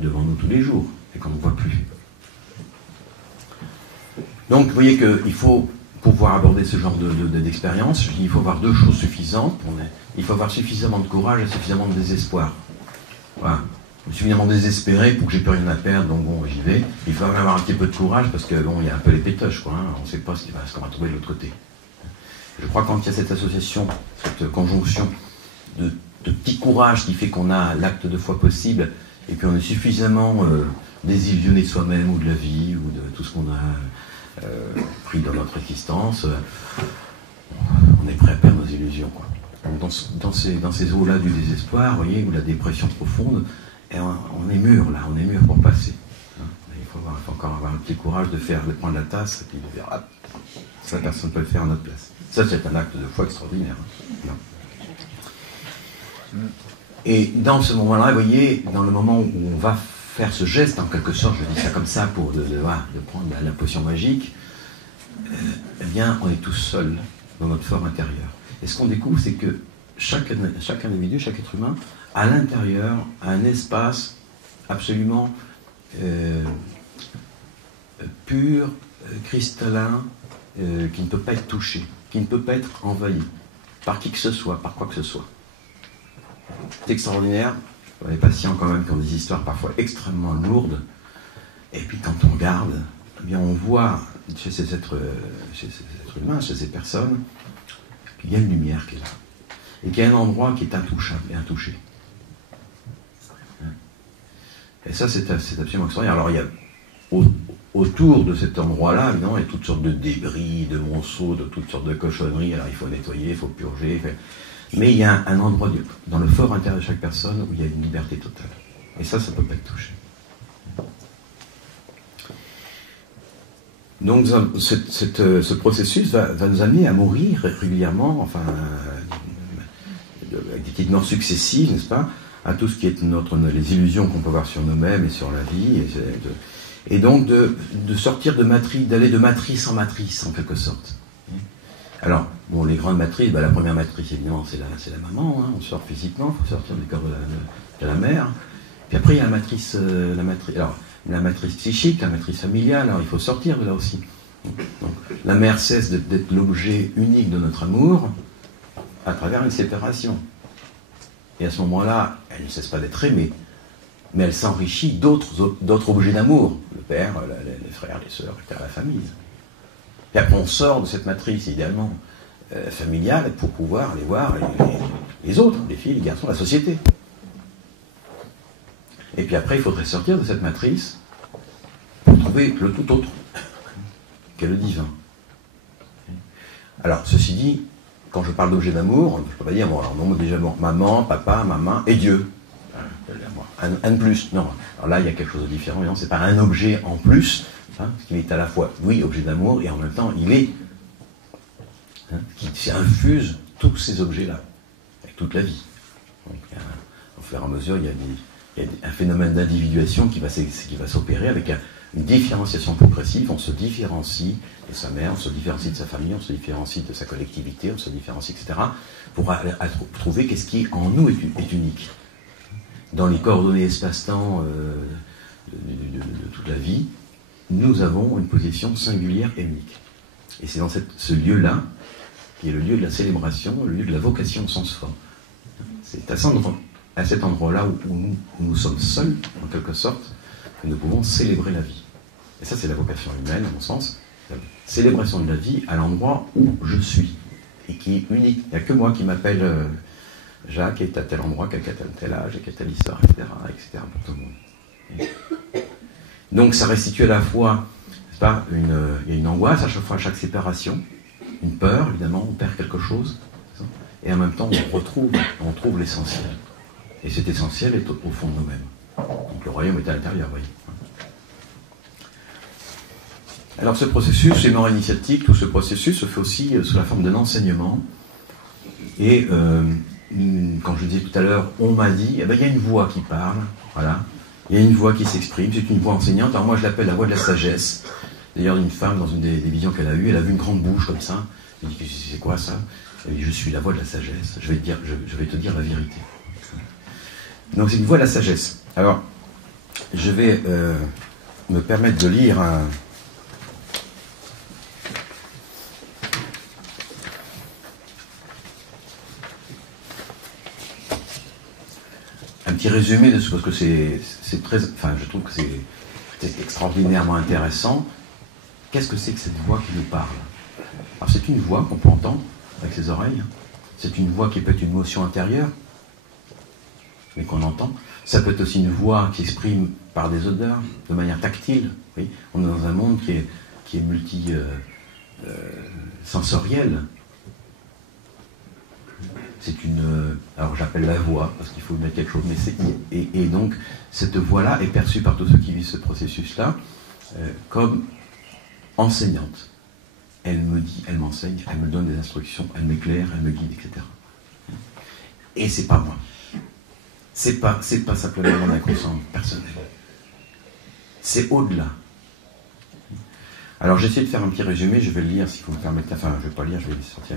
devant nous tous les jours et qu'on ne voit plus. Donc, vous voyez qu'il faut pouvoir aborder ce genre d'expérience. Je dis, il faut avoir deux choses suffisantes. Il faut avoir suffisamment de courage et suffisamment de désespoir. Voilà. Suffisamment désespéré pour que j'ai plus rien à perdre, donc bon, j'y vais. Il faut avoir un petit peu de courage parce que bon, il y a un peu les pétoches, quoi. Hein. On ne sait pas ce qu'on va trouver de l'autre côté. Je crois que quand il y a cette association, cette conjonction de petit courage qui fait qu'on a l'acte de foi possible et puis on est suffisamment désillusionné de soi-même ou de la vie ou de tout ce qu'on a pris dans notre existence, on est prêt à perdre nos illusions, quoi. Donc dans ces eaux-là du désespoir, vous voyez, ou la dépression profonde, et on est mûr là, on est mûr pour passer. Hein. Il faut encore avoir un petit courage de prendre la tasse et puis de dire, ah, ça personne ne peut le faire à notre place. Ça c'est un acte de foi extraordinaire. Hein. Et dans ce moment-là, vous voyez, dans le moment où on va faire ce geste, en quelque sorte, je dis ça comme ça pour de prendre la potion magique, eh bien, on est tous seuls dans notre fort intérieur. Et ce qu'on découvre, c'est que chaque individu, chaque être humain, à l'intérieur, a un espace absolument pur, cristallin, qui ne peut pas être touché, qui ne peut pas être envahi par qui que ce soit, par quoi que ce soit. C'est extraordinaire. Les patients, quand même, qui ont des histoires parfois extrêmement lourdes. Et puis, quand on regarde, eh bien, on voit chez ces êtres humains, chez ces personnes, qu'il y a une lumière qui est là. Et qu'il y a un endroit qui est intouchable et intouché. Et ça, c'est absolument extraordinaire. Alors, il y a autour de cet endroit-là, évidemment, il y a toutes sortes de débris, de monceaux, de toutes sortes de cochonneries. Alors, il faut nettoyer, il faut purger. Mais il y a un endroit dans le fort intérieur de chaque personne où il y a une liberté totale. Et ça ne peut pas être touché. Donc ce processus va nous amener à mourir régulièrement, enfin, avec des petites morts successives, n'est-ce pas, à tout ce qui est les illusions qu'on peut avoir sur nous-mêmes et sur la vie, et donc de sortir de matrice, d'aller de matrice en quelque sorte. Alors, bon, les grandes matrices, la première matrice, évidemment, c'est la maman, hein, on sort physiquement, il faut sortir du corps de la mère. Puis après, il y a la matrice psychique, la matrice familiale, alors il faut sortir de là aussi. Donc, la mère cesse d'être l'objet unique de notre amour à travers une séparation. Et à ce moment-là, elle ne cesse pas d'être aimée, mais elle s'enrichit d'autres objets d'amour, le père, les frères, les sœurs, etc., la famille. Et après, on sort de cette matrice, idéalement, familiale, pour pouvoir aller voir les autres, les filles, les garçons, la société. Et puis après, il faudrait sortir de cette matrice pour trouver le tout autre, qu'est le divin. Alors, ceci dit, quand je parle d'objet d'amour, je ne peux pas dire, bon, alors non, déjà, bon, maman, papa, maman et Dieu. Un de plus, non. Alors là, il y a quelque chose de différent, non, c'est pas un objet en plus, hein, qui est à la fois, oui, objet d'amour, et en même temps, il est, hein, qui infuse tous ces objets-là, avec toute la vie. Donc, au fur et à mesure, il y a un phénomène d'individuation qui va s'opérer avec une différenciation progressive. On se différencie de sa mère, on se différencie de sa famille, on se différencie de sa collectivité, on se différencie, etc., pour trouver qu'est-ce qui, en nous, est unique. Dans les coordonnées espace-temps de toute la vie, nous avons une position singulière et unique. Et c'est dans ce lieu-là, qui est le lieu de la célébration, le lieu de la vocation au sens fort. C'est à cet endroit-là où nous sommes seuls, en quelque sorte, que nous pouvons célébrer la vie. Et ça, c'est la vocation humaine, à mon sens. La célébration de la vie à l'endroit où je suis, et qui est unique. Il n'y a que moi qui m'appelle Jacques, est à tel endroit, quelqu'un à tel âge, et qui a telle histoire, etc., pour tout le monde. Donc ça restitue à la fois, n'est-ce pas, il y a une angoisse à chaque fois, à chaque séparation, une peur, évidemment, on perd quelque chose, et en même temps on trouve l'essentiel. Et cet essentiel est au fond de nous-mêmes. Donc le royaume est à l'intérieur, vous voyez. Alors ce processus, c'est mort initiatique, tout ce processus se fait aussi sous la forme d'un enseignement. Et quand je disais tout à l'heure, on m'a dit, il y a une voix qui parle, voilà. Il y a une voix qui s'exprime, c'est une voix enseignante. Alors moi je l'appelle la voix de la sagesse. D'ailleurs une femme, dans une des visions qu'elle a eues, elle a vu une grande bouche comme ça. Elle dit, c'est quoi ça? Elle dit, je suis la voix de la sagesse, je vais te dire la vérité. Donc c'est une voix de la sagesse. Alors, je vais me permettre de lire un petit résumé de ce, parce que c'est très, enfin, je trouve que c'est extraordinairement intéressant. Qu'est-ce que c'est que cette voix qui nous parle? Alors c'est une voix qu'on peut entendre avec ses oreilles. C'est une voix qui peut être une motion intérieure, mais qu'on entend. Ça peut être aussi une voix qui exprime par des odeurs, de manière tactile. Oui. On est dans un monde qui est multi-sensoriel. C'est une... alors j'appelle la voix, parce qu'il faut mettre quelque chose, mais et donc cette voix-là est perçue par tous ceux qui vivent ce processus-là comme enseignante. Elle me dit, elle m'enseigne, elle me donne des instructions, elle m'éclaire, elle me guide, etc. Et c'est pas moi. C'est pas simplement mon inconscient personnel. C'est au-delà. Alors j'essaie de faire un petit résumé, je vais le lire si vous me permettez, enfin je ne vais pas lire, je vais le sortir.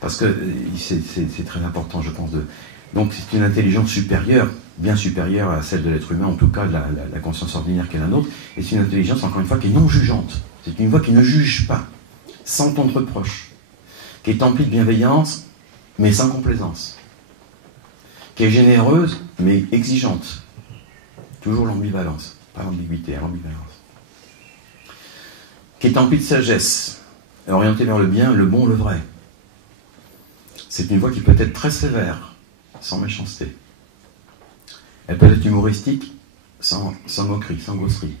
Parce que c'est très important, je pense. Donc c'est une intelligence supérieure, bien supérieure à celle de l'être humain, en tout cas de la conscience ordinaire qui est la nôtre, et c'est une intelligence, encore une fois, qui est non jugeante. C'est une voix qui ne juge pas, sans ton reproche, qui est emplie de bienveillance, mais sans complaisance, qui est généreuse, mais exigeante. Toujours l'ambivalence, pas l'ambiguïté, l'ambivalence. Qui est emplie de sagesse, orientée vers le bien, le bon, le vrai. C'est une voix qui peut être très sévère, sans méchanceté. Elle peut être humoristique, sans moquerie, sans gausserie.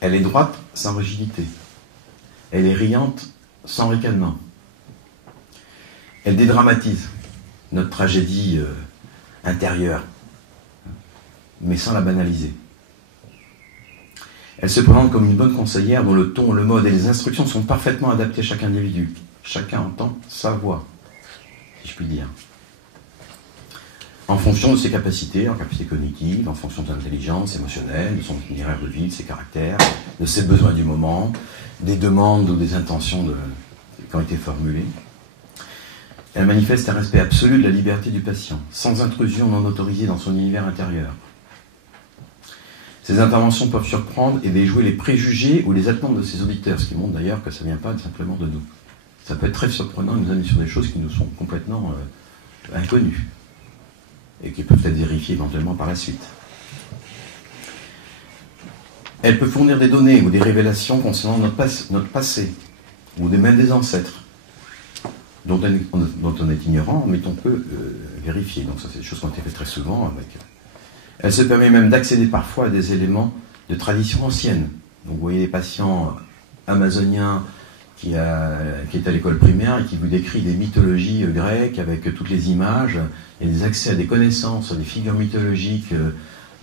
Elle est droite, sans rigidité. Elle est riante, sans ricanement. Elle dédramatise notre tragédie intérieure, mais sans la banaliser. Elle se présente comme une bonne conseillère dont le ton, le mode et les instructions sont parfaitement adaptés à chaque individu. Chacun entend sa voix, si je puis dire. En fonction de ses capacités, en capacité cognitive, en fonction de son intelligence émotionnelle, de son itinéraire de vie, de ses caractères, de ses besoins du moment, des demandes ou des intentions qui ont été formulées. Elle manifeste un respect absolu de la liberté du patient, sans intrusion non autorisée dans son univers intérieur. Ces interventions peuvent surprendre et déjouer les préjugés ou les attentes de ses auditeurs, ce qui montre d'ailleurs que ça ne vient pas simplement de nous. Ça peut être très surprenant de nous amener sur des choses qui nous sont complètement inconnues et qui peuvent être vérifiées éventuellement par la suite. Elle peut fournir des données ou des révélations concernant notre passé ou même des ancêtres dont on est ignorant, mais on peut vérifier. Donc ça, c'est des choses qui ont été faites très souvent avec... Elle se permet même d'accéder parfois à des éléments de tradition ancienne. Donc vous voyez des patients amazoniens qui est à l'école primaire et qui vous décrit des mythologies grecques avec toutes les images et des accès à des connaissances, à des figures mythologiques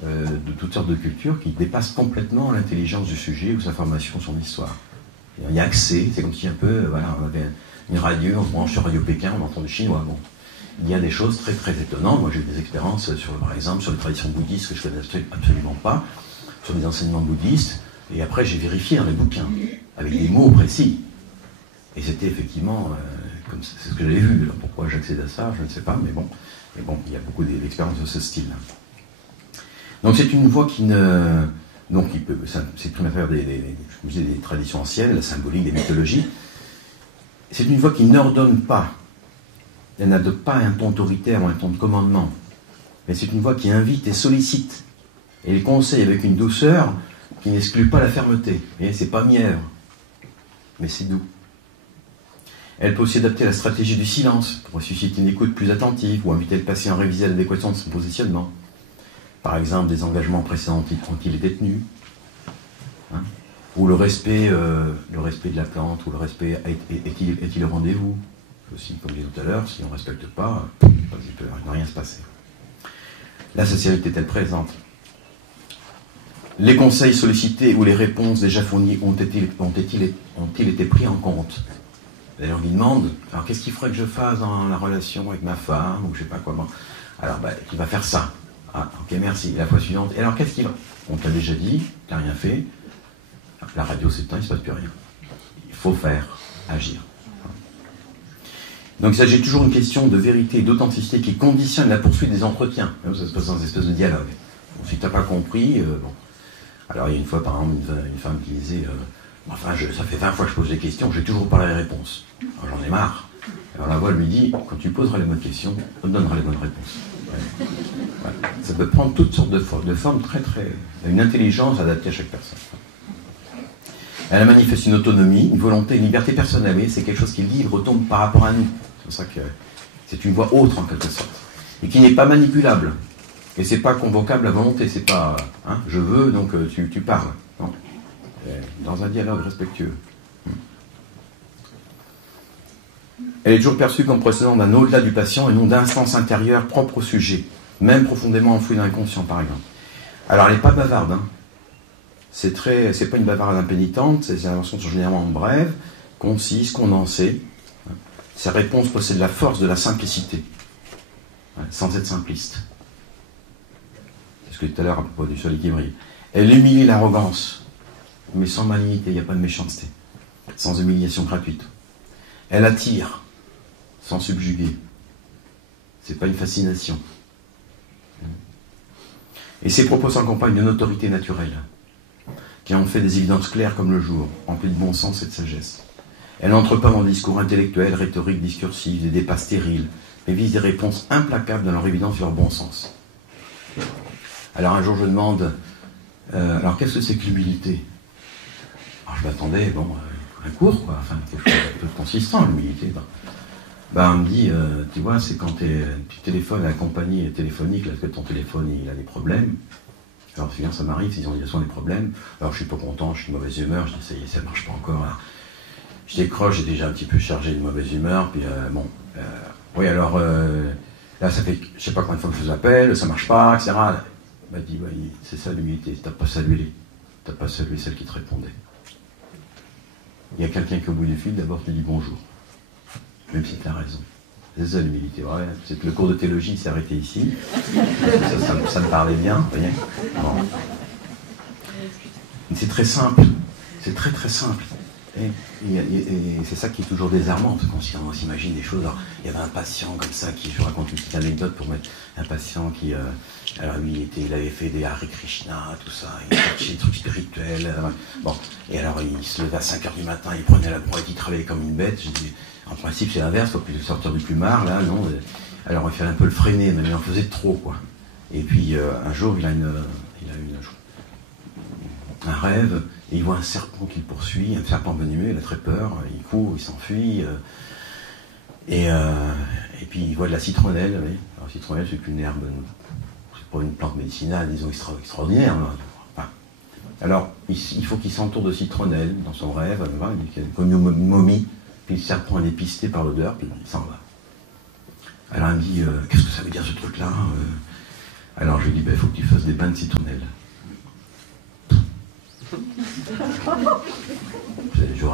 de toutes sortes de cultures qui dépassent complètement l'intelligence du sujet ou sa formation, son histoire. Il y a accès, c'est comme si un peu, voilà, on avait une radio, on se branche sur Radio Pékin, on entend du chinois. Bon. Il y a des choses très très étonnantes. Moi j'ai eu des expériences, par exemple, sur les traditions bouddhistes que je ne connaissais absolument pas, sur des enseignements bouddhistes, et après j'ai vérifié dans les bouquins, avec des mots précis. Et c'était effectivement, comme c'est ce que j'avais vu. Alors pourquoi j'accède à ça, je ne sais pas, mais bon, il y a beaucoup d'expériences de ce style. Donc c'est une voix qui ne... Donc il peut s'exprime à travers des traditions anciennes, la symbolique, des mythologies. C'est une voix qui n'ordonne pas. Elle n'adopte pas un ton autoritaire ou un ton de commandement. Mais c'est une voix qui invite et sollicite. Et elle conseille avec une douceur qui n'exclut pas la fermeté. Et c'est pas mièvre, mais c'est doux. Elle peut aussi adapter la stratégie du silence pour susciter une écoute plus attentive ou inviter le patient à réviser l'adéquation de son positionnement. Par exemple, des engagements précédents ont-ils été tenus, hein, ou le respect de la plante, ou le respect est-il au rendez-vous. Aussi, comme je disais tout à l'heure, si on ne respecte pas, il peut ne rien se passer. La sincérité est-elle présente? Les conseils sollicités ou les réponses déjà fournies ont-ils été pris en compte? D'ailleurs, on lui demande, alors qu'est-ce qu'il faudrait que je fasse dans la relation avec ma femme, ou je ne sais pas quoi. Alors, il va faire ça. Ah, ok, merci. La fois suivante, et alors qu'est-ce qu'il va? On t'a déjà dit, tu n'as rien fait, la radio s'éteint, il ne se passe plus rien. Il faut faire, agir. Donc il s'agit toujours d'une question de vérité et d'authenticité qui conditionne la poursuite des entretiens. Ça se passe dans une espèce de dialogue. Bon, si tu n'as pas compris, bon. Alors il y a une fois, par exemple, une femme qui disait ça fait 20 fois que je pose des questions, j'ai toujours pas les réponses. Alors j'en ai marre. Alors la voix lui dit, quand tu poseras les bonnes questions, on te donnera les bonnes réponses. Ouais. Ouais. Ça peut prendre toutes sortes de formes très très... une intelligence adaptée à chaque personne. Elle manifeste une autonomie, une volonté, une liberté personnelle. Et c'est quelque chose qui est libre, retombe par rapport à nous. C'est pour ça que c'est une voix autre en quelque sorte. Et qui n'est pas manipulable. Et c'est pas convocable à volonté, c'est pas hein, je veux, donc tu parles. Non. Dans un dialogue respectueux. Elle est toujours perçue comme procédant d'un au-delà du patient et non d'instance intérieure propre au sujet, même profondément enfouie dans l'inconscient, par exemple. Alors, elle n'est pas bavarde. Hein. C'est pas une bavarde impénitente, ses interventions sont généralement brèves, concises, condensées. Ses réponses possèdent la force de la simplicité, sans être simpliste. C'est ce que tout à l'heure à propos du soleil qui brille. Elle humilie l'arrogance, mais sans malignité, il n'y a pas de méchanceté, sans humiliation gratuite. Elle attire, sans subjuguer. C'est pas une fascination. Et ses propos s'accompagnent d'une autorité naturelle, qui en fait des évidences claires comme le jour, remplies de bon sens et de sagesse. Elle n'entre pas dans le discours intellectuel, rhétorique, discursif, des débats stériles, mais vise des réponses implacables dans leur évidence et leur bon sens. Alors un jour je demande, alors qu'est-ce que c'est que l'humilité? Alors je m'attendais, un cours, quoi, enfin quelque chose de consistant, l'humilité. On me dit, tu vois, c'est quand tu téléphones à la compagnie téléphonique, là, que ton téléphone il a des problèmes. Alors souvent ça m'arrive, ils ont des problèmes. Alors je suis pas content, je suis de mauvaise humeur, je dis ça y est, ça marche pas encore. Alors, je décroche, j'ai déjà un petit peu chargé de mauvaise humeur, puis oui alors là ça fait je sais pas combien de fois que je vous appelle, ça marche pas, etc. Il m'a dit, oui, c'est ça l'humilité, t'as pas salué celle qui te répondait. Il y a quelqu'un qui est au bout du fil, d'abord tu dis bonjour. Même si tu as raison. C'est ça l'humilité. Ouais, c'est que le cours de théologie s'est arrêté ici. Ça me parlait bien, vous voyez. Bon. C'est très simple. C'est très très simple. Et c'est ça qui est toujours désarmant, parce qu'on s'imagine des choses. Alors, il y avait un patient comme ça, je vous raconte une petite anecdote pour mettre un patient qui, alors lui, il avait fait des Hare Krishna, tout ça, il cherchait des trucs spirituels. Bon, et alors il se levait à 5h du matin, il prenait la brouette, il travaillait comme une bête. Je dis, en principe, c'est l'inverse, il faut plus sortir du plumard, là, non. Alors il fallait un peu le freiner, mais il en faisait trop, quoi. Et puis un jour, il a eu un rêve. Et il voit un serpent qui le poursuit, un serpent venimeux, il a très peur, il court, il s'enfuit, et puis il voit de la citronnelle, oui. Alors la citronnelle, c'est une herbe, c'est pas une plante médicinale, disons, extraordinaire. Enfin, alors, il faut qu'il s'entoure de citronnelle dans son rêve, comme une momie, puis le serpent est pisté par l'odeur, puis il s'en va. Alors il me dit, qu'est-ce que ça veut dire ce truc-là? Alors je lui dis, il faut que tu fasses des bains de citronnelle.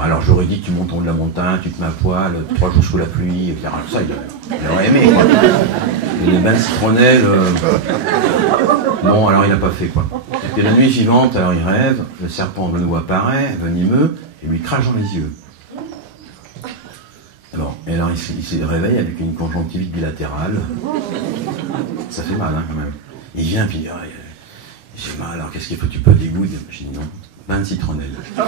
Alors j'aurais dit que tu montes en haut de la montagne, tu te mets à poil, 3 jours sous la pluie, etc. Ça il aurait aimé, quoi. Et les bains de citronnelle, bon, alors il n'a pas fait, quoi. Et la nuit suivante, alors il rêve, le serpent venou apparaît, venimeux, et lui crache dans les yeux. Et alors il se réveille avec une conjonctivite bilatérale. Ça fait mal, hein, quand même. Il vient, puis j'ai mal, alors qu'est-ce qu'il faut? Tu peux dégoûter? J'ai dit non. Bain de citronnelle. Il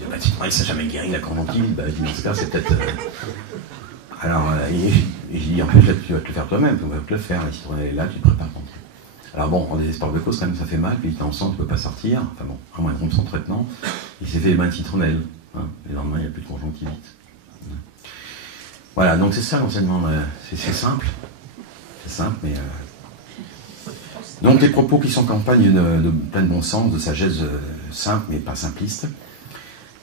n'y a pas de citronnelle, ça n'a jamais guéri la conjonctivite. Dans ce cas, c'est peut-être. Alors, j'ai dit, en fait, là, tu vas te le faire toi-même, tu vas te le faire, la citronnelle est là, tu te prépares ton truc. Alors bon, en désespoir de cause, quand même, ça fait mal, puis il était ensemble, tu ne peux pas sortir. Enfin bon, à moins de rompre son traitement. Il s'est fait le bain de citronnelle. Hein, et le lendemain, il n'y a plus de conjonctivite. Voilà, donc c'est ça l'enseignement. C'est simple. C'est simple, mais. Donc les propos qui sont campagne de plein de bon sens, de sagesse simple mais pas simpliste,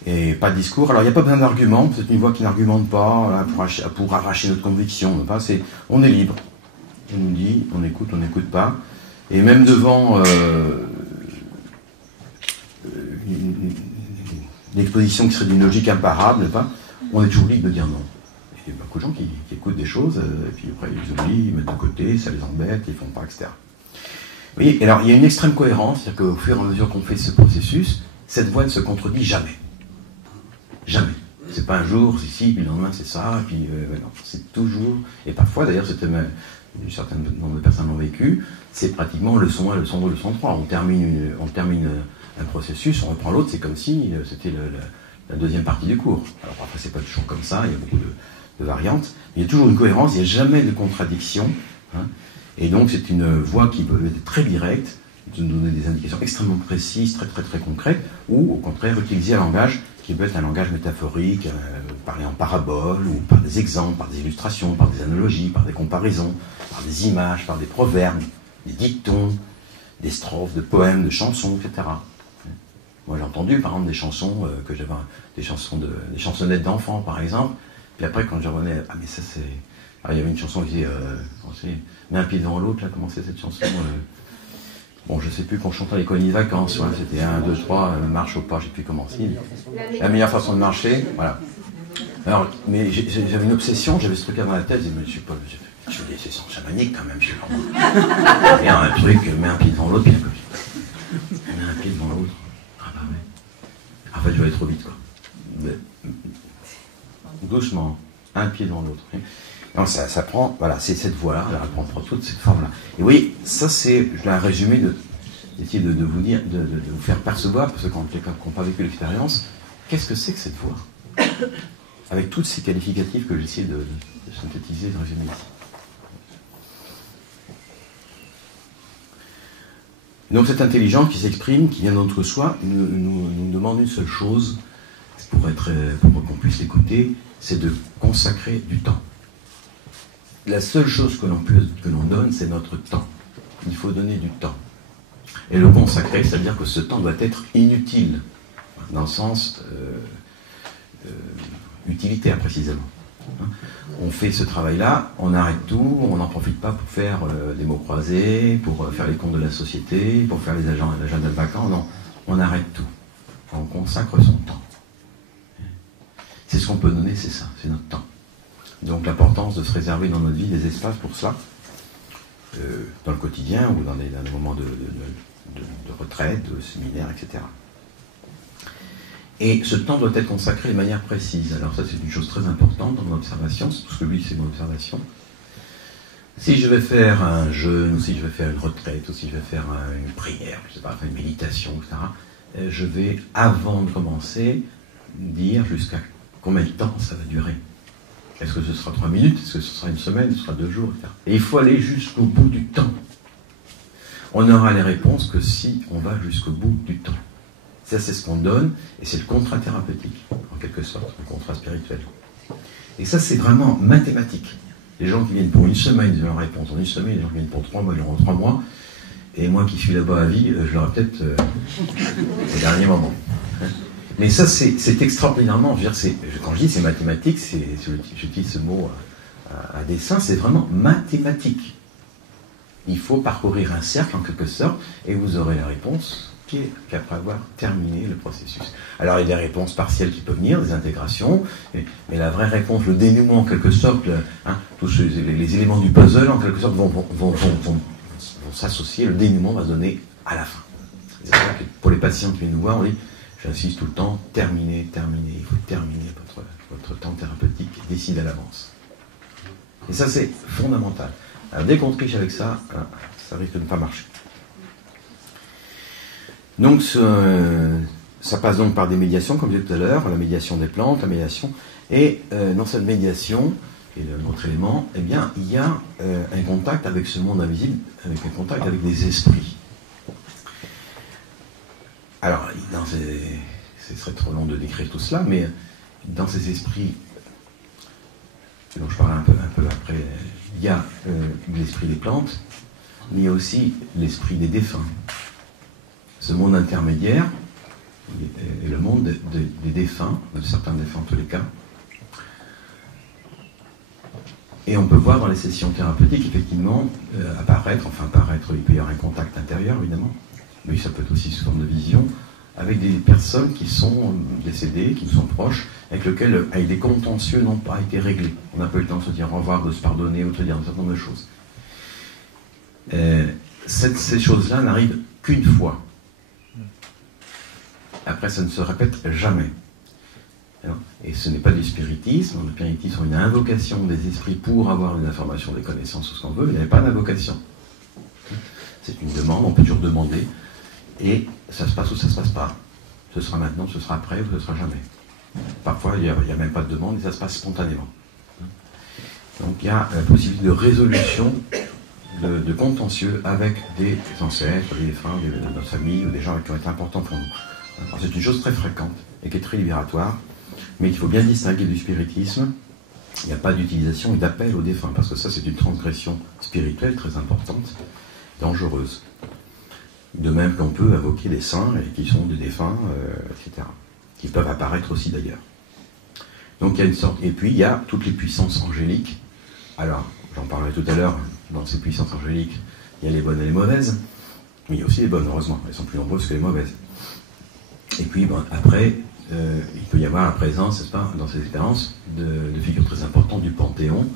et pas de discours. Alors il n'y a pas besoin d'arguments, c'est une voix qui n'argumente pas là, pour arracher notre conviction. On est libre, on nous dit, on n'écoute pas, et même devant une exposition qui serait d'une logique imparable, on est toujours libre de dire non. Il y a beaucoup de gens qui écoutent des choses, et puis après ils oublient, ils mettent de côté, ça les embête, ils font pas, etc. Oui, alors il y a une extrême cohérence, c'est-à-dire qu'au fur et à mesure qu'on fait ce processus, cette voix ne se contredit jamais. Jamais. C'est pas un jour, c'est ci, puis le lendemain c'est ça, et puis non, c'est toujours, et parfois d'ailleurs, un certain nombre de personnes l'ont vécu, c'est pratiquement leçon 1, leçon 2, leçon 3. On termine un processus, on reprend l'autre, c'est comme si c'était la deuxième partie du cours. Alors après, c'est pas toujours comme ça, il y a beaucoup de variantes, mais il y a toujours une cohérence, il n'y a jamais de contradiction, hein. Et donc c'est une voix qui peut être très directe, de nous donner des indications extrêmement précises, très très très concrètes, ou au contraire utiliser un langage qui peut être un langage métaphorique, parler en parabole, ou par des exemples, par des illustrations, par des analogies, par des comparaisons, par des images, par des proverbes, des dictons, des strophes, de poèmes, de chansons, etc. Moi j'ai entendu par exemple des chansons que j'avais, des chansonnettes d'enfants par exemple, puis après quand je revenais, ah mais ça c'est... Alors, il y avait une chanson qui disait, mets un pied devant l'autre, là, comment c'est cette chanson Bon, je sais plus, qu'on chantait les colonies de vacances, ouais, c'était 1, 2, 3, marche au pas, je sais plus comment c'est. La meilleure façon de marcher, voilà. Alors, mais j'avais une obsession, j'avais ce truc-là dans la tête, je me suis pas... Je fais des sons chamaniques quand même, je sais pas. Et un truc, mets un pied devant l'autre, puis un peu. Mets un pied devant l'autre. Ah bah ouais. En fait, je vais aller trop vite, quoi. Mais, doucement, un pied devant l'autre. Donc ça prend, voilà, c'est cette voie-là, elle prend toute cette forme-là. Et oui, ça c'est, je l'ai résumé, d'essayer de vous dire, de vous faire percevoir, parce que quand les gens n'ont pas vécu l'expérience, qu'est-ce que c'est que cette voie? Avec tous ces qualificatifs que j'essaie de synthétiser, de résumer ici. Donc cette intelligence qui s'exprime, qui vient d'entre soi, nous demande une seule chose, pour qu'on puisse l'écouter, c'est de consacrer du temps. La seule chose que l'on donne, c'est notre temps. Il faut donner du temps. Et le consacrer, c'est-à-dire que ce temps doit être inutile, dans le sens utilitaire précisément. On fait ce travail-là, on arrête tout, on n'en profite pas pour faire des mots croisés, pour faire les comptes de la société, pour faire les agendas de vacances, non, on arrête tout. On consacre son temps. C'est ce qu'on peut donner, c'est ça, c'est notre temps. Donc l'importance de se réserver dans notre vie des espaces pour cela, dans le quotidien ou dans des moments de retraite, de séminaire, etc. Et ce temps doit être consacré de manière précise. Alors ça c'est une chose très importante dans l'observation, parce que lui c'est mon observation. Si je vais faire un jeûne, ou si je vais faire une retraite, ou si je vais faire une prière, je sais pas, une méditation, etc., je vais, avant de commencer, dire jusqu'à combien de temps ça va durer. Est-ce que ce sera 3 minutes? Est-ce que ce sera une semaine? Ce sera 2 jours? Etc. Et il faut aller jusqu'au bout du temps. On n'aura les réponses que si on va jusqu'au bout du temps. Ça, c'est ce qu'on donne, et c'est le contrat thérapeutique, en quelque sorte, le contrat spirituel. Et ça, c'est vraiment mathématique. Les gens qui viennent pour une semaine, ils ont leur réponse en une semaine, les gens qui viennent pour 3 mois, ils auront 3 mois, et moi qui suis là-bas à vie, je l'aurai peut-être au dernier moment. Mais ça, c'est extraordinairement, je veux dire, quand je dis c'est mathématique, j'utilise ce mot à dessein, c'est vraiment mathématique. Il faut parcourir un cercle en quelque sorte, et vous aurez la réponse qu'après avoir terminé le processus. Alors il y a des réponses partielles qui peuvent venir, des intégrations, mais la vraie réponse, le dénouement en quelque sorte, tous les éléments du puzzle en quelque sorte vont s'associer, le dénouement va se donner à la fin. C'est pour ça que pour les patients qui viennent nous voir, on dit, j'insiste tout le temps, terminez, il faut terminer votre temps thérapeutique décidé à l'avance. Et ça c'est fondamental. Alors dès qu'on triche avec ça, ça risque de ne pas marcher. Donc ça passe donc par des médiations, comme je disais tout à l'heure, la médiation des plantes, la médiation, et dans cette médiation, et l'autre élément, eh bien, il y a un contact avec ce monde invisible, avec un contact avec des esprits. Alors, ce serait trop long de décrire tout cela, mais dans ces esprits, dont je parlerai un peu après, il y a l'esprit des plantes, mais il y a aussi l'esprit des défunts. Ce monde intermédiaire est le monde des défunts, de certains défunts en tous les cas. Et on peut voir dans les sessions thérapeutiques, effectivement, apparaître, il peut y avoir un contact intérieur, évidemment, mais ça peut être aussi sous forme de vision, avec des personnes qui sont décédées, qui nous sont proches, avec des contentieux n'ont pas été réglés. On n'a pas eu le temps de se dire au revoir, de se pardonner, ou de se dire un certain nombre de choses. Ces choses-là n'arrivent qu'une fois. Après, ça ne se répète jamais. Et ce n'est pas du spiritisme. Le spiritisme, c'est une invocation des esprits pour avoir une information, des connaissances, ou ce qu'on veut. Il n'y avait pas d'invocation. C'est une demande, on peut toujours demander. Et ça se passe ou ça ne se passe pas. Ce sera maintenant, ce sera après, ou ce ne sera jamais. Parfois, il n'y a même pas de demande et ça se passe spontanément. Donc, il y a la possibilité de résolution de contentieux avec des ancêtres, des défunts, de notre famille, ou des gens qui ont été importants pour nous. Alors, c'est une chose très fréquente et qui est très libératoire, mais qu'il faut bien distinguer du spiritisme. Il n'y a pas d'utilisation et d'appel aux défunts, parce que ça c'est une transgression spirituelle très importante, dangereuse. De même qu'on peut invoquer des saints qui sont des défunts, etc. Qui peuvent apparaître aussi d'ailleurs. Donc il y a une sorte. Et puis il y a toutes les puissances angéliques. Alors, j'en parlerai tout à l'heure, dans ces puissances angéliques, il y a les bonnes et les mauvaises. Mais il y a aussi les bonnes, heureusement. Elles sont plus nombreuses que les mauvaises. Et puis, bon, après, il peut y avoir la présence, n'est-ce pas, dans ces expériences, de figures très importantes du panthéon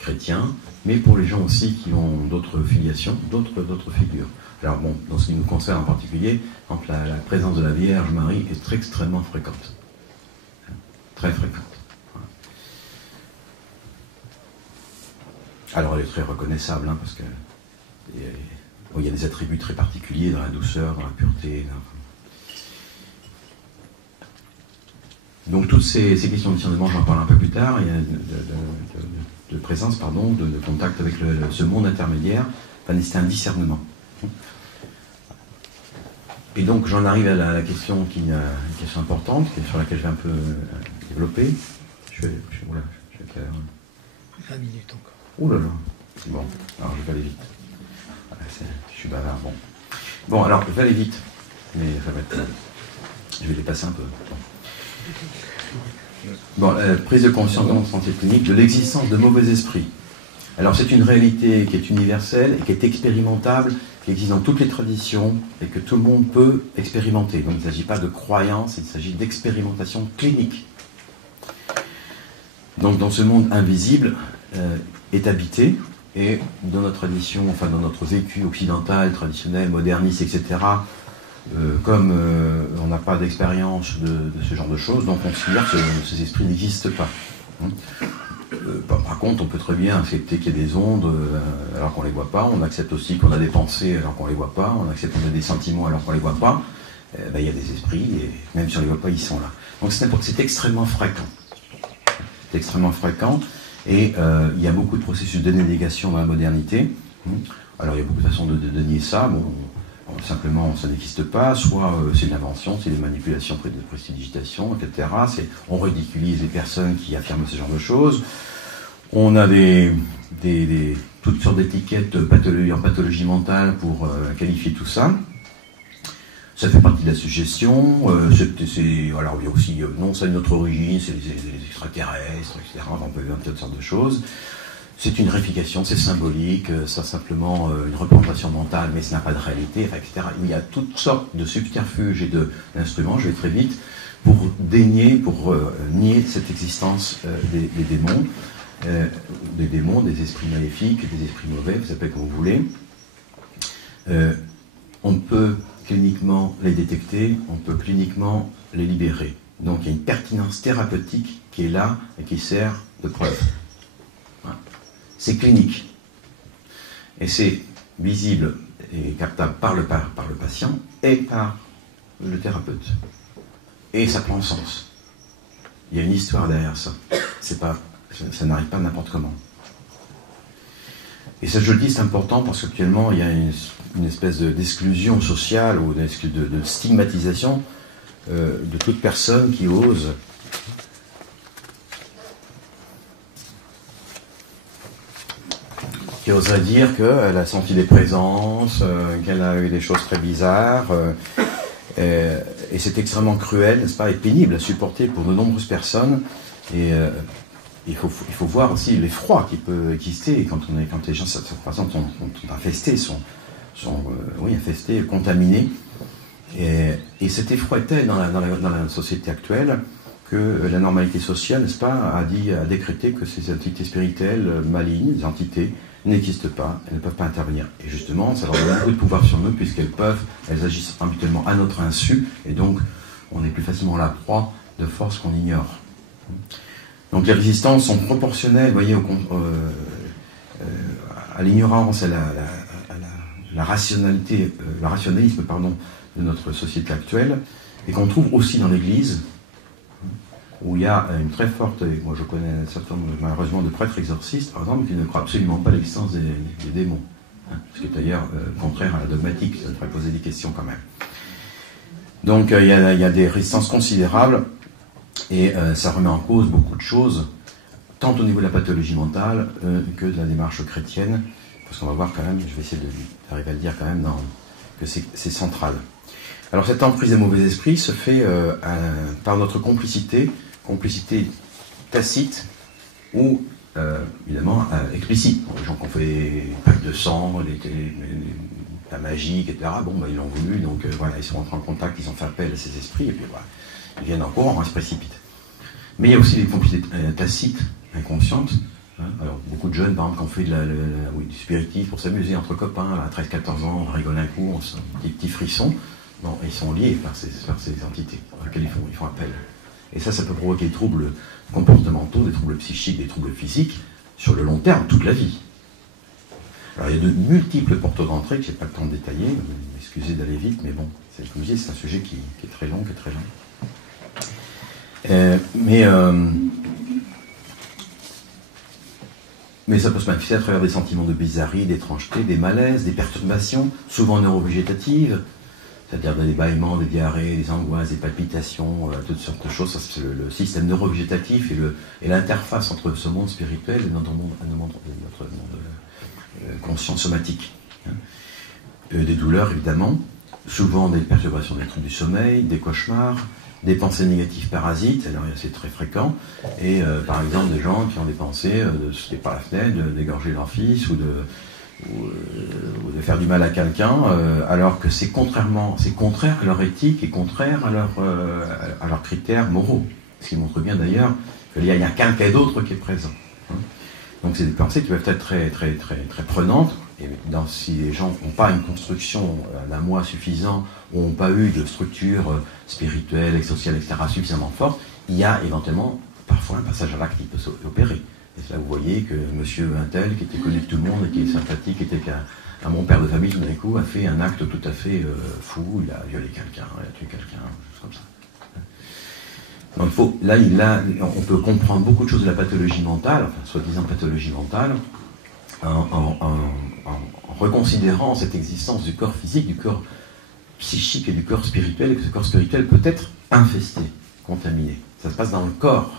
chrétien, mais pour les gens aussi qui ont d'autres filiations, d'autres figures. Alors bon, dans ce qui nous concerne en particulier, la présence de la Vierge Marie est extrêmement fréquente. Très fréquente. Alors elle est très reconnaissable, hein, parce que il y a des attributs très particuliers dans la douceur, dans la pureté. Donc toutes ces questions de discernement, j'en parle un peu plus tard, il y a de présence, pardon, de contact avec ce monde intermédiaire, va nécessiter un discernement. Et donc j'en arrive à la question qui est une question importante, sur laquelle je vais un peu développer. Je vais 20 minutes encore. Ouh là là, bon, alors je vais aller vite. Je suis bavard, bon. Bon, alors je vais aller vite, mais ça va être... Je vais dépasser un peu. Bon, prise de conscience dans la santé clinique de l'existence de mauvais esprits. Alors c'est une réalité qui est universelle et qui est expérimentable, qui existe dans toutes les traditions et que tout le monde peut expérimenter. Donc il ne s'agit pas de croyance, il s'agit d'expérimentation clinique. Donc dans ce monde invisible est habité, et dans notre tradition, enfin dans notre vécu occidental, traditionnel, moderniste, etc., comme on n'a pas d'expérience de ce genre de choses, donc on considère que ces esprits n'existent pas. Par contre, on peut très bien accepter qu'il y ait des ondes alors qu'on ne les voit pas, on accepte aussi qu'on a des pensées alors qu'on ne les voit pas, on accepte qu'on a des sentiments alors qu'on ne les voit pas. Il y a des esprits, et même si on ne les voit pas, ils sont là. Donc c'est extrêmement fréquent. C'est extrêmement fréquent, et il y a beaucoup de processus de dénégation dans la modernité. Alors il y a beaucoup de façons de nier ça. Bon, simplement, ça n'existe pas, soit c'est une invention, c'est des manipulations, de prestidigitation, etc. On ridiculise les personnes qui affirment ce genre de choses. On a toutes sortes d'étiquettes en pathologie mentale pour qualifier tout ça. Ça fait partie de la suggestion. Alors il y a aussi, non, ça a une autre origine, c'est les extraterrestres, etc. On peut voir toutes sortes de choses. C'est une réification, c'est symbolique, c'est simplement une représentation mentale, mais ça n'a pas de réalité, etc. Il y a toutes sortes de subterfuges et d'instruments, je vais très vite, pour nier cette existence des démons, des esprits maléfiques, des esprits mauvais, vous appelez comme vous voulez. On peut cliniquement les détecter, on peut cliniquement les libérer. Donc il y a une pertinence thérapeutique qui est là et qui sert de preuve. C'est clinique. Et c'est visible et captable par le patient et par le thérapeute. Et ça prend sens. Il y a une histoire derrière ça. Ça n'arrive pas n'importe comment. Et ça, je le dis, c'est important parce qu'actuellement, il y a une espèce d'exclusion sociale ou de stigmatisation de toute personne qui ose oserait dire qu'elle a senti des présences, qu'elle a eu des choses très bizarres, et c'est extrêmement cruel, n'est-ce pas, et pénible à supporter pour de nombreuses personnes. Et il faut voir aussi l'effroi qui peut exister quand les gens, cette façon, sont infestés, infestés, contaminés. Et cet effroi est tel dans la société actuelle que la normalité sociale, n'est-ce pas, a décrété que ces entités spirituelles malignes, des entités, n'existent pas, elles ne peuvent pas intervenir. Et justement, ça leur donne beaucoup de pouvoir sur nous, elles agissent habituellement à notre insu, et donc on est plus facilement la proie de forces qu'on ignore. Donc les résistances sont proportionnelles, vous voyez, à l'ignorance, à la rationalité, le rationalisme, de notre société actuelle, et qu'on trouve aussi dans l'Église, où il y a une très forte, et moi je connais un certain nombre malheureusement de prêtres exorcistes, par exemple, qui ne croient absolument pas à l'existence des démons. Ce qui est d'ailleurs contraire à la dogmatique, ça devrait poser des questions quand même. Donc il y a des résistances considérables, et ça remet en cause beaucoup de choses, tant au niveau de la pathologie mentale que de la démarche chrétienne, parce qu'on va voir quand même, je vais essayer d'arriver à le dire quand même, que c'est central. Alors cette emprise des mauvais esprits se fait par notre complicité tacite ou évidemment explicite. Les gens qui ont fait pacte de sang, la magie, etc., bon, ils l'ont voulu, donc voilà, ils sont rentrés en contact, ils ont fait appel à ces esprits, et puis voilà, ils viennent en courant, ils se précipitent. Mais il y a aussi des complicités tacites, inconscientes. Alors, beaucoup de jeunes, par exemple, qui ont fait du spiritisme pour s'amuser entre copains, à 13-14 ans, on rigole un coup, on se des petits frissons. Non, ils sont liés par ces entités auxquelles ils font appel. Et ça peut provoquer des troubles comportementaux, des troubles psychiques, des troubles physiques, sur le long terme, toute la vie. Alors, il y a de multiples portes d'entrée que je n'ai pas le temps de détailler, excusez d'aller vite, mais bon, c'est comme je dis, c'est un sujet qui est très long, Mais ça peut se manifester à travers des sentiments de bizarrerie, d'étrangeté, des malaises, des perturbations, souvent neurovégétatives, c'est-à-dire des bâillements, des diarrhées, des angoisses, des palpitations, toutes sortes de choses. Ça, c'est le système neurovégétatif et l'interface entre ce monde spirituel et notre monde conscient somatique. Des douleurs, évidemment, souvent des perturbations des troubles du sommeil, des cauchemars, des pensées négatives parasites, alors c'est très fréquent, et par exemple des gens qui ont des pensées de sauter par la fenêtre, d'égorger leur fils, ou de faire du mal à quelqu'un, alors que c'est contraire à leur éthique et contraire à leurs critères moraux. Ce qui montre bien d'ailleurs qu'il y a quelqu'un d'autre qui est présent. Donc c'est des pensées qui peuvent être très, très, très, très prenantes. Et si les gens n'ont pas une construction d'un moi suffisant, ou n'ont pas eu de structure spirituelle et sociale, etc., suffisamment forte, il y a éventuellement parfois un passage à l'acte qui peut s'opérer. Et là, vous voyez que monsieur Untel, qui était connu de tout le monde et qui est sympathique, qui était un bon père de famille, tout d'un coup, a fait un acte tout à fait fou. Il a violé quelqu'un, il a tué quelqu'un, des choses comme ça. Donc on peut comprendre beaucoup de choses de la pathologie mentale, enfin soi-disant pathologie mentale, en reconsidérant cette existence du corps physique, du corps psychique et du corps spirituel, et que ce corps spirituel peut être infesté, contaminé. Ça se passe dans le corps.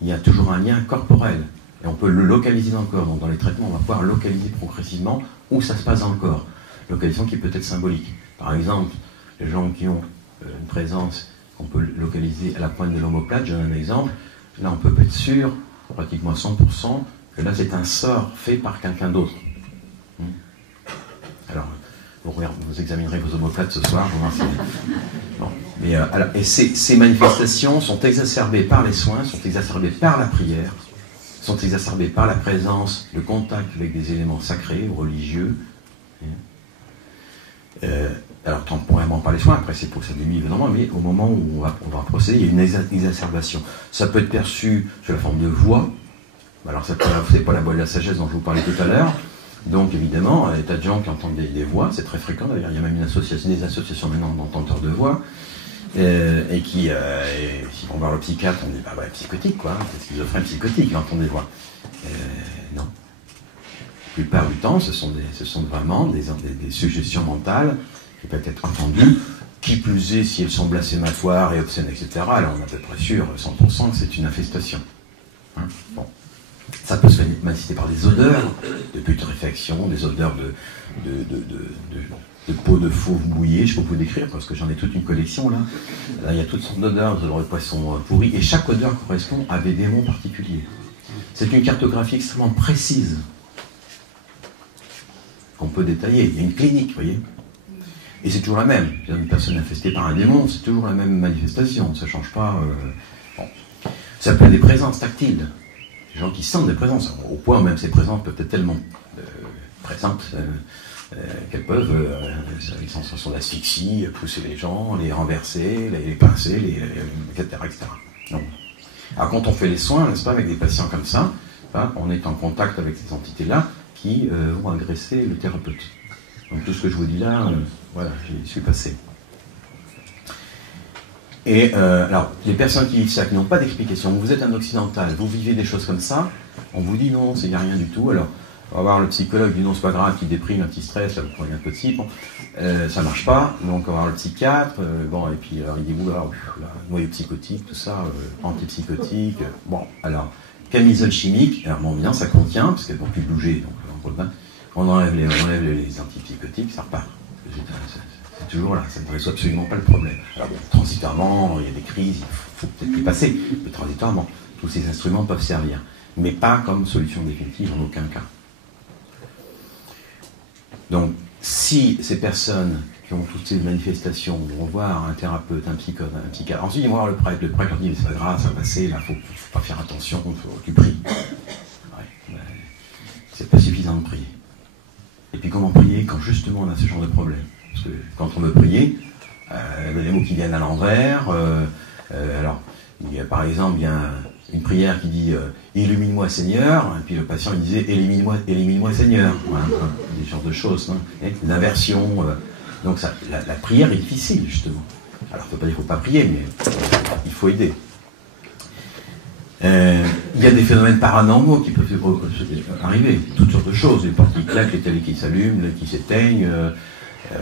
Il y a toujours un lien corporel. Et on peut le localiser dans le corps. Donc dans les traitements, on va pouvoir localiser progressivement où ça se passe dans le corps. Localisation qui peut être symbolique. Par exemple, les gens qui ont une présence qu'on peut localiser à la pointe de l'omoplate, je donne un exemple. Là, on peut être sûr, pratiquement à 100%, que là, c'est un sort fait par quelqu'un d'autre. Alors, vous examinerez vos omoplates ce soir. Et ces manifestations sont exacerbées par les soins, sont exacerbées par la prière, sont exacerbées par la présence, le contact avec des éléments sacrés ou religieux. Alors temporairement par les soins, après c'est pour que ça diminue évidemment, mais au moment où on va procéder, il y a une exacerbation. Ça peut être perçu sous la forme de voix. Alors c'est pas la voix de la sagesse dont je vous parlais tout à l'heure. Donc évidemment, il y a des tas de gens qui entendent des voix, c'est très fréquent d'ailleurs, il y a même des associations maintenant d'entendeurs de voix, et qui, si on va voir le psychiatre, on dit, bah ouais, psychotique quoi, c'est schizophrène psychotique, il entend des voix. Non. La plupart du temps, ce sont vraiment des suggestions mentales qui peuvent être entendues, qui plus est si elles sont blasphématoires et obscènes, etc. Alors on est à peu près sûr, 100%, que c'est une infestation. Bon. Ça peut se manifester par des odeurs de putréfaction, des odeurs de peau de fauve mouillée, je peux vous décrire parce que j'en ai toute une collection là. Là il y a toutes sortes d'odeurs, des odeurs de poissons pourris, et chaque odeur correspond à des démons particuliers. C'est une cartographie extrêmement précise qu'on peut détailler. Il y a une clinique, vous voyez. Et c'est toujours la même. Une personne infestée par un démon, c'est toujours la même manifestation, ça ne change pas. Bon. Ça peut être des présences tactiles. Des gens qui sentent des présences, au point où même ces présences peuvent être tellement présentes qu'elles peuvent, les sensations d'asphyxie, pousser les gens, les renverser, les pincer, etc., etc. Donc, alors quand on fait les soins, n'est-ce pas, avec des patients comme ça, on est en contact avec ces entités-là qui vont agresser le thérapeute. Donc tout ce que je vous dis là, voilà, j'y suis passé. Et alors, les personnes qui vivent ça, qui n'ont pas d'explication, vous êtes un occidental, vous vivez des choses comme ça, on vous dit non, il n'y a rien du tout. Alors, on va voir le psychologue, dit non, c'est pas grave, qui déprime, un petit stress, là, vous prenez un peu de ci, bon, ça marche pas. Donc, on va voir le psychiatre, bon, et puis alors, il dit, oula, noyau psychotique, tout ça, antipsychotique, bon, alors, camisole chimique, alors bon, bien, ça contient, parce qu'elles ne vont plus bouger, donc, On enlève les antipsychotiques, ça repart. C'est toujours là, ça ne résout absolument pas le problème. Alors bon, transitoirement, il y a des crises, il faut peut-être y passer, mais transitoirement, tous ces instruments peuvent servir, mais pas comme solution définitive en aucun cas. Donc, si ces personnes qui ont toutes ces manifestations vont voir un thérapeute, un psychiatre, ensuite ils vont voir le prêtre leur dit, mais c'est pas grave, ça va passer, là, faut pas faire attention, tu pries. Ouais, c'est pas suffisant de prier. Et puis comment prier quand justement on a ce genre de problème? Parce que quand on veut prier, les mots qui viennent à l'envers, alors, par exemple, il y a une prière qui dit illumine-moi Seigneur, et puis le patient il disait élimine-moi Seigneur. Voilà, des genres de choses, une inversion. Donc ça, la prière est difficile, justement. Alors, ça ne veut pas dire qu'il ne faut pas prier, mais il faut aider. Il y a des phénomènes paranormaux qui peuvent arriver, toutes sortes de choses, les portes qui claquent, les télés qui s'allument, les qui s'éteignent,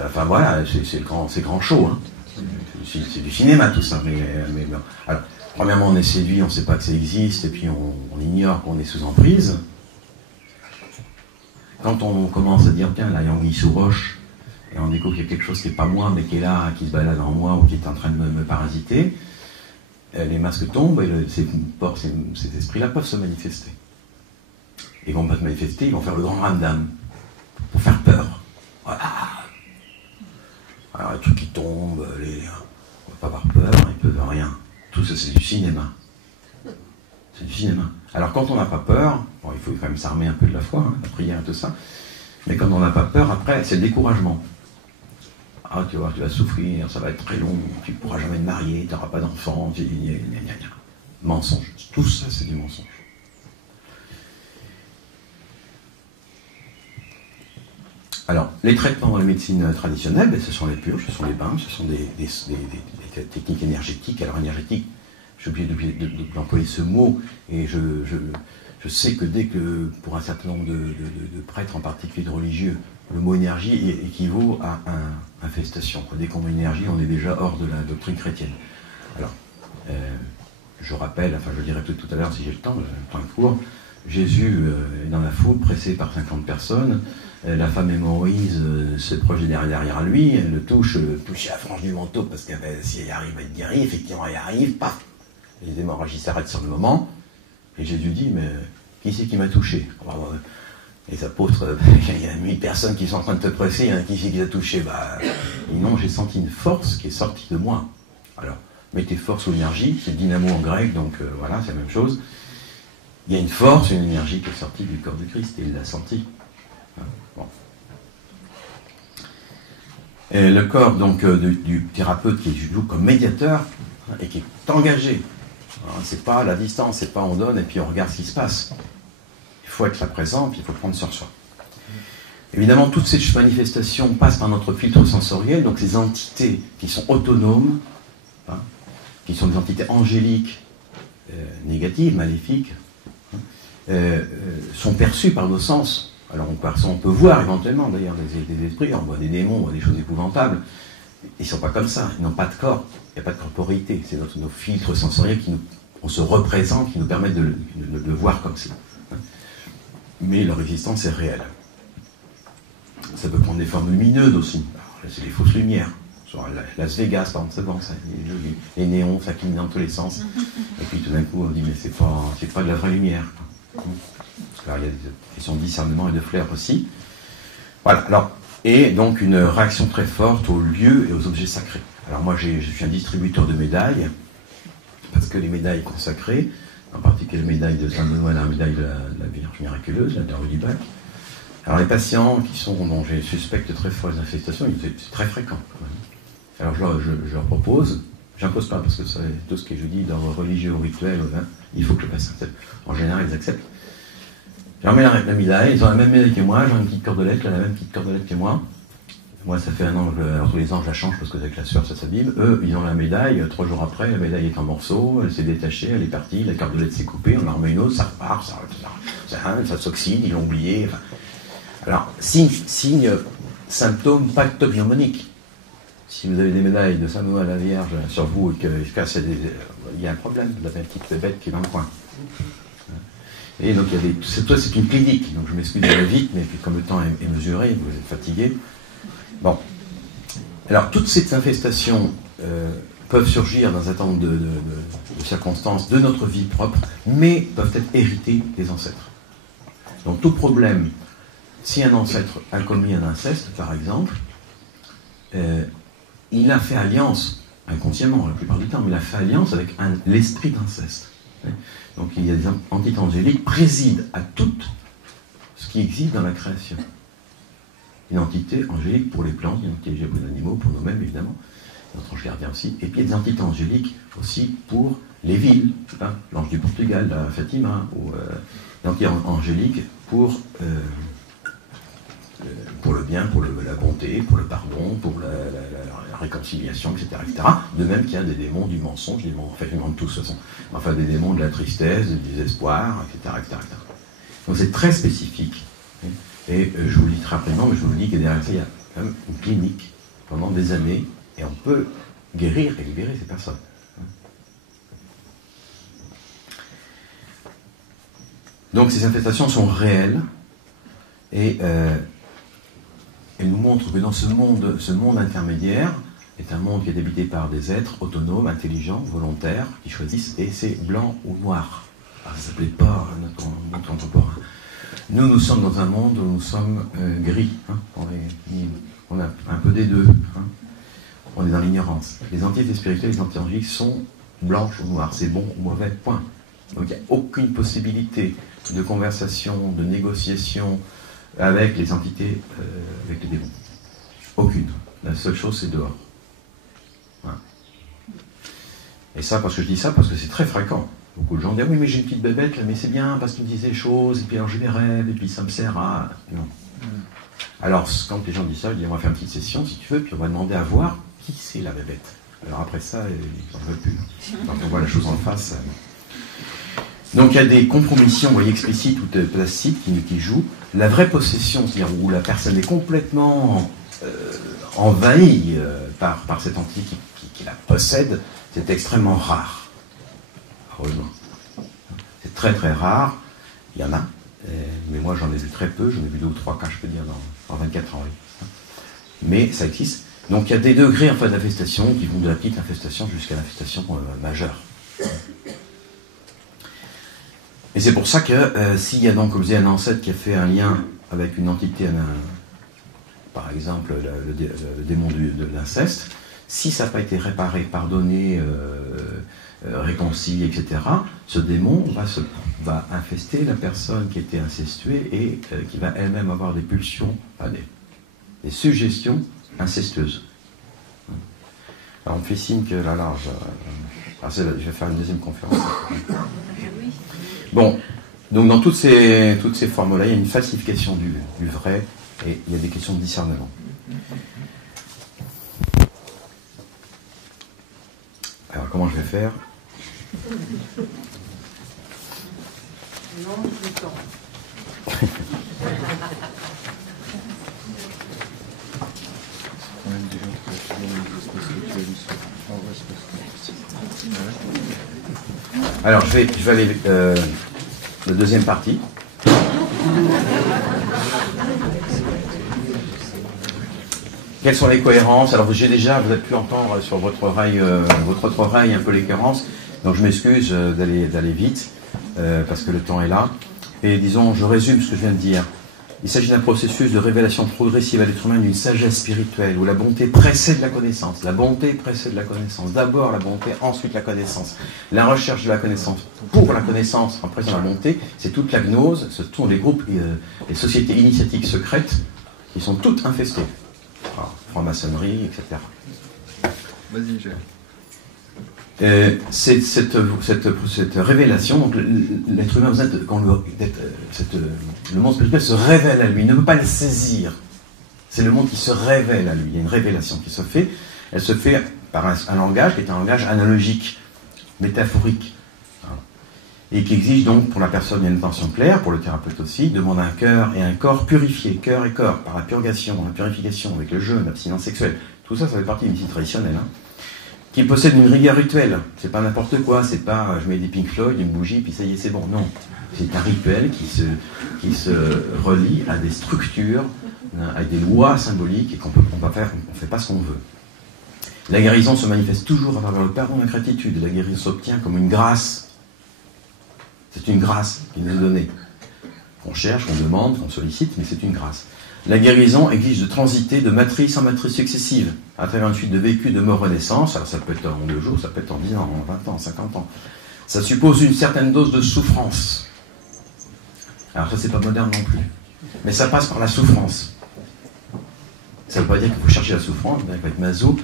enfin voilà, c'est grand show, hein. C'est du cinéma tout ça, mais bon. Alors, premièrement on est séduit, on ne sait pas que ça existe, et puis on ignore qu'on est sous emprise. Quand on commence à dire, tiens, là il y a anguille sous roche, et on découvre qu'il y a quelque chose qui n'est pas moi, mais qui est là, qui se balade en moi, ou qui est en train de me parasiter, les masques tombent et ces esprits-là peuvent se manifester. Ils vont pas se manifester, ils vont faire le grand ramdam pour faire peur. Voilà. Alors les trucs qui tombent, on ne va pas avoir peur, ils peuvent rien. Tout ça c'est du cinéma. C'est du cinéma. Alors quand on n'a pas peur, bon, il faut quand même s'armer un peu de la foi, hein, la prière et tout ça, mais quand on n'a pas peur, après c'est le découragement. Ah, tu vois, tu vas souffrir, ça va être très long, tu ne pourras jamais te marier, tu n'auras pas d'enfant, mensonge. Tout ça, c'est du mensonge. Alors, les traitements dans la médecine traditionnelle, ce sont les purges, ce sont les bains, ce sont des techniques énergétiques. Alors, énergétique, je suis obligé d'employer ce mot, et je sais que dès que, pour un certain nombre de prêtres, en particulier de religieux, le mot énergie équivaut à infestation. Dès qu'on met énergie, on est déjà hors de la doctrine chrétienne. Alors, je rappelle, enfin je le dirai peut-être tout à l'heure si j'ai le temps est court, Jésus est dans la foule, pressé par 50 personnes, la femme hémorroïse se projette derrière lui, elle le touche à la frange du manteau, parce que si elle arrive à être guérie, effectivement elle arrive, paf, les hémorragies s'arrêtent sur le moment, et Jésus dit, mais qui c'est qui m'a touché? Les apôtres, il y a 1000 personnes qui sont en train de te presser, hein, qui c'est qui t'a touché? Non, j'ai senti une force qui est sortie de moi. Alors, mettez force ou énergie, c'est dynamo en grec, donc voilà, c'est la même chose. Il y a une force, une énergie qui est sortie du corps de Christ, et il l'a senti. Bon. Et le corps donc du thérapeute qui joue comme médiateur, hein, et qui est engagé. Hein, c'est pas la distance, c'est pas on donne et puis on regarde ce qui se passe. Il faut être là présent, puis il faut prendre sur soi. Évidemment, toutes ces manifestations passent par notre filtre sensoriel, donc ces entités qui sont autonomes, hein, qui sont des entités angéliques, négatives, maléfiques, hein, sont perçues par nos sens. Alors on peut voir éventuellement d'ailleurs des esprits, on voit des démons, on voit des choses épouvantables. Ils ne sont pas comme ça, ils n'ont pas de corps, il n'y a pas de corporité. C'est nos filtres sensoriels on se représente, qui nous permettent de le voir comme ça. Mais leur existence est réelle. Ça peut prendre des formes lumineuses aussi. Alors, c'est les fausses lumières. Sur Las Vegas, par exemple, c'est bon, ça, les néons, ça cligne dans tous les sens. Et puis tout d'un coup, on dit, mais c'est pas de la vraie lumière. Alors, il y a des questions de discernement et de flair aussi. Voilà, alors, et donc une réaction très forte aux lieux et aux objets sacrés. Alors moi, je suis un distributeur de médailles, parce que les médailles consacrées, en particulier la médaille de Saint-Benoît, la médaille de la Vierge miraculeuse, la rue du Bac. Alors les patients dont je suspecte très fortes infestations, c'est très fréquent. Alors je leur propose, j'impose pas parce que tout ce que je dis d'ordre religieux ou rituel, hein, il faut que le patient accepte. En général, ils acceptent. Je leur mets la médaille, ils ont la même médaille que moi, j'ai une petite cordelette, la même petite cordelette que moi. Moi, ça fait un an, alors tous les ans, je la change parce que avec la sueur, ça s'abîme. Eux, ils ont la médaille, 3 jours après, la médaille est en morceaux, elle s'est détachée, elle est partie, la cordelette s'est coupée, on en remet une autre, ça repart, ça s'oxyde, ils l'ont oublié. Enfin. Alors, signe, symptôme pactognomonique. Si vous avez des médailles de Saint-Benoît à la Vierge sur vous et qu'il y a un problème, vous avez une petite bébête qui est dans le coin. Et donc, c'est une clinique, donc je m'excuse d'aller vite, mais comme le temps est mesuré, vous êtes fatigué. Bon. Alors, toutes ces infestations peuvent surgir dans un certain nombre de circonstances de notre vie propre, mais peuvent être héritées des ancêtres. Donc, tout problème, si un ancêtre a commis un inceste, par exemple, il a fait alliance, inconsciemment la plupart du temps, mais il a fait alliance avec l'esprit d'inceste. Donc il y a des entités angéliques président à tout ce qui existe dans la création. Une entité angélique pour les plantes, une entité angélique pour les animaux, pour nous-mêmes évidemment, notre ange gardien aussi, et puis il y a des entités angéliques aussi pour les villes, hein, l'ange du Portugal, la Fatima, ou une entité angélique pour le bien, pour la bonté, pour le pardon, pour la réconciliation, etc., etc. De même qu'il y a des démons du mensonge, des démons, enfin, ils mentent tous de toute façon, enfin des démons de la tristesse, du désespoir, etc., etc., etc. Donc c'est très spécifique. Et je vous le dis très rapidement, mais je vous le dis que derrière ça, il y a quand même une clinique pendant des années, et on peut guérir et libérer ces personnes. Donc ces infestations sont réelles, et elle nous montre que dans ce monde intermédiaire est un monde qui est habité par des êtres autonomes, intelligents, volontaires, qui choisissent, et c'est blanc ou noir. Alors, ça ne s'appelait pas notre monde contemporain. Nous sommes dans un monde où nous sommes gris. Hein, on a un peu des deux. Hein, on est dans l'ignorance. Les entités spirituelles, les entités angéliques sont blanches ou noires. C'est bon ou mauvais, point. Donc il n'y a aucune possibilité de conversation, de négociation avec les entités, avec les démons. Aucune. La seule chose, c'est dehors. Voilà. Et ça, parce que je dis ça, parce que c'est très fréquent. Beaucoup de gens disent, oui, mais j'ai une petite bébête, là, mais c'est bien, parce qu'il me disait des choses, et puis alors j'ai mes rêves, et puis ça me sert à... Non. Alors, quand les gens disent ça, je dis, on va faire une petite session, si tu veux, puis on va demander à voir qui c'est la bébête. Alors après ça, ils n'en veulent plus. Quand on voit la chose en face... Donc il y a des compromissions, vous voyez, explicites ou tacites qui jouent. La vraie possession, c'est-à-dire où la personne est complètement envahie par cette entité qui la possède, c'est extrêmement rare. Heureusement. C'est très très rare. Il y en a, mais moi j'en ai vu très peu. J'en ai vu 2 ou 3 cas, je peux dire, dans 24 ans. Oui. Mais ça existe. Donc il y a des degrés en fait, d'infestation qui vont de la petite infestation jusqu'à l'infestation majeure. Et c'est pour ça que s'il y a donc, comme je disais, un ancêtre qui a fait un lien avec une entité, par exemple le démon de l'inceste, si ça n'a pas été réparé, pardonné, réconcilié, etc., ce démon va infester la personne qui était incestuée et qui va elle-même avoir des pulsions, enfin, des suggestions incestueuses. Alors on me fait signe que là, je vais faire une deuxième conférence. Bon, donc dans toutes ces formes-là, il y a une falsification du vrai et il y a des questions de discernement. Alors comment je vais faire? Non, du temps. Alors je vais aller la deuxième partie. Quelles sont les cohérences? Alors vous avez pu entendre sur votre autre oreille un peu les cohérences. Donc je m'excuse d'aller vite parce que le temps est là. Et disons, je résume ce que je viens de dire. Il s'agit d'un processus de révélation progressive à l'être humain d'une sagesse spirituelle où la bonté précède la connaissance. La bonté précède la connaissance. D'abord la bonté, ensuite la connaissance. La recherche de la connaissance pour la connaissance, en présent la bonté, c'est toute la gnose, ce sont les groupes, les sociétés initiatiques secrètes qui sont toutes infestées. Alors, franc-maçonnerie, etc. Vas-y, j'ai. Cette révélation, donc l'être humain, le monde spirituel se révèle à lui, il ne peut pas le saisir. C'est le monde qui se révèle à lui. Il y a une révélation qui se fait. Elle se fait par un langage qui est un langage analogique, métaphorique, et qui exige donc pour la personne une intention claire, pour le thérapeute aussi, demande un cœur et un corps purifiés, cœur et corps, par la purification avec le jeûne, l'abstinence sexuelle. Tout ça, ça fait partie d'une médecine traditionnelle. qui possède une rigueur rituelle. C'est pas n'importe quoi, c'est pas je mets des Pink Floyd, une bougie, puis ça y est, c'est bon. Non. C'est un rituel qui se relie à des structures, à des lois symboliques, et qu'on ne fait pas ce qu'on veut. La guérison se manifeste toujours à travers le pardon et l'ingratitude. La guérison s'obtient comme une grâce. C'est une grâce qui nous est donnée. Qu'on cherche, qu'on demande, qu'on sollicite, mais c'est une grâce. La guérison exige de transiter de matrice en matrice successive, à travers une suite de vécus, de mort, renaissance. Alors ça peut être en 2 jours, ça peut être en 10 ans, en 20 ans, en 50 ans. Ça suppose une certaine dose de souffrance. Alors ça, c'est pas moderne non plus. Mais ça passe par la souffrance. Ça ne veut pas dire qu'il faut chercher la souffrance, avec Mazo,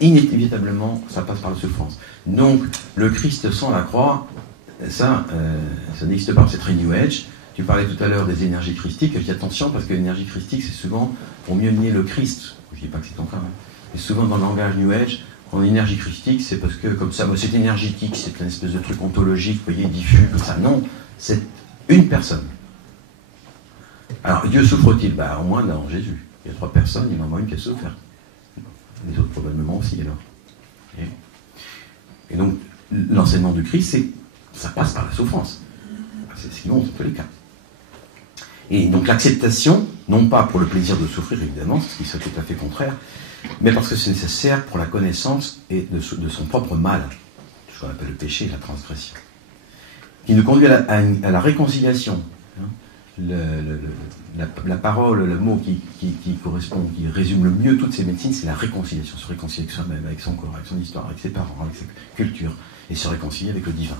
inévitablement, ça passe par la souffrance. Donc, le Christ sans la croix, ça n'existe pas, c'est très New Age. Tu parlais tout à l'heure des énergies christiques, je dis attention, parce que l'énergie christique, c'est souvent, pour mieux nier le Christ. Je ne dis pas que c'est ton cas, hein. Mais souvent dans le langage New Age, quand on dit énergie christique, c'est parce que, comme ça, c'est énergétique, c'est une espèce de truc ontologique, vous voyez, diffus, comme ça. Non, c'est une personne. Alors, Dieu souffre-t-il? Au moins dans Jésus. Il y a 3 personnes, il y en a au moins une qui a souffert. Les autres probablement aussi, alors. Et donc, l'enseignement du Christ, ça passe par la souffrance. C'est ce qui montre dans tous les cas. Et donc l'acceptation, non pas pour le plaisir de souffrir, évidemment, ce qui serait tout à fait contraire, mais parce que c'est nécessaire pour la connaissance et de son propre mal, ce qu'on appelle le péché et la transgression, qui nous conduit à la réconciliation. La parole, le mot qui correspond, qui résume le mieux toutes ces médecines, c'est la réconciliation. Se réconcilier avec soi-même, avec son corps, avec son histoire, avec ses parents, avec sa culture, et se réconcilier avec le divin.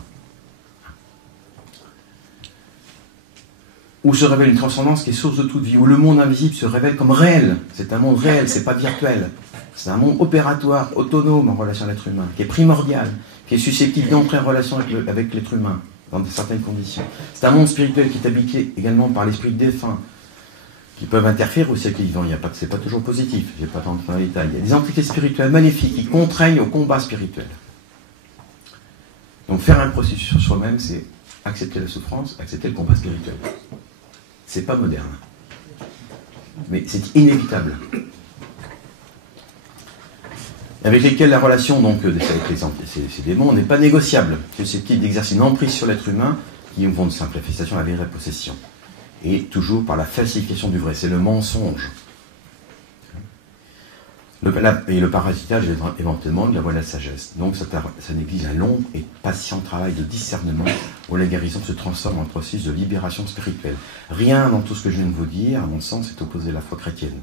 Où se révèle une transcendance qui est source de toute vie, où le monde invisible se révèle comme réel. C'est un monde réel, c'est pas virtuel. C'est un monde opératoire, autonome en relation à l'être humain, qui est primordial, qui est susceptible d'entrer en relation avec l'être humain, dans certaines conditions. C'est un monde spirituel qui est habité également par l'esprit de défunt, qui peuvent interférer aussi avec les vivants. C'est pas toujours positif, je vais pas entrer dans les détails. Il y a des entités spirituelles maléfiques qui contraignent au combat spirituel. Donc faire un processus sur soi-même, c'est accepter la souffrance, accepter le combat spirituel. C'est pas moderne. Mais c'est inévitable. Avec lesquels la relation donc, avec ces démons n'est pas négociable, susceptible d'exercer une emprise sur l'être humain qui vont de simple manifestation à la vraie possession. Et toujours par la falsification du vrai, c'est le mensonge. Et le parasitage éventuellement de la voie de la sagesse. Donc ça néglige un long et patient travail de discernement où la guérison se transforme en un processus de libération spirituelle. Rien dans tout ce que je viens de vous dire, à mon sens, est opposé à la foi chrétienne.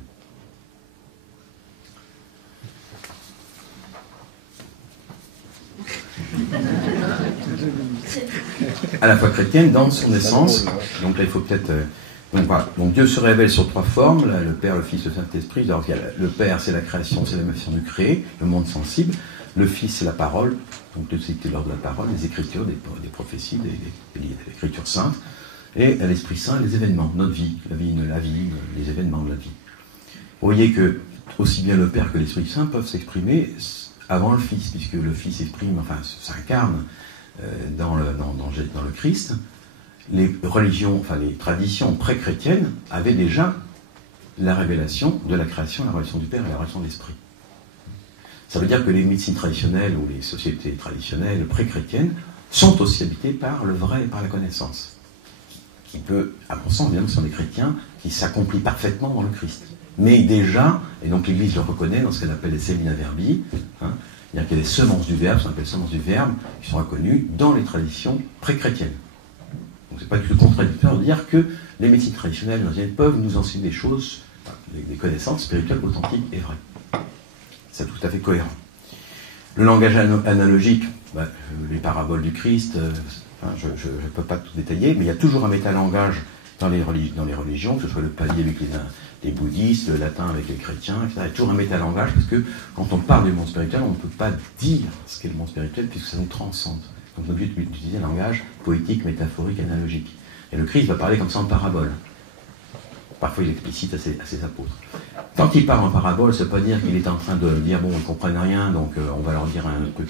À la foi chrétienne dans son essence. Donc là il faut peut-être... Donc voilà. Donc Dieu se révèle sur 3 formes, là, le Père, le Fils, le Saint-Esprit. Alors, le Père c'est la création, c'est la mission du créé, le monde sensible. Le Fils c'est la parole, donc c'est l'ordre de la parole, les écritures, des prophéties, des écritures saintes. Et l'Esprit Saint, les événements, notre vie, la vie, les événements de la vie. Vous voyez que aussi bien le Père que l'Esprit Saint peuvent s'exprimer avant le Fils, puisque le Fils s'incarne dans le Christ. Les religions, les traditions pré-chrétiennes avaient déjà la révélation de la création, la relation du Père et la relation de l'Esprit. Ça veut dire que les médecines traditionnelles ou les sociétés traditionnelles pré-chrétiennes sont aussi habitées par le vrai et par la connaissance. Qui peut, à mon sens, bien, ce sont des chrétiens qui s'accomplissent parfaitement dans le Christ. Mais déjà, et donc l'Église le reconnaît dans ce qu'elle appelle les semina verbi, c'est-à-dire qu'il y a des semences du Verbe, ce qu'on appelle semences du Verbe, qui sont reconnues dans les traditions pré-chrétiennes. Donc c'est pas du tout contradictoire de dire que les médecines traditionnelles peuvent nous enseigner des choses, des connaissances spirituelles authentiques et vraies. C'est tout à fait cohérent. Le langage analogique, les paraboles du Christ, je ne peux pas tout détailler, mais il y a toujours un métalangage dans les religions, que ce soit le pali avec les bouddhistes, le latin avec les chrétiens, etc. Il y a toujours un métalangage, parce que quand on parle du monde spirituel, on ne peut pas dire ce qu'est le monde spirituel, puisque ça nous transcende. Donc on est obligé d'utiliser un langage poétique, métaphorique, analogique. Et le Christ va parler comme ça en parabole. Parfois il explicite à ses apôtres. Quand il parle en parabole, ça ne veut pas dire qu'il est en train de dire, bon, ils ne comprennent rien, donc on va leur dire un truc...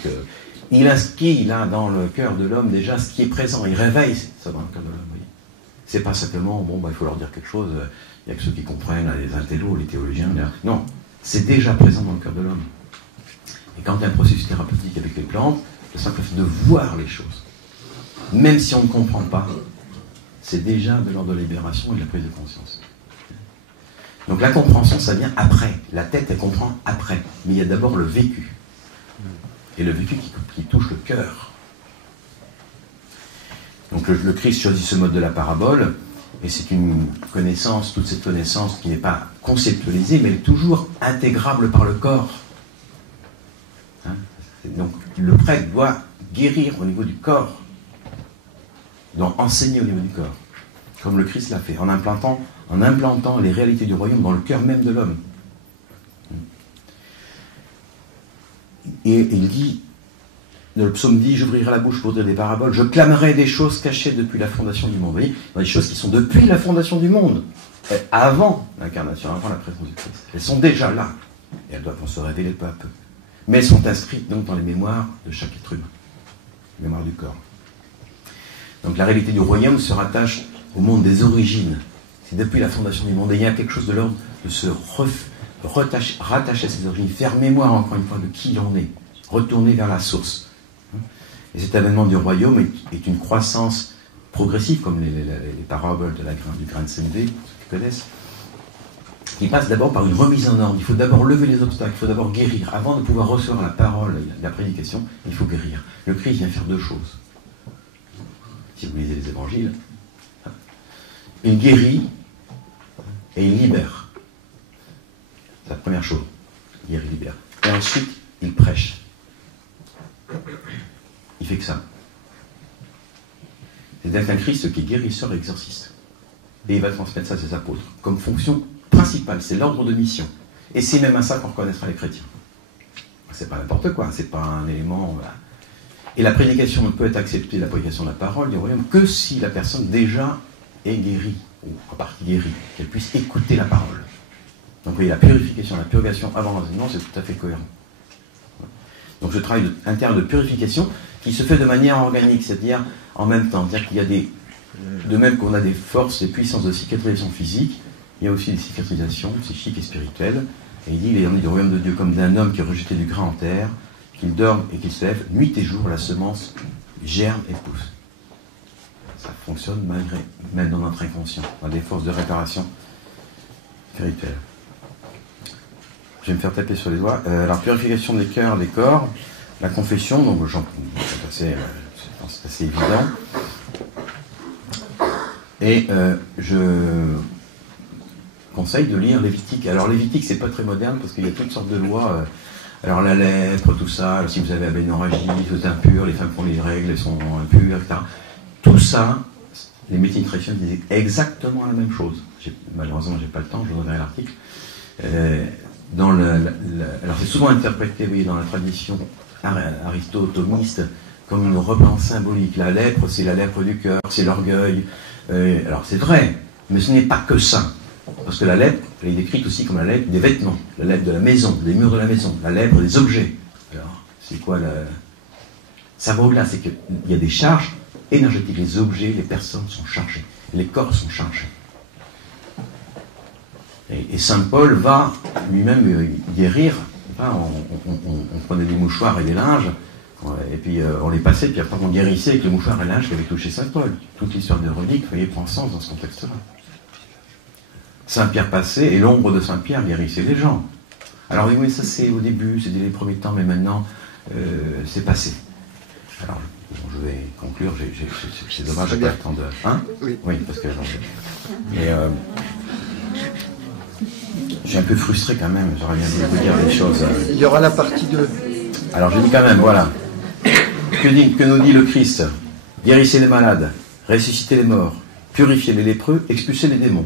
Il inscrit là dans le cœur de l'homme déjà ce qui est présent, il réveille ça dans le cœur de l'homme. Vous voyez. C'est pas simplement, il faut leur dire quelque chose, il n'y a que ceux qui comprennent, les intellos, les théologiens, non, c'est déjà présent dans le cœur de l'homme. Et quand il y a un processus thérapeutique avec les plantes, le simple fait de voir les choses, même si on ne comprend pas, c'est déjà de l'ordre de la libération et de la prise de conscience. Donc la compréhension, ça vient après. La tête, elle comprend après. Mais il y a d'abord le vécu. Et le vécu qui touche le cœur. Donc le Christ choisit ce mode de la parabole, et c'est une connaissance, toute cette connaissance qui n'est pas conceptualisée, mais elle est toujours intégrable par le corps. Hein? Donc le prêtre doit guérir au niveau du corps, doit enseigner au niveau du corps, comme le Christ l'a fait, en implantant les réalités du royaume dans le cœur même de l'homme. Et il dit, le psaume dit, j'ouvrirai la bouche pour dire des paraboles, je clamerai des choses cachées depuis la fondation du monde. Vous voyez, des choses qui sont depuis la fondation du monde, avant l'incarnation, avant la présence du Christ. Elles sont déjà là, et elles doivent se révéler peu à peu. Mais elles sont inscrites donc dans les mémoires de chaque être humain, les mémoires du corps. Donc la réalité du royaume se rattache au monde des origines. C'est depuis la fondation du monde. Et il y a quelque chose de l'ordre de se rattacher à ses origines, faire mémoire encore une fois de qui l'on est, retourner vers la source. Et cet avènement du royaume est une croissance progressive, comme les paraboles du grain de sénévé, ceux qui connaissent, qui passe d'abord par une remise en ordre. Il faut d'abord lever les obstacles, il faut d'abord guérir. Avant de pouvoir recevoir la parole, la prédication, il faut guérir. Le Christ vient faire deux choses. Si vous lisez les évangiles, il guérit et il libère. C'est la première chose. Il guérit, libère. Et ensuite, il prêche. Il fait que ça. C'est d'être un Christ qui est guérisseur et exorciste. Et il va transmettre ça à ses apôtres. Comme fonction principale, c'est l'ordre de mission. Et c'est même à ça qu'on reconnaîtra les chrétiens. C'est pas n'importe quoi, c'est pas un élément... Voilà. Et la prédication ne peut être acceptée, la prédication de la parole du royaume, que si la personne déjà est guérie, ou en partie guérie, qu'elle puisse écouter la parole. Donc vous voyez, la purification, la purgation avant l'enseignement, c'est tout à fait cohérent. Donc ce travail interne de purification qui se fait de manière organique, c'est-à-dire en même temps. C'est-à-dire qu'il y a de même qu'on a des forces, des puissances de cicatrisation physique, il y a aussi des cicatrisations psychiques et spirituelles. Et il dit, il est du royaume de Dieu comme d'un homme qui a rejeté du grain en terre, qu'il dorme et qu'il se lève, nuit et jour, la semence germe et pousse. Ça fonctionne malgré, même dans notre inconscient, dans des forces de réparation spirituelle. Je vais me faire taper sur les doigts. Alors, purification des cœurs, des corps, la confession, donc c'est assez évident. Et je conseille de lire Lévitique. Alors, Lévitique, c'est pas très moderne parce qu'il y a toutes sortes de lois. Alors, la lèpre, tout ça, si vous avez la bénorragie, vous êtes impur, les femmes font les règles, elles sont impures, etc. Tout ça, les médecines traditionnelles disaient exactement la même chose. Malheureusement, j'ai pas le temps, je vous donnerai l'article. Alors c'est souvent interprété, vous voyez, dans la tradition aristotomiste comme une repentance symbolique. La lèpre, c'est la lèpre du cœur, c'est l'orgueil. Alors c'est vrai, mais ce n'est pas que ça. Parce que la lèpre, elle est décrite aussi comme la lèpre des vêtements, la lèpre de la maison, des murs de la maison, la lèpre des objets. Alors, c'est quoi ça va au-delà, c'est qu'il y a des charges énergétiques. Les objets, les personnes sont chargées, les corps sont chargés. Et saint Paul va lui-même guérir. Enfin, on prenait des mouchoirs et des linges, et puis on les passait, puis après on guérissait avec le mouchoir et le linge qui avait touché saint Paul. Toute l'histoire de relique, vous voyez, prend sens dans ce contexte-là. Saint Pierre passait, et l'ombre de Saint Pierre guérissait les gens. Alors oui, mais ça c'est au début, c'était les premiers temps, mais maintenant, c'est passé. Alors, je vais conclure, c'est dommage, j'ai pas le temps de... Hein? Oui, parce que... Mais... je suis un peu frustré quand même, j'aurais bien voulu vous dire des choses. Il y aura la partie 2. Alors je dis quand même, voilà. Que nous dit le Christ? Guérissez les malades, ressuscitez les morts, purifiez les lépreux, expulsez les démons.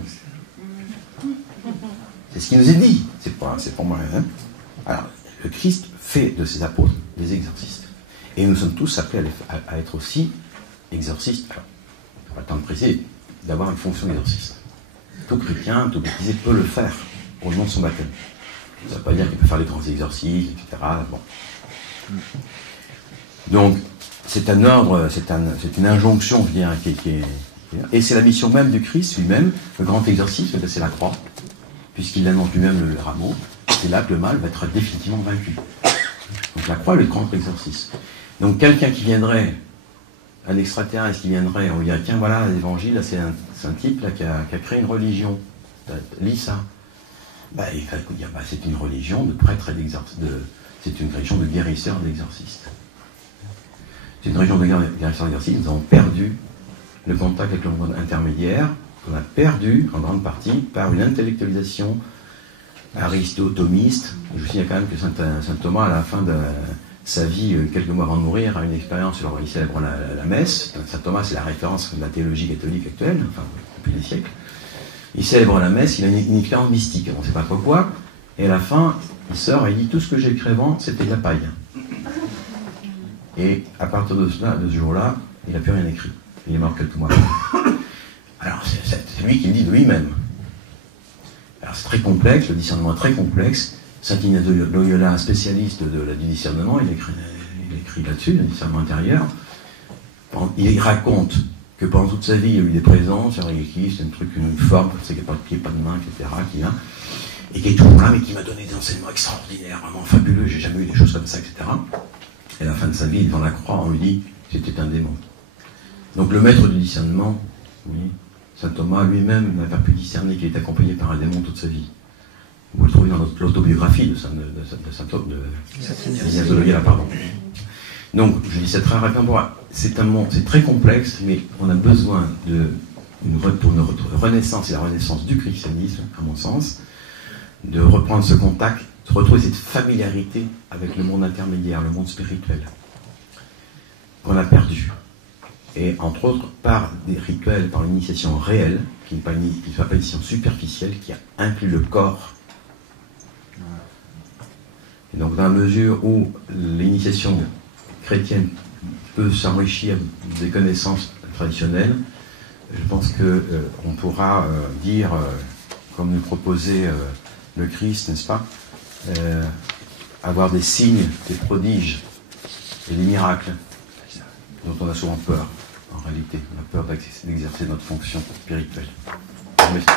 C'est ce qui nous est dit. C'est pour moi. Hein. Alors, le Christ fait de ses apôtres des exorcistes. Et nous sommes tous appelés à être aussi exorcistes. Alors, il n'y a pas le temps de préciser, d'avoir une fonction d'exorciste. Tout chrétien, tout baptisé peut le faire au nom de son baptême. Ça ne veut pas dire qu'il peut faire les grands exorcismes, etc. Bon. Donc, c'est un ordre, c'est une injonction, je dirais, et c'est la mission même du Christ lui-même, le grand exorcisme, c'est la croix, puisqu'il annonce lui-même le rameau. C'est là que le mal va être définitivement vaincu. Donc la croix, elle est contre l'exorcisme. Donc quelqu'un qui viendrait, un extraterrestre qui viendrait, on lui dirait, tiens, voilà, l'évangile, là, c'est un type là, qui a créé une religion. Lis ça. Bah, il va dire, bah, c'est une religion de prêtres et c'est une religion de guérisseurs d'exorcistes. C'est une religion de guérisseurs d'exorcistes. Nous avons perdu le contact avec le monde intermédiaire, qu'on a perdu en grande partie par une intellectualisation aristotomiste. Je vous signale quand même que saint Thomas, à la fin de sa vie, quelques mois avant de mourir, a une expérience, il célèbre la messe. Saint Thomas, c'est la référence de la théologie catholique actuelle, enfin, depuis des siècles. Il célèbre la messe, il a une expérience mystique, on ne sait pas trop quoi, et à la fin, il sort et il dit, tout ce que j'ai écrit avant, c'était de la paille. Et à partir de ce jour-là, il n'a plus rien écrit. Il est mort quelques mois après. Alors, c'est lui qui le dit de lui-même. Alors, c'est très complexe, le discernement est très complexe. Saint Ignace de Loyola, un spécialiste du discernement, il écrit là-dessus, le discernement intérieur. Il raconte que pendant toute sa vie, il y a eu des présences, c'est un truc, une forme, c'est qu'il n'y a pas de pied, pas de main, etc., qui vient, et qui est toujours là, mais qui m'a donné des enseignements extraordinaires, vraiment fabuleux, j'ai jamais eu des choses comme ça, etc. Et à la fin de sa vie, devant la croix, on lui dit, c'était un démon. Donc le maître du discernement, oui, saint Thomas lui-même n'a pas pu discerner qu'il est accompagné par un démon toute sa vie. Vous le trouvez dans l'autobiographie de saint Ignace de Loyola, pardon. Donc, je dis ça très rapidement, c'est très complexe, mais on a besoin pour une renaissance, et la renaissance du christianisme, à mon sens, de reprendre ce contact, de retrouver cette familiarité avec le monde intermédiaire, le monde spirituel, qu'on a perdu. Et entre autres, par des rituels, par l'initiation réelle, qui ne soit pas une initiation superficielle, qui inclut le corps. Et donc, dans la mesure où l'initiation chrétienne peut s'enrichir des connaissances traditionnelles, je pense qu'on pourra dire, comme nous proposait le Christ, n'est-ce pas, avoir des signes, des prodiges et des miracles dont on a souvent peur, en réalité. On a peur d'exercer notre fonction spirituelle. Merci.